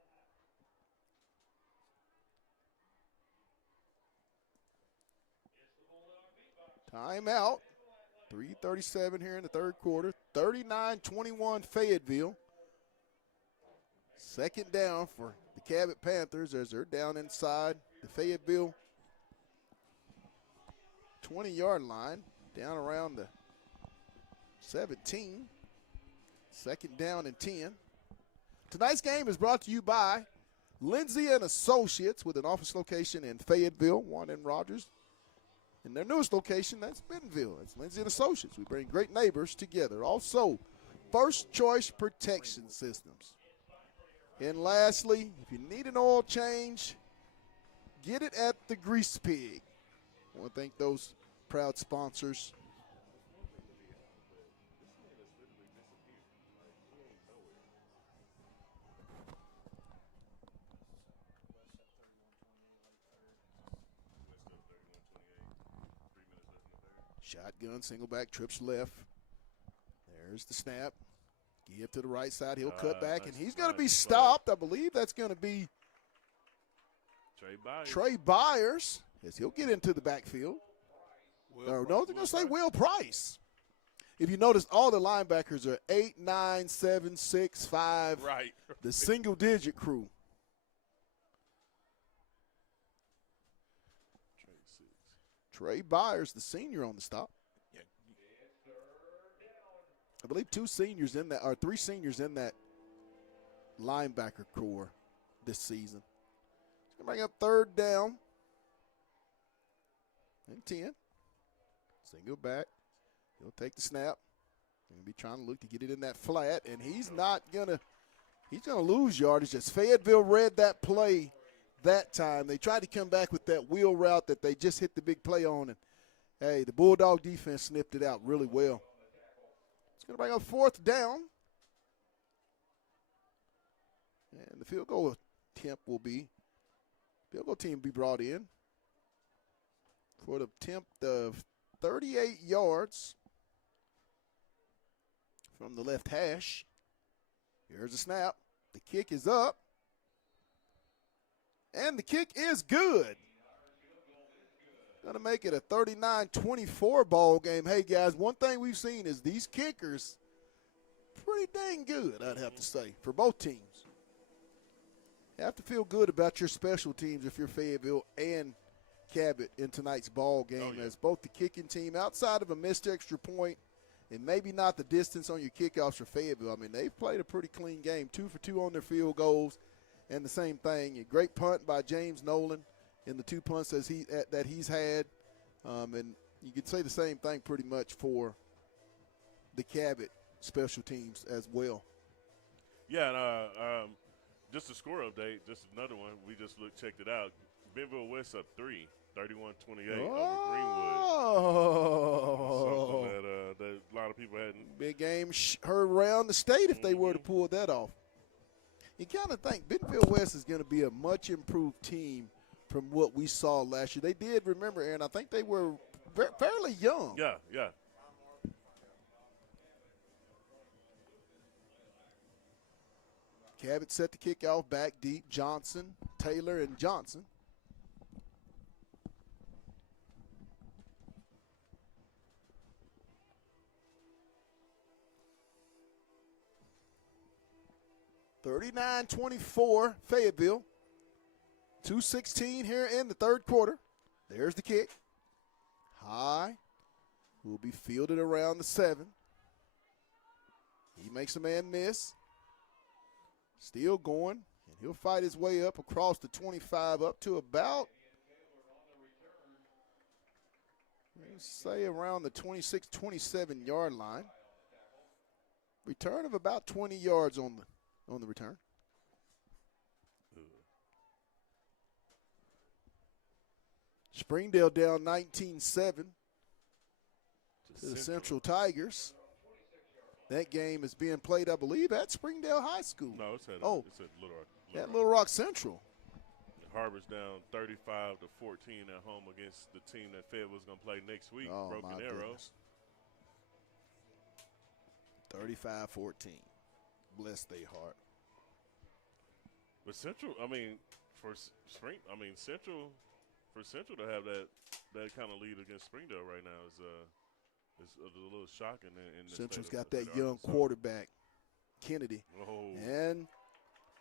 Timeout. 3:37 here in the third quarter. 39-21 Fayetteville. 2nd down for the Cabot Panthers as they're down inside the Fayetteville 20-yard line, down around the 17. Second down and 10. Tonight's game is brought to you by Lindsay and Associates, with an office location in Fayetteville, one in Rogers. And their newest location, that's Bentonville. It's Lindsay and Associates. We bring great neighbors together. Also, First Choice Protection Systems. And lastly, if you need an oil change, get it at the Grease Pig. I want to thank those proud sponsors. Shotgun, single back, trips left. There's the snap. Give to the right side. He'll cut back, and he's going to be stopped. I believe that's going to be Trey Byers, as he'll get into the backfield. No, they're going to say Will Price. If you notice, all the linebackers are 8, 9, 7, 6, 5. Right. The single-digit crew. Trey Byers, the senior on the stop. I believe 2 seniors in that, or 3 seniors in that linebacker core this season. It's going to bring up third down and 10. Single back. He'll take the snap. He'll be trying to look to get it in that flat, and he's going to lose yardage, as Fayetteville read that play that time. They tried to come back with that wheel route that they just hit the big play on, and, hey, the Bulldog defense sniffed it out really well. It's going to bring up fourth down. And the field goal team will be brought in for the attempt of 38 yards from the left hash. Here's a snap. The kick is up. And the kick is good. Going to make it a 39-24 ball game. Hey, guys, one thing we've seen is these kickers pretty dang good, I'd have to say, for both teams. You have to feel good about your special teams if you're Fayetteville and Cabot in tonight's ball game, as both the kicking team, outside of a missed extra point and maybe not the distance on your kickoffs for Fayetteville, I mean, they've played a pretty clean game, 2 for 2 on their field goals, and the same thing. A great punt by James Nolan in the 2 punts that he's had. And you could say the same thing pretty much for the Cabot special teams as well. Yeah, and just a score update, just another one. We just checked it out. Bentonville West up 3, 31-28 over Greenwood. Something that a lot of people hadn't. Big game heard around the state if they were to pull that off. You kind of think Bentonville West is going to be a much improved team from what we saw last year. They did, remember, Aaron, I think they were fairly young. Yeah. Cabot set the kick off back deep. Johnson, Taylor, and Johnson. (39-24) Fayetteville. 2:16 here in the third quarter. There's the kick. High. Will be fielded around the 7. He makes a man miss. Still going. And he'll fight his way up across the 25 up to about, let's say, around the 26, 27-yard line. Return of about 20 yards on the return. Springdale down 19-7 to the Central Tigers. That game is being played, I believe, at Springdale High School. No, it's at Little Rock. At Little Rock Central. Harbor's down 35-14 at home against the team that Fayetteville's going to play next week, Broken Arrow. 35-14. Bless their heart. But Central, I mean, Central. For Central to have that kind of lead against Springdale right now is a little shocking. Central's got that young quarterback, Kennedy. And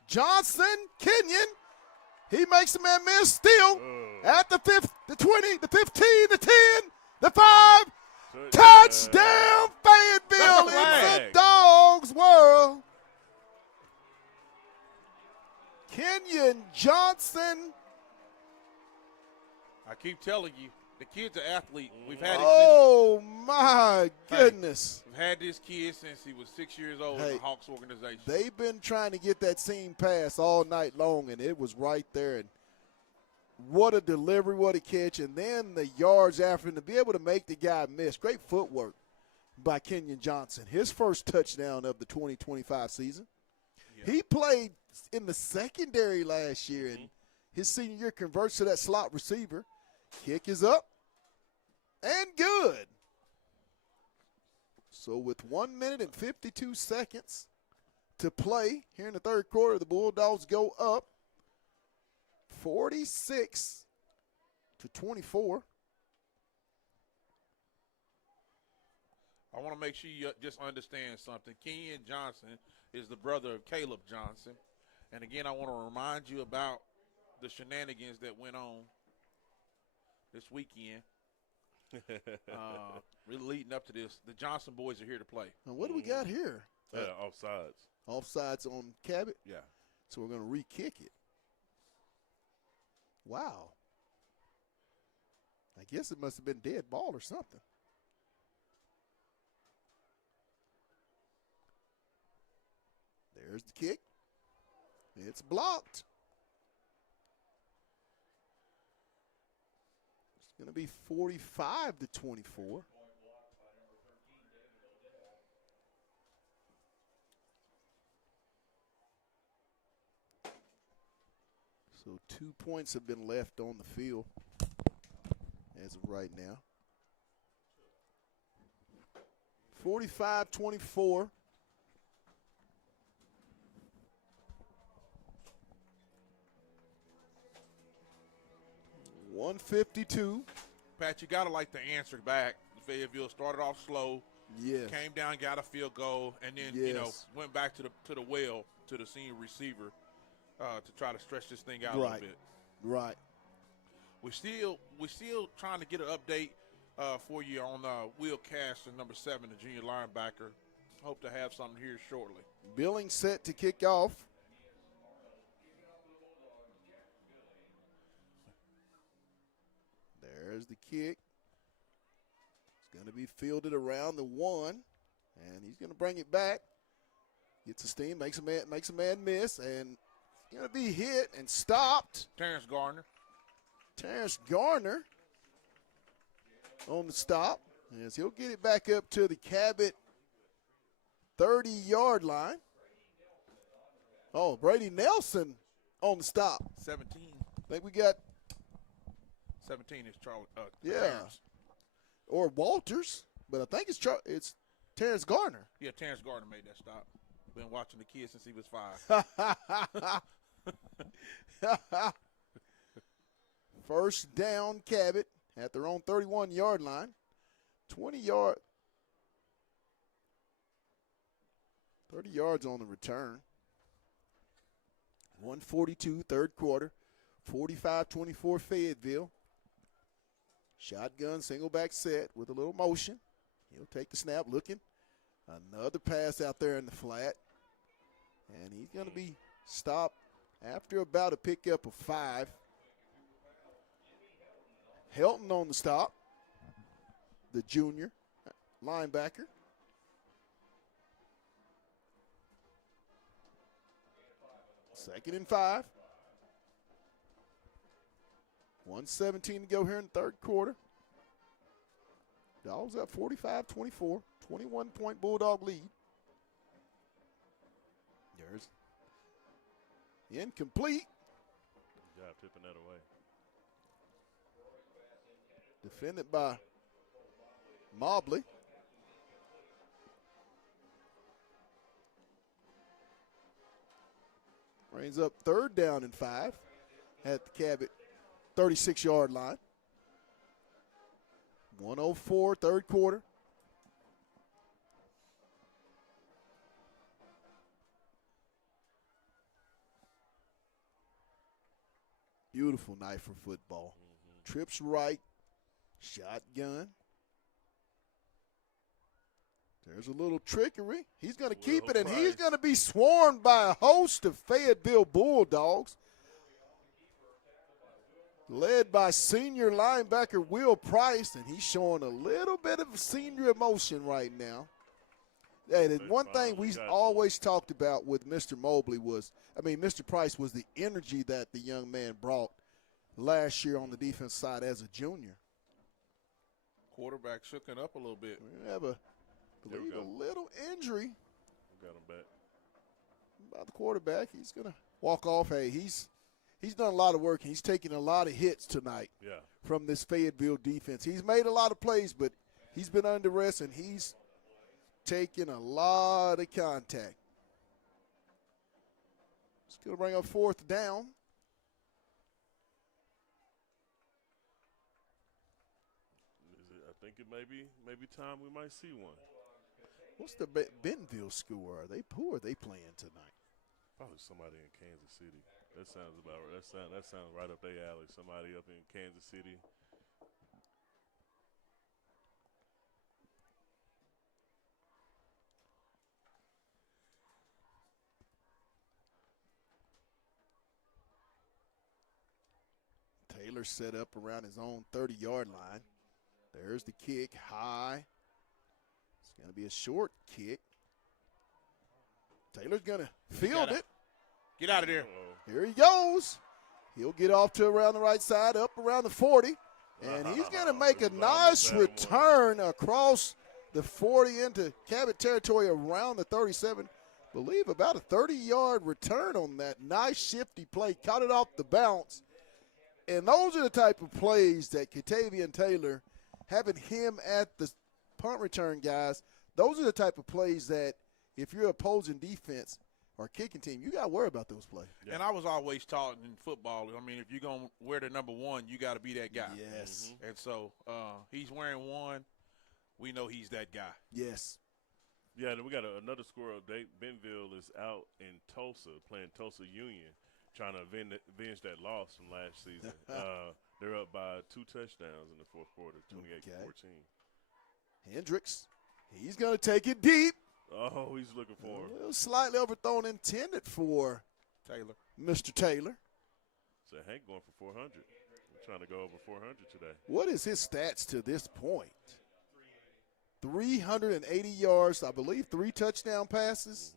Johnson, Kenyon, he makes a man miss still at the 5, the 20, the 15, the 10, the Touchdown, Fayetteville. It's flag. a dog's world. Kenyon Johnson. I keep telling you, the kid's an athlete. We've had Oh, my goodness. we've had this kid since he was 6 years old in Hey, the Hawks organization. They've been trying to get that seam pass all night long, and it was right there. And what a delivery, what a catch. And then the yards after him to be able to make the guy miss. Great footwork by Kenyon Johnson. His first touchdown of the 2025 season. Yeah. He played in the secondary last year, and his senior year converts to that slot receiver. Kick is up and good. So with 1 minute and 52 seconds to play here in the third quarter, the Bulldogs go up 46-24. I want to make sure you just understand something. Kenyon Johnson is the brother of Caleb Johnson. And again, I want to remind you about the shenanigans that went on this weekend. Really leading up to this. The Johnson boys are here to play. Now what do we got here? Offsides. Offsides on Cabot? Yeah. So we're going to re-kick it. Wow. I guess it must have been dead ball or something. There's the kick. It's blocked. It's going to be 45-24. So 2 points have been left on the field as of right now. 45-24. $152. Pat, you got to like the answer back. Fayetteville started off slow. Yes. Came down, got a field goal, and then, went back to the well, to the senior receiver to try to stretch this thing out a little bit. Right. We're still trying to get an update for you on Will Castor, number 7, the junior linebacker. Hope to have something here shortly. Billing set to kick off. There's the kick. It's going to be fielded around the 1, and he's going to bring it back. Gets a steam, makes a man miss, and it's going to be hit and stopped. Terrence Garner on the stop. As he'll get it back up to the Cabot 30-yard line. Oh, Brady Nelson on the stop. 17. I think we got 17 is Charlie. Terrence. Or Walters, but I think it's Terrence Garner. Yeah, Terrence Garner made that stop. Been watching the kid since he was 5. First down, Cabot at their own 31-yard line. 30 yards on the return. 142, third quarter. 45-24 Fayetteville. Shotgun, single back set with a little motion. He'll take the snap, looking. Another pass out there in the flat. And he's going to be stopped after about a pickup of 5. Helton on the stop, the junior linebacker. Second and 5. 1:17 to go here in the third quarter. Dogs up 45-24, 21-point Bulldog lead. There's incomplete. Good job tipping that away. Defended by Mobley. Brings up third down and 5 at the Cabot 36-yard line. 1:04, third quarter. Beautiful night for football. Trips right, shotgun. There's a little trickery. He's going to keep it, and he's going to be swarmed by a host of Fayetteville Bulldogs, led by senior linebacker Will Price, and he's showing a little bit of senior emotion right now. And one thing we always talked about with Mr. Mobley Mr. Price was the energy that the young man brought last year on the defense side as a junior. Quarterback shooken up a little bit. We have a little injury. Got him back. About the quarterback. He's going to walk off. Hey, he's done a lot of work. He's taken a lot of hits tonight from this Fayetteville defense. He's made a lot of plays, but he's been under rest, and he's taken a lot of contact. It's going to bring up 4th down. I think it may be time we might see one. What's the Bentonville score? Who are they playing tonight? Probably somebody in Kansas City. That sounds about right. That sounds right up their alley. Somebody up in Kansas City. Taylor set up around his own 30-yard line. There's the kick, high. It's going to be a short kick. Taylor's going to field it. Get out of there. Here he goes. He'll get off to around the right side, up around the 40. And he's going to make a nice return across the 40 into Cabot territory around the 37. Believe about a 30-yard return on that. Nice shifty play. Caught it off the bounce. And those are the type of plays that Katavian Taylor, having him at the punt return, guys, those are the type of plays that if you're opposing defense or kicking team, you got to worry about those plays. Yeah. And I was always taught in football, if you're going to wear the number 1, you got to be that guy. Yes. And so he's wearing 1. We know he's that guy. Yes. Yeah, and we got another score update. Bentonville is out in Tulsa, playing Tulsa Union, trying to avenge that loss from last season. They're up by 2 touchdowns in the fourth quarter, 28-14. Hendricks, he's going to take it deep. Oh, he's looking for him. A little slightly overthrown, intended for Taylor. Mr. Taylor. So Hank going for 400. I'm trying to go over 400 today. What is his stats to this point? 380 yards, I believe, 3 touchdown passes.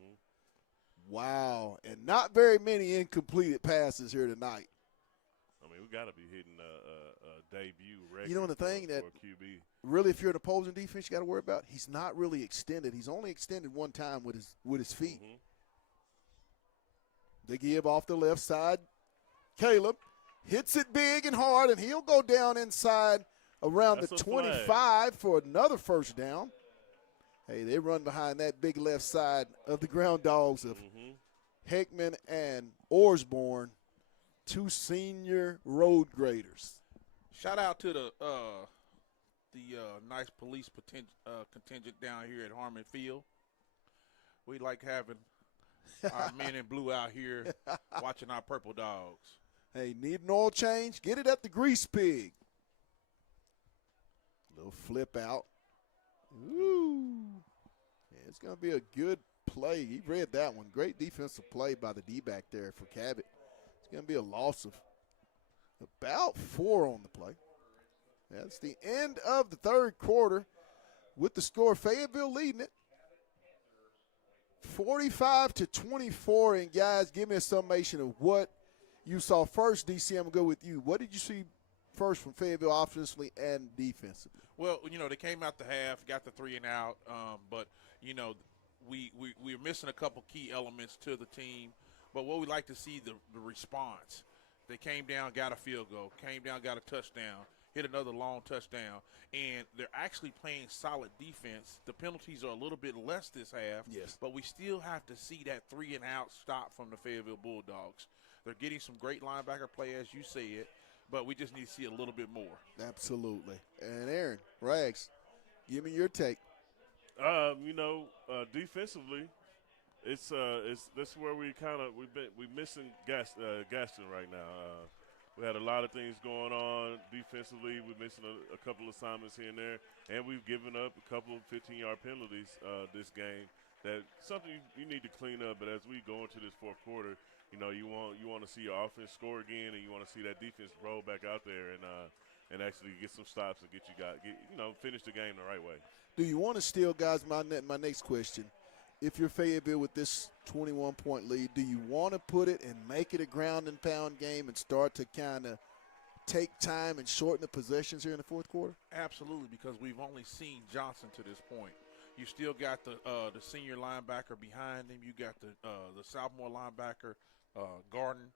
Wow, and not very many incompleted passes here tonight. We got to be hitting a debut record. You know the thing that QB. Really, if you're an opposing defense, you got to worry about. He's not really extended. He's only extended one time with his feet. They give off the left side. Caleb hits it big and hard, and he'll go down inside around the 25 for another first down. Hey, they run behind that big left side of the Ground Dogs of Heckman and Osborne, 2 senior road graders. Shout out to the nice police contingent down here at Harmon Field. We like having our men in blue out here watching our purple dogs. Hey, need an oil change? Get it at the Grease Pig. Little flip out. Ooh. Yeah, it's going to be a good play. He read that one. Great defensive play by the D-back there for Cabot. It's going to be a loss of about 4 on the play. That's the end of the third quarter with the score. Fayetteville leading it 45-24. And, guys, give me a summation of what you saw first. DC, I'm going to go with you. What did you see first from Fayetteville offensively and defensively? Well, they came out the half, got the 3 and out, but, we're missing a couple key elements to the team. But what we like to see, the response. They came down, got a field goal, came down, got a touchdown, hit another long touchdown, and they're actually playing solid defense. The penalties are a little bit less this half, yes, but we still have to see that 3 and out stop from the Fayetteville Bulldogs. They're getting some great linebacker play, as you said, but we just need to see a little bit more. Absolutely. And Aaron, Rags, give me your take. Defensively, it's that's where we missing Gaston right now. We had a lot of things going on defensively. We're missing a couple assignments here and there, and we've given up a couple of 15-yard penalties this game. That's something you need to clean up. But as we go into this fourth quarter, you know, you want to see your offense score again, and you want to see that defense roll back out there and actually get some stops and finish the game the right way. Do you want to steal, guys? My next question. If you're Fayetteville with this 21-point lead, do you want to put it and make it a ground and pound game and start to kind of take time and shorten the possessions here in the fourth quarter? Absolutely, because we've only seen Johnson to this point. You still got the senior linebacker behind him. You got the sophomore linebacker, Gardner.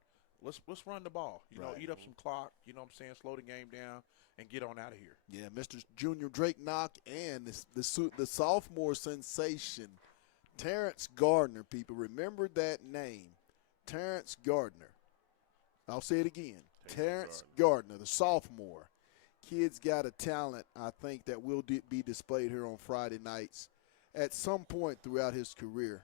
Let's run the ball. You know, eat up some clock. You know what I'm saying? Slow the game down and get on out of here. Yeah, Mr. Junior Drake Knock and the sophomore sensation, Terrence Gardner, people. Remember that name, Terrence Gardner. I'll say it again. Terrence Gardner, the sophomore. Kid's got a talent, I think, that will be displayed here on Friday nights at some point throughout his career.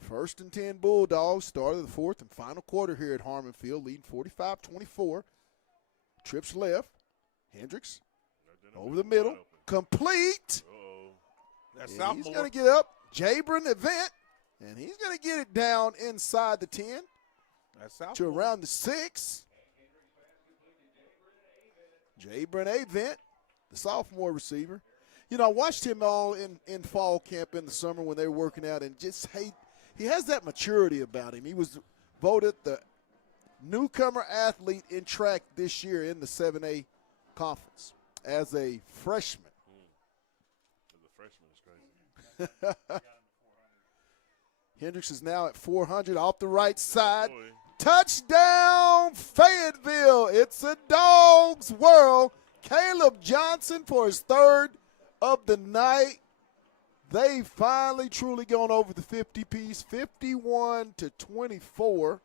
First and 10 Bulldogs, start of the fourth and final quarter here at Harmon Field, leading 45-24. Trips left. Hendricks over the middle, complete. That's he's going to get up. Jabron Event, and he's going to get it down inside the 10 to around the 6. Jabron Event, the sophomore receiver. You know, I watched him all in fall camp in the summer when they were working out, and he has that maturity about him. He was voted the newcomer athlete in track this year in the 7A conference as a freshman. As a freshman, it's crazy. Hendricks is now at 400 off the right side. Touchdown, Fayetteville. It's a dog's world. Caleb Johnson for his third of the night. They finally truly gone over the 50-piece, 51-24.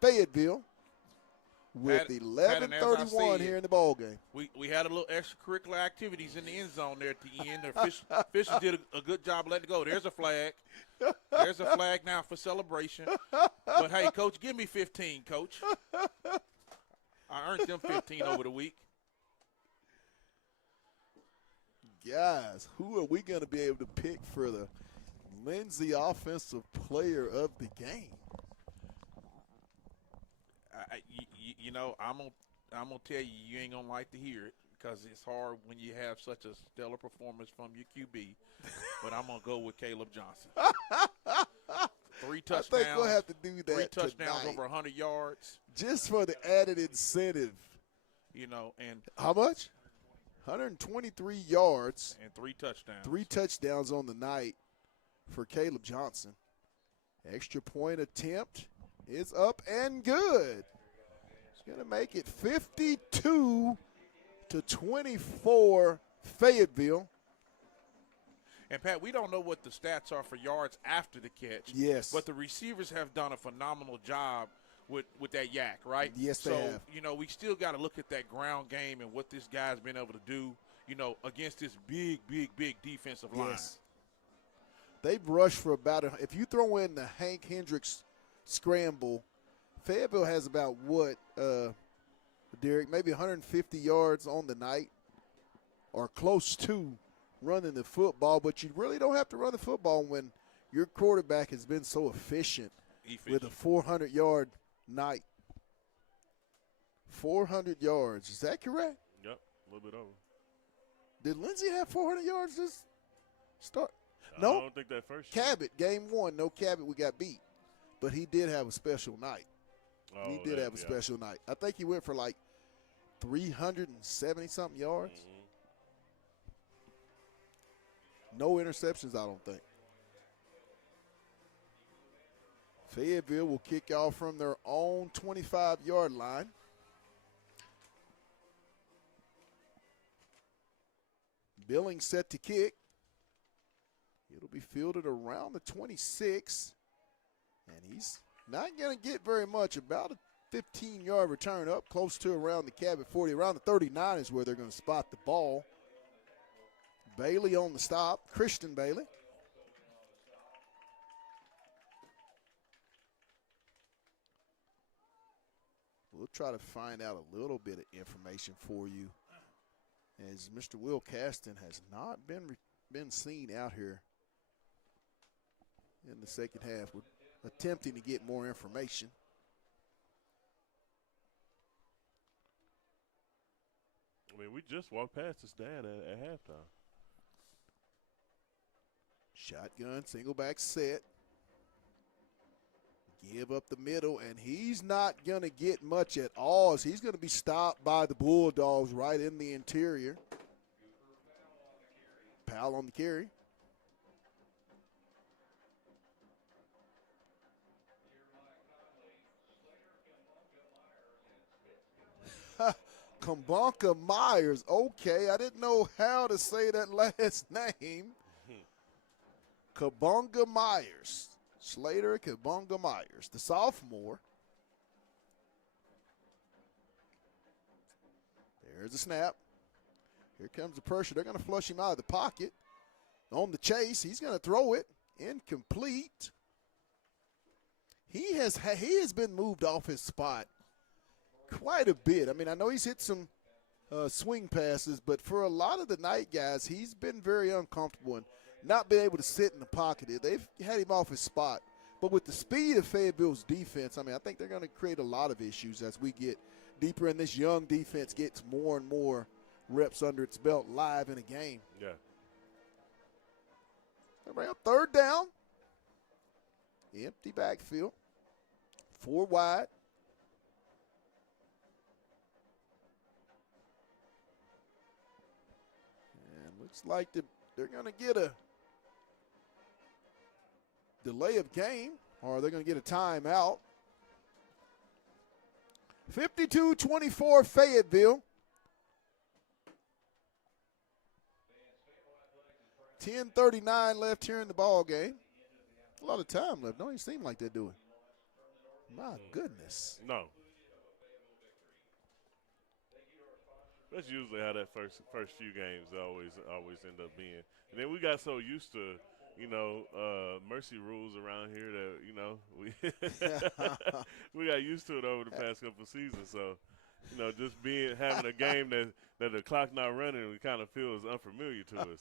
Fayetteville with 11:31 here in the ball game. We had a little extracurricular activities in the end zone there at the end. The officials did a good job letting it go. There's a flag. There's a flag now for celebration. But, hey, Coach, give me 15, Coach. I earned them 15 over the week. Guys, who are we going to be able to pick for the Lindsay Offensive Player of the Game? I'm gonna tell you, you ain't gonna like to hear it because it's hard when you have such a stellar performance from your QB. But I'm gonna go with Caleb Johnson. 3 touchdowns. I think we'll have to do that 3 touchdowns tonight. over 100 yards. Just for the added incentive. You know, and how much? 123 yards. And 3 touchdowns. 3 touchdowns on the night for Caleb Johnson. Extra point attempt is up and good. It's going to make it 52-24 Fayetteville. And, Pat, we don't know what the stats are for yards after the catch. Yes. But the receivers have done a phenomenal job with that yak, right? Yes, they have. So, we still got to look at that ground game and what this guy's been able to do, against this big defensive line. Yes. They've rushed for about if you throw in the Hank Hendricks scramble, Fayetteville has about what, Derek, maybe 150 yards on the night or close to running the football, but you really don't have to run the football when your quarterback has been so efficient. With a 400-yard night. 400 yards. Is that correct? Yep, a little bit over. Did Lindsay have 400 yards this start? No. I don't think that first year. Cabot, game 1. No Cabot, we got beat. But he did have a special night. He did have a special night. I think he went for like 370-something yards. Mm-hmm. No interceptions, I don't think. Fayetteville will kick off from their own 25-yard line. Billings set to kick. It'll be fielded around the 26. And he's not going to get very much, about a 15-yard return up close to around the Cabot 40. Around the 39 is where they're going to spot the ball. Bailey on the stop, Christian Bailey. We'll try to find out a little bit of information for you, as Mr. Will Caston has not been seen out here in the second half. We're attempting to get more information. I mean, we just walked past his dad at halftime. Shotgun, single back set. Give up the middle, and he's not going to get much at all. He's going to be stopped by the Bulldogs right in the interior. Powell on the carry. Kabonka Myers. Okay, I didn't know how to say that last name. Kabonga Myers. Slater Kabonga Myers, the sophomore. There's a snap. Here comes the pressure. They're going to flush him out of the pocket. On the chase, he's going to throw it. Incomplete. He has been moved off his spot quite a bit. I mean, I know he's hit some swing passes, but for a lot of the night guys, he's been very uncomfortable and not been able to sit in the pocket. They've had him off his spot. But with the speed of Fayetteville's defense, I mean, I think they're going to create a lot of issues as we get deeper in this young defense, gets more and more reps under its belt live in a game. Yeah. Everybody up, third down. Empty backfield. 4 wide. And looks like they're going to get a delay of game, or they're going to get a timeout. 52-24 Fayetteville. 10:39 left here in the ball game. A lot of time left. Don't even seem like they're doing. My goodness. No. That's usually how that first few games always end up being. And then we got so used to, mercy rules around here that, we got used to it over the past couple of seasons. So, just having a game that the clock not running, we kind of feel is unfamiliar to us.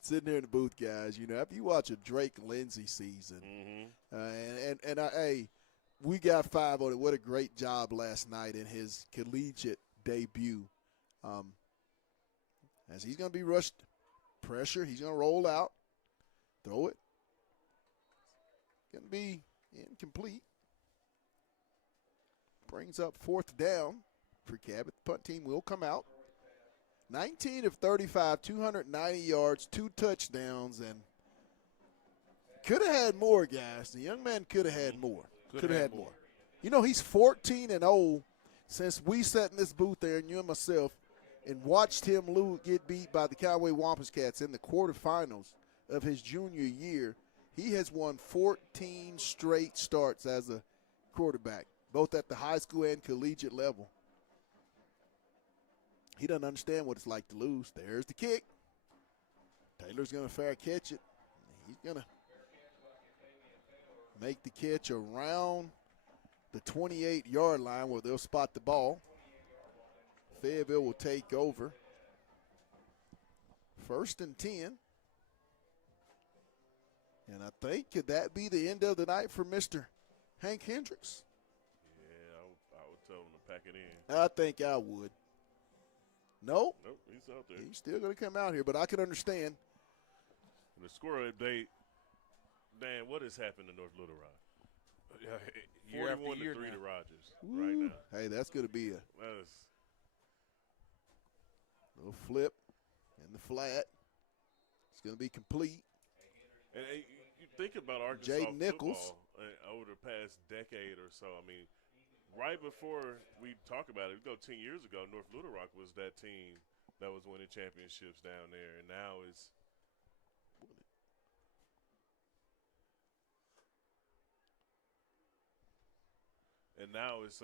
Sitting there in the booth, guys, after you watch a Drake Lindsey season, we got 5 on it. What a great job last night in his collegiate debut. As he's going to be rushed, pressure, he's going to roll out, throw it. Going to be incomplete. Brings up 4th down for Cabot. The punt team will come out. 19 of 35, 290 yards, 2 touchdowns, and could have had more, guys. The young man could have had more. Could have had more. He's 14-0 since we sat in this booth there, and you and myself, and watched him get beat by the Conway Wampus Cats in the quarterfinals of his junior year. He has won 14 straight starts as a quarterback, both at the high school and collegiate level. He doesn't understand what it's like to lose. There's the kick. Taylor's going to fair catch it. He's going to make the catch around the 28-yard line where they'll spot the ball. Fayetteville will take over. 1st and 10. And I think, could that be the end of the night for Mr. Hank Hendricks? Yeah, I would tell him to pack it in. I think I would. Nope, he's out there. He's still going to come out here, but I can understand. The score update, Dan, what has happened to North Little Rock? 41-3 to Rogers right now. Hey, that's going to be a little flip in the flat. It's going to be complete. And you think about Arkansas football over the past decade or so. I mean, right before we talk about it, we go 10 years ago, North Little Rock was that team that was winning championships down there, and now it's – and now it's,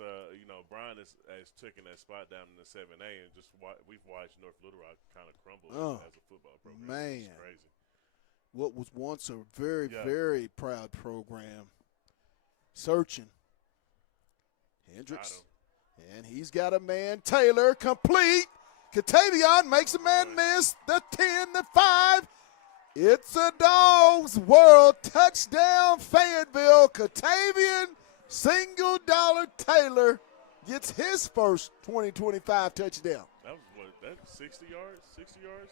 Brian has taken that spot down in the 7A, and we've watched North Little Rock kind of crumble as a football program. Man. It's crazy. What was once a very, very proud program Searching. Hendricks. And he's got a man, Taylor, complete. Catavion makes a man miss. The 10, the 5. It's a Dogs World touchdown, Fayetteville. Catavion Single Dollar Taylor gets his first 2025 touchdown. That was that 60 yards? 60 yards?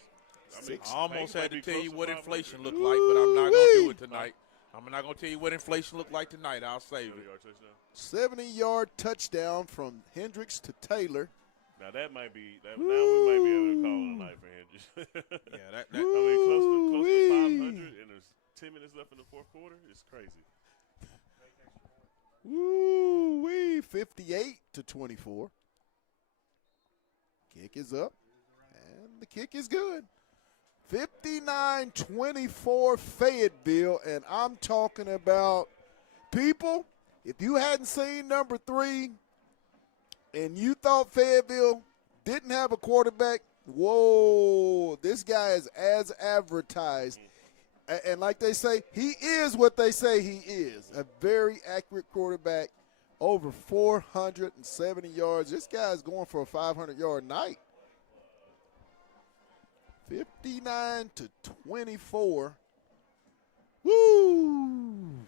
I mean, I almost had to tell you what 500. inflation looked like, but I'm not going to do it tonight. I'm not going to tell you what inflation looked like tonight. I'll save it. 70-yard touchdown from Hendricks to Taylor. Now that might be now we might be able to call it a night for Hendricks. Yeah, I mean, close to 500, and there's 10 minutes left in the fourth quarter. It's crazy. Woo-wee, 58-24. Kick is up, and the kick is good. 59-24 Fayetteville, and I'm talking about people, if you hadn't seen number 3 and you thought Fayetteville didn't have a quarterback, whoa, this guy is as advertised. And like they say, he is what they say he is, a very accurate quarterback, over 470 yards. This guy is going for a 500-yard night. 59-24. Woo!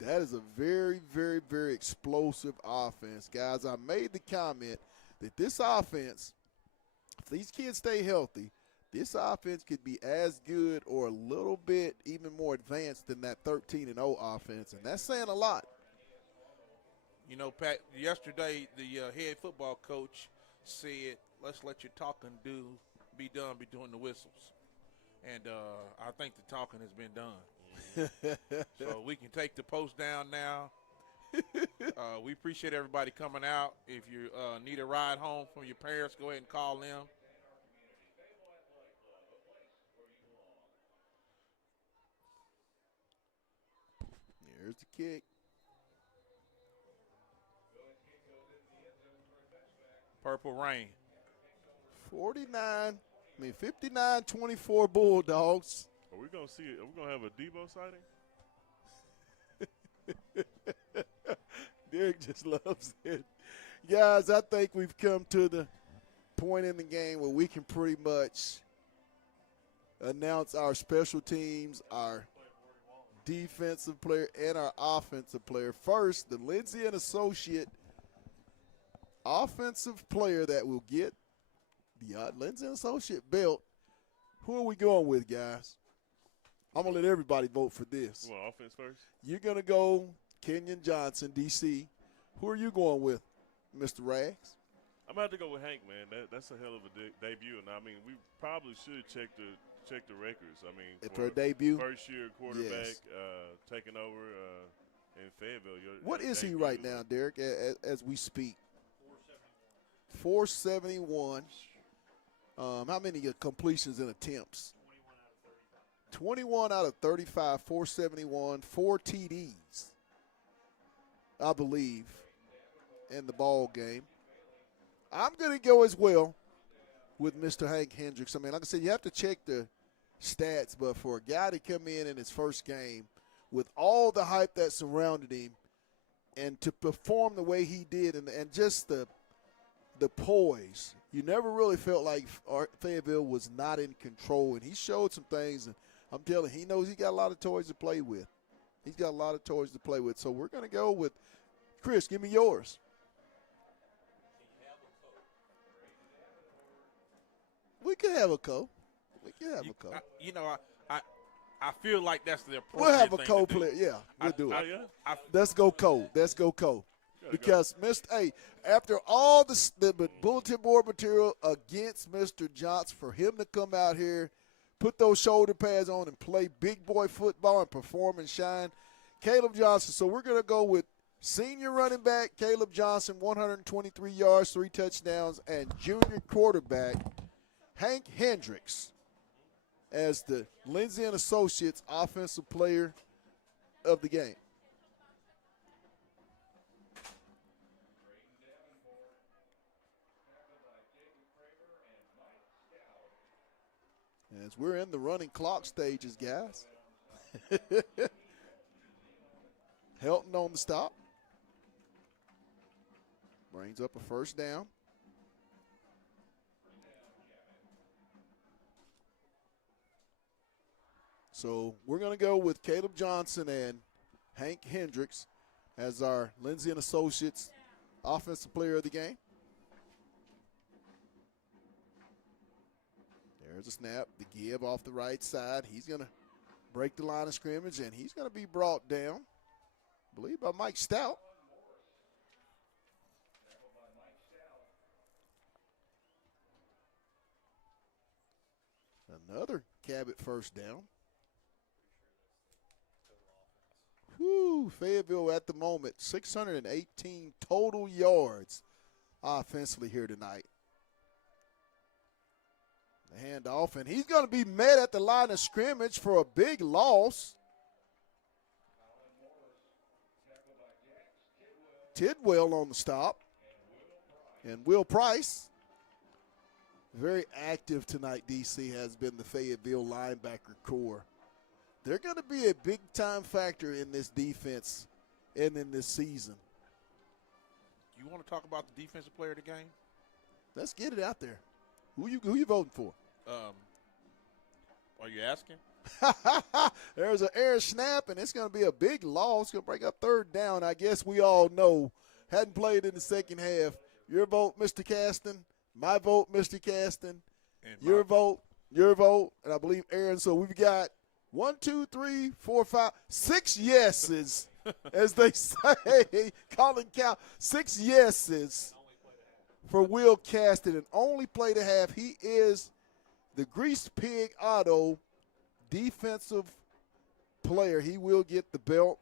That is a very, very, very explosive offense. Guys, I made the comment that this offense, if these kids stay healthy, this offense could be as good or a little bit even more advanced than that 13-0 offense, and that's saying a lot. You know, Pat, yesterday the head football coach said, let's let your talking be done between the whistles. And I think the talking has been done. So we can take the post down now. We appreciate everybody coming out. If you need a ride home from your parents, go ahead and call them. Here's the kick. Purple Rain. 59-24 Bulldogs. Are we gonna see it? Are we gonna have a Debo sighting? Derek just loves it. Guys, I think we've come to the point in the game where we can pretty much announce our special teams, our defensive player, and our offensive player. First, the Lindsay & Associate offensive player that will get the Lindsay & Associate belt. Who are we going with, guys? I'm going to let everybody vote for this. Well, offense first. You're going to go Kenyon Johnson, D.C. Who are you going with, Mr. Rags? I'm going to have to go with Hank, man. That's a hell of a debut. And, I mean, we probably should check the records. I mean, for a debut? First-year quarterback Yes. taking over in Fayetteville. What is he right now, Derek, as we speak? 471. How many completions and attempts? 21 out of 35, 471, 4 TDs, I believe, in the ball game. I'm going to go as well with Mr. Hank Hendricks. I mean, like I said, you have to check the stats, but for a guy to come in his first game with all the hype that surrounded him and to perform the way he did and just the poise, you never really felt like Fayetteville was not in control, and he showed some things, and I'm telling you, he knows he got a lot of toys to play with. He's got a lot of toys to play with, so we're going to go with Chris. Give me yours. We could have a co. We could have a co. I feel like that's the appropriate We'll have a thing co to do. player. Yeah, we'll do it. Yeah? Let's go co. Let's go co. Because after all the bulletin board material against Mr. Johnson, for him to come out here, put those shoulder pads on and play big boy football and perform and shine, Caleb Johnson. So we're going to go with senior running back Caleb Johnson, 123 yards, 3 touchdowns, and junior quarterback Hank Hendricks as the Lindsay & Associates offensive player of the game. As we're in the running clock stages, guys. Helton on the stop. Brings up a first down. So we're going to go with Caleb Johnson and Hank Hendricks as our Lindsay and Associates Offensive Player of the game. There's a snap. The give off the right side. He's going to break the line of scrimmage, and he's going to be brought down, I believe, by Mike Stout. Another Cabot first down. Whew, Fayetteville at the moment, 618 total yards offensively here tonight. The handoff, and he's going to be met at the line of scrimmage for a big loss. Tidwell on the stop. And Will Price, very active tonight, DC, has been the Fayetteville linebacker core. They're going to be a big-time factor in this defense and in this season. You want to talk about the defensive player of the game? Let's get it out there. Who you voting for? Are you asking? There's an air snap, and it's going to be a big loss. It's going to bring up third down. I guess we all know. Hadn't played in the second half. Your vote, Mr. Caston. My vote, Mr. Caston. And your vote, and I believe Aaron. So we've got 1, 2, 3, 4, 5, 6 yeses, as they say. Colin count 6 yeses for Will Caston, and only play to have. He is the Grease Pig Auto defensive player. He will get the belt,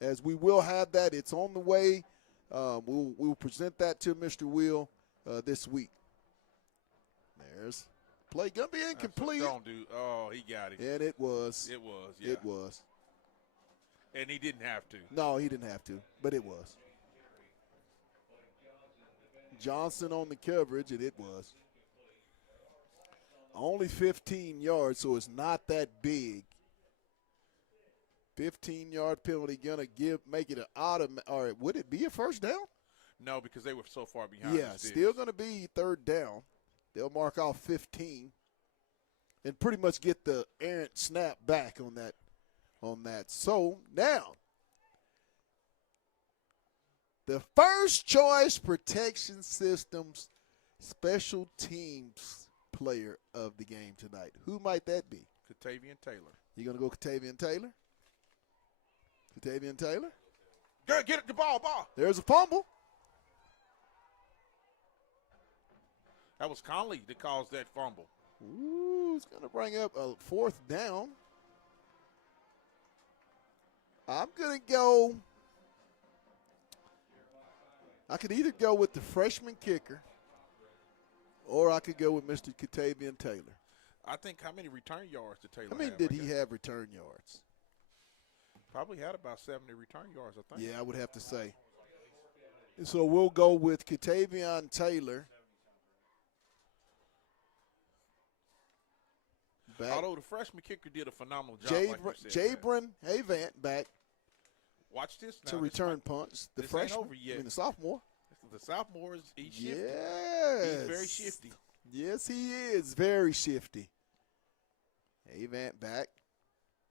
as we will have that. It's on the way. We'll present that to Mr. Will this week. There's play going to be incomplete. Don't do. Oh, he got it. And it was. It was. Yeah. It was. And he didn't have to. No, he didn't have to, but it was. Johnson on the coverage, and it was. Only 15 yards, so it's not that big. 15-yard penalty going to make it an automatic. Or would it be a first down? No, because they were so far behind. Yeah, still going to be third down. They'll mark off 15 and pretty much get the errant snap back on that. So now, the first choice protection systems special teams player of the game tonight. Who might that be? Katavian Taylor. You going to go Katavian Taylor? Katavian Taylor? Get it, the ball. There's a fumble. That was Conley that caused that fumble. Ooh, it's going to bring up a fourth down. I'm going to go. I could either go with the freshman kicker, or I could go with Mr. Katavian Taylor. I think how many return yards did Taylor How many have? did he have return yards? Probably had about 70 return yards, I think. Yeah, I would have to say. And so we'll go with Katavian Taylor. Back. Although the freshman kicker did a phenomenal job. Jabron Havant back Watch this now. to return punts. The this freshman, ain't over yet. the sophomore. The sophomore he's shifty. Yes. He's very shifty. Yes, he is very shifty. Havant back,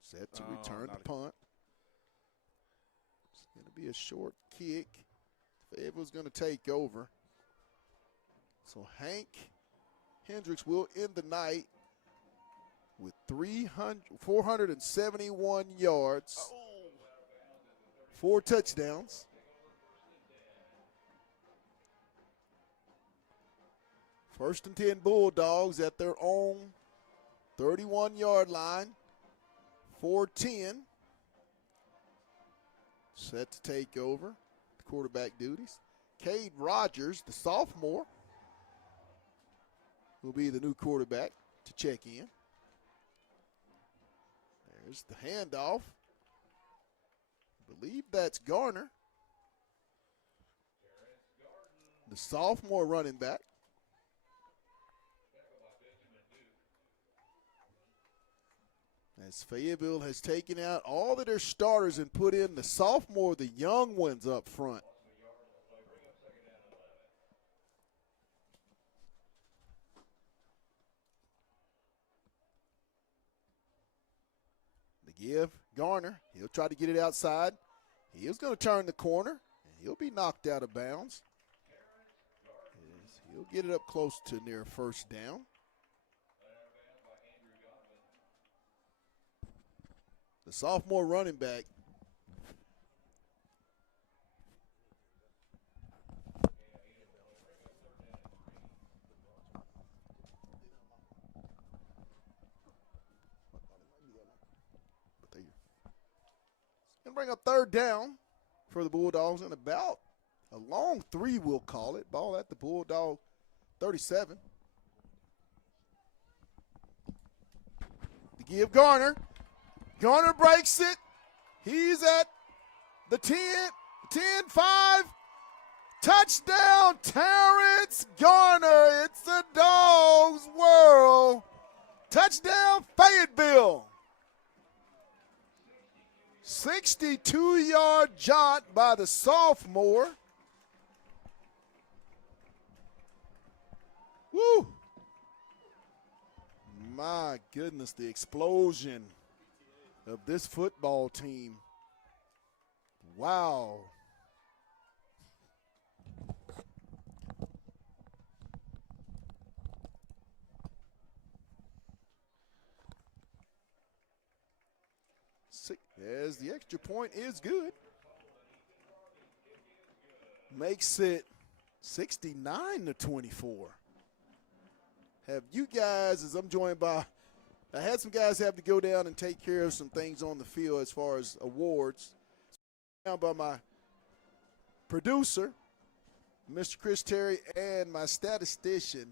set to return the punt. It's going to be a short kick. Fayetteville's going to take over. So Hank Hendricks will end the night with 471 yards, 4 touchdowns. First and 10 Bulldogs at their own 31-yard line. 4-10. Set to take over the quarterback duties. Cade Rogers, the sophomore, will be the new quarterback to check in. There's the handoff. I believe that's Garner, the sophomore running back. as Fayetteville has taken out all of their starters and put in the sophomore, the young ones up front. The give, Garner. He'll try to get it outside. He is going to turn the corner, and he'll be knocked out of bounds. He'll get it up close to near first down. The sophomore running back. And bring up third down for the Bulldogs, and about a long three, we'll call it. Ball at the Bulldog 37. The give, Garner. Garner breaks it. He's at the 10, 5. Touchdown, Terrence Garner. It's a Dog's world. Touchdown, Fayetteville. 62-yard jaunt by the sophomore. Woo! My goodness, the explosion of this football team. Wow. As the extra point is good. Makes it 69-24. Have you guys, as I'm joined by, I had some guys have to go down and take care of some things on the field as far as awards. Down by my producer, Mr. Chris Terry, and my statistician,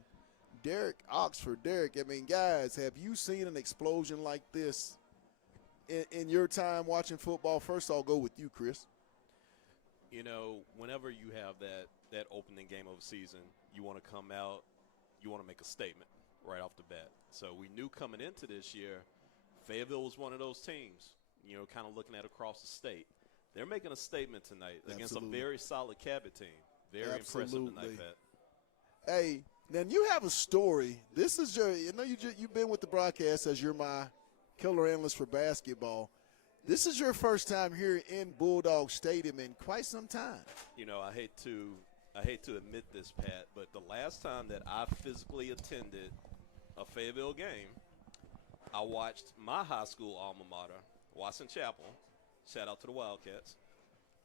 Derek Oxford. Derek, I mean, guys, have you seen an explosion like this in your time watching football? First, I'll go with you, Chris. You know, whenever you have that opening game of the season, you want to come out, you want to make a statement right off the bat. So we knew coming into this year, Fayetteville was one of those teams, you know, kind of looking at across the state. They're making a statement tonight against a very solid Cabot team. Very impressive tonight, Pat. Hey, then you have a story. This is your, you know, you've been with the broadcast as you're my killer analyst for basketball. This is your first time here in Bulldog Stadium in quite some time. You know, I hate to admit this, Pat, but the last time that I physically attended a Fayetteville game, I watched my high school alma mater, Watson Chapel. Shout out to the Wildcats.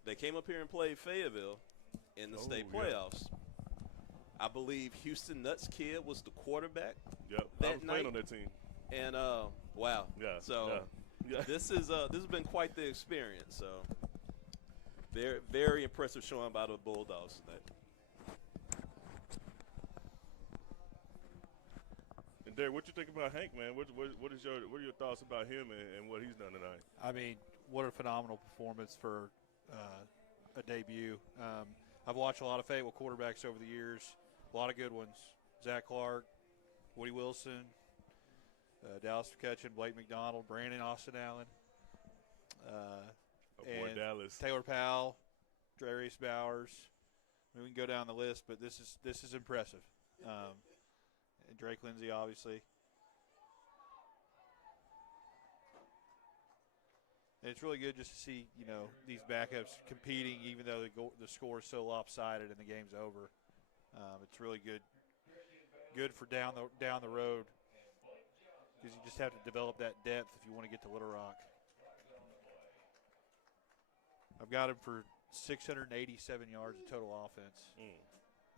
They came up here and played Fayetteville in the state playoffs. I believe Houston Nutt's kid was the quarterback. Yep, I was playing on that team. And wow. Yeah. So this has been quite the experience. So very, very impressive showing by the Bulldogs tonight. And Derek, what you think about Hank, man? What are your thoughts about him and what he's done tonight? I mean, what a phenomenal performance for a debut. I've watched a lot of Fayetteville quarterbacks over the years, a lot of good ones. Zach Clark, Woody Wilson, Dallas McCutcheon, Blake McDonald, Brandon Austin Allen, and Dallas. Taylor Powell, Darius Bowers. I mean, we can go down the list, but this is impressive. And Drake Lindsay, obviously. And it's really good just to see, you know, these backups competing, even though the score is so lopsided and the game's over. It's really good for down the road, because you just have to develop that depth if you want to get to Little Rock. I've got him for 687 yards of total offense.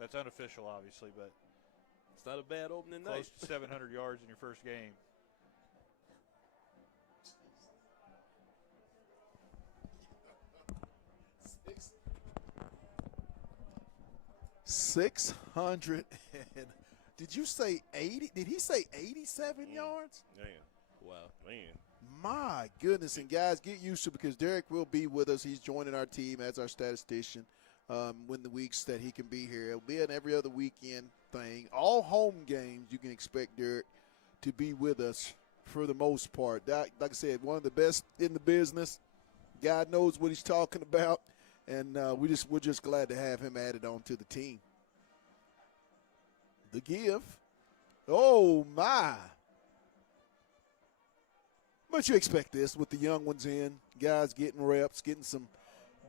That's unofficial, obviously, but it's not a bad opening night. Close to 700 yards in your first game. Did you say 80? Did he say 87 yards? Man. Wow. Man. My goodness. And guys, get used to it, because Derek will be with us. He's joining our team as our statistician when the weeks that he can be here. It'll be an every other weekend thing. All home games, you can expect Derek to be with us for the most part. Like I said, one of the best in the business. God knows what he's talking about, and we're just glad to have him added on to the team. The give. Oh, my. But you expect this with the young ones in, guys getting reps, getting some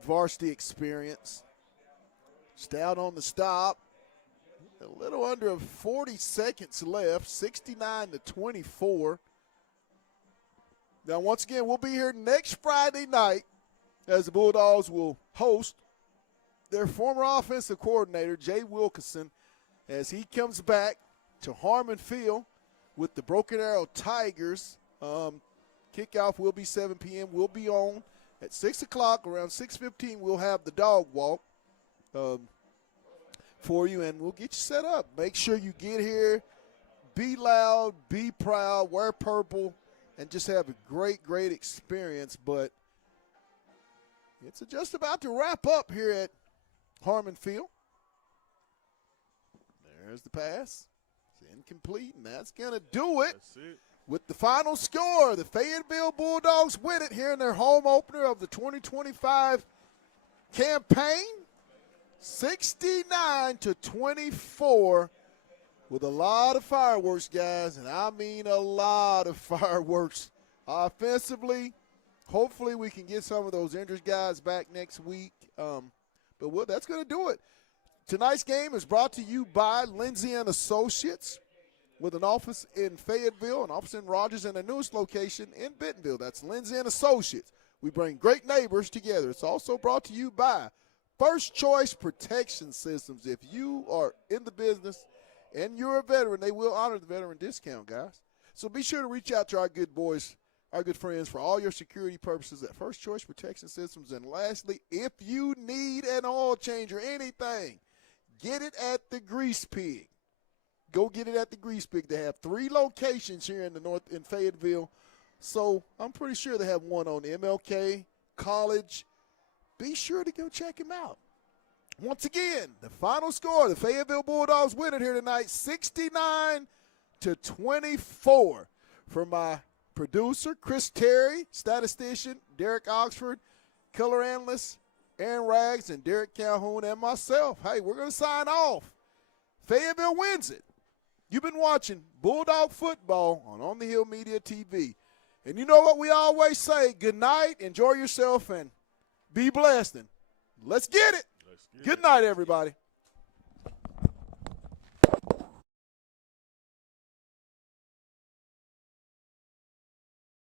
varsity experience. Stout on the stop. A little under 40 seconds left, 69-24. Now, once again, we'll be here next Friday night as the Bulldogs will host their former offensive coordinator, Jay Wilkinson, as he comes back to Harmon Field with the Broken Arrow Tigers. Kickoff will be 7 p.m. We'll be on at 6 o'clock. Around 6:15, we'll have the dog walk for you, and we'll get you set up. Make sure you get here, be loud, be proud, wear purple, and just have a great, great experience. But it's just about to wrap up here at Harmon Field. There's the pass. It's incomplete, and that's going to do it. That's it. With the final score, the Fayetteville Bulldogs win it here in their home opener of the 2025 campaign, 69-24, with a lot of fireworks, guys, and I mean a lot of fireworks. Offensively, hopefully we can get some of those injured guys back next week, but that's going to do it. Tonight's game is brought to you by Lindsay & Associates, with an office in Fayetteville, an office in Rogers, and a newest location in Bentonville. That's Lindsay & Associates. We bring great neighbors together. It's also brought to you by First Choice Protection Systems. If you are in the business and you're a veteran, they will honor the veteran discount, guys. So be sure to reach out to our good boys, our good friends, for all your security purposes at First Choice Protection Systems. And lastly, if you need an oil change or anything, get it at the Grease Pig. Go get it at the Grease Pig. They have 3 locations here in the north in Fayetteville. So I'm pretty sure they have one on MLK, College. Be sure to go check them out. Once again, the final score, the Fayetteville Bulldogs win it here tonight, 69-24. For my producer, Chris Terry, statistician, Derek Oxford, color analyst, Aaron Rags, and Derek Calhoun, and myself. Hey, we're going to sign off. Fayetteville wins it. You've been watching Bulldog football on the Hill Media TV. And you know what we always say, good night, enjoy yourself, and be blessed. And let's get it. Good night, everybody.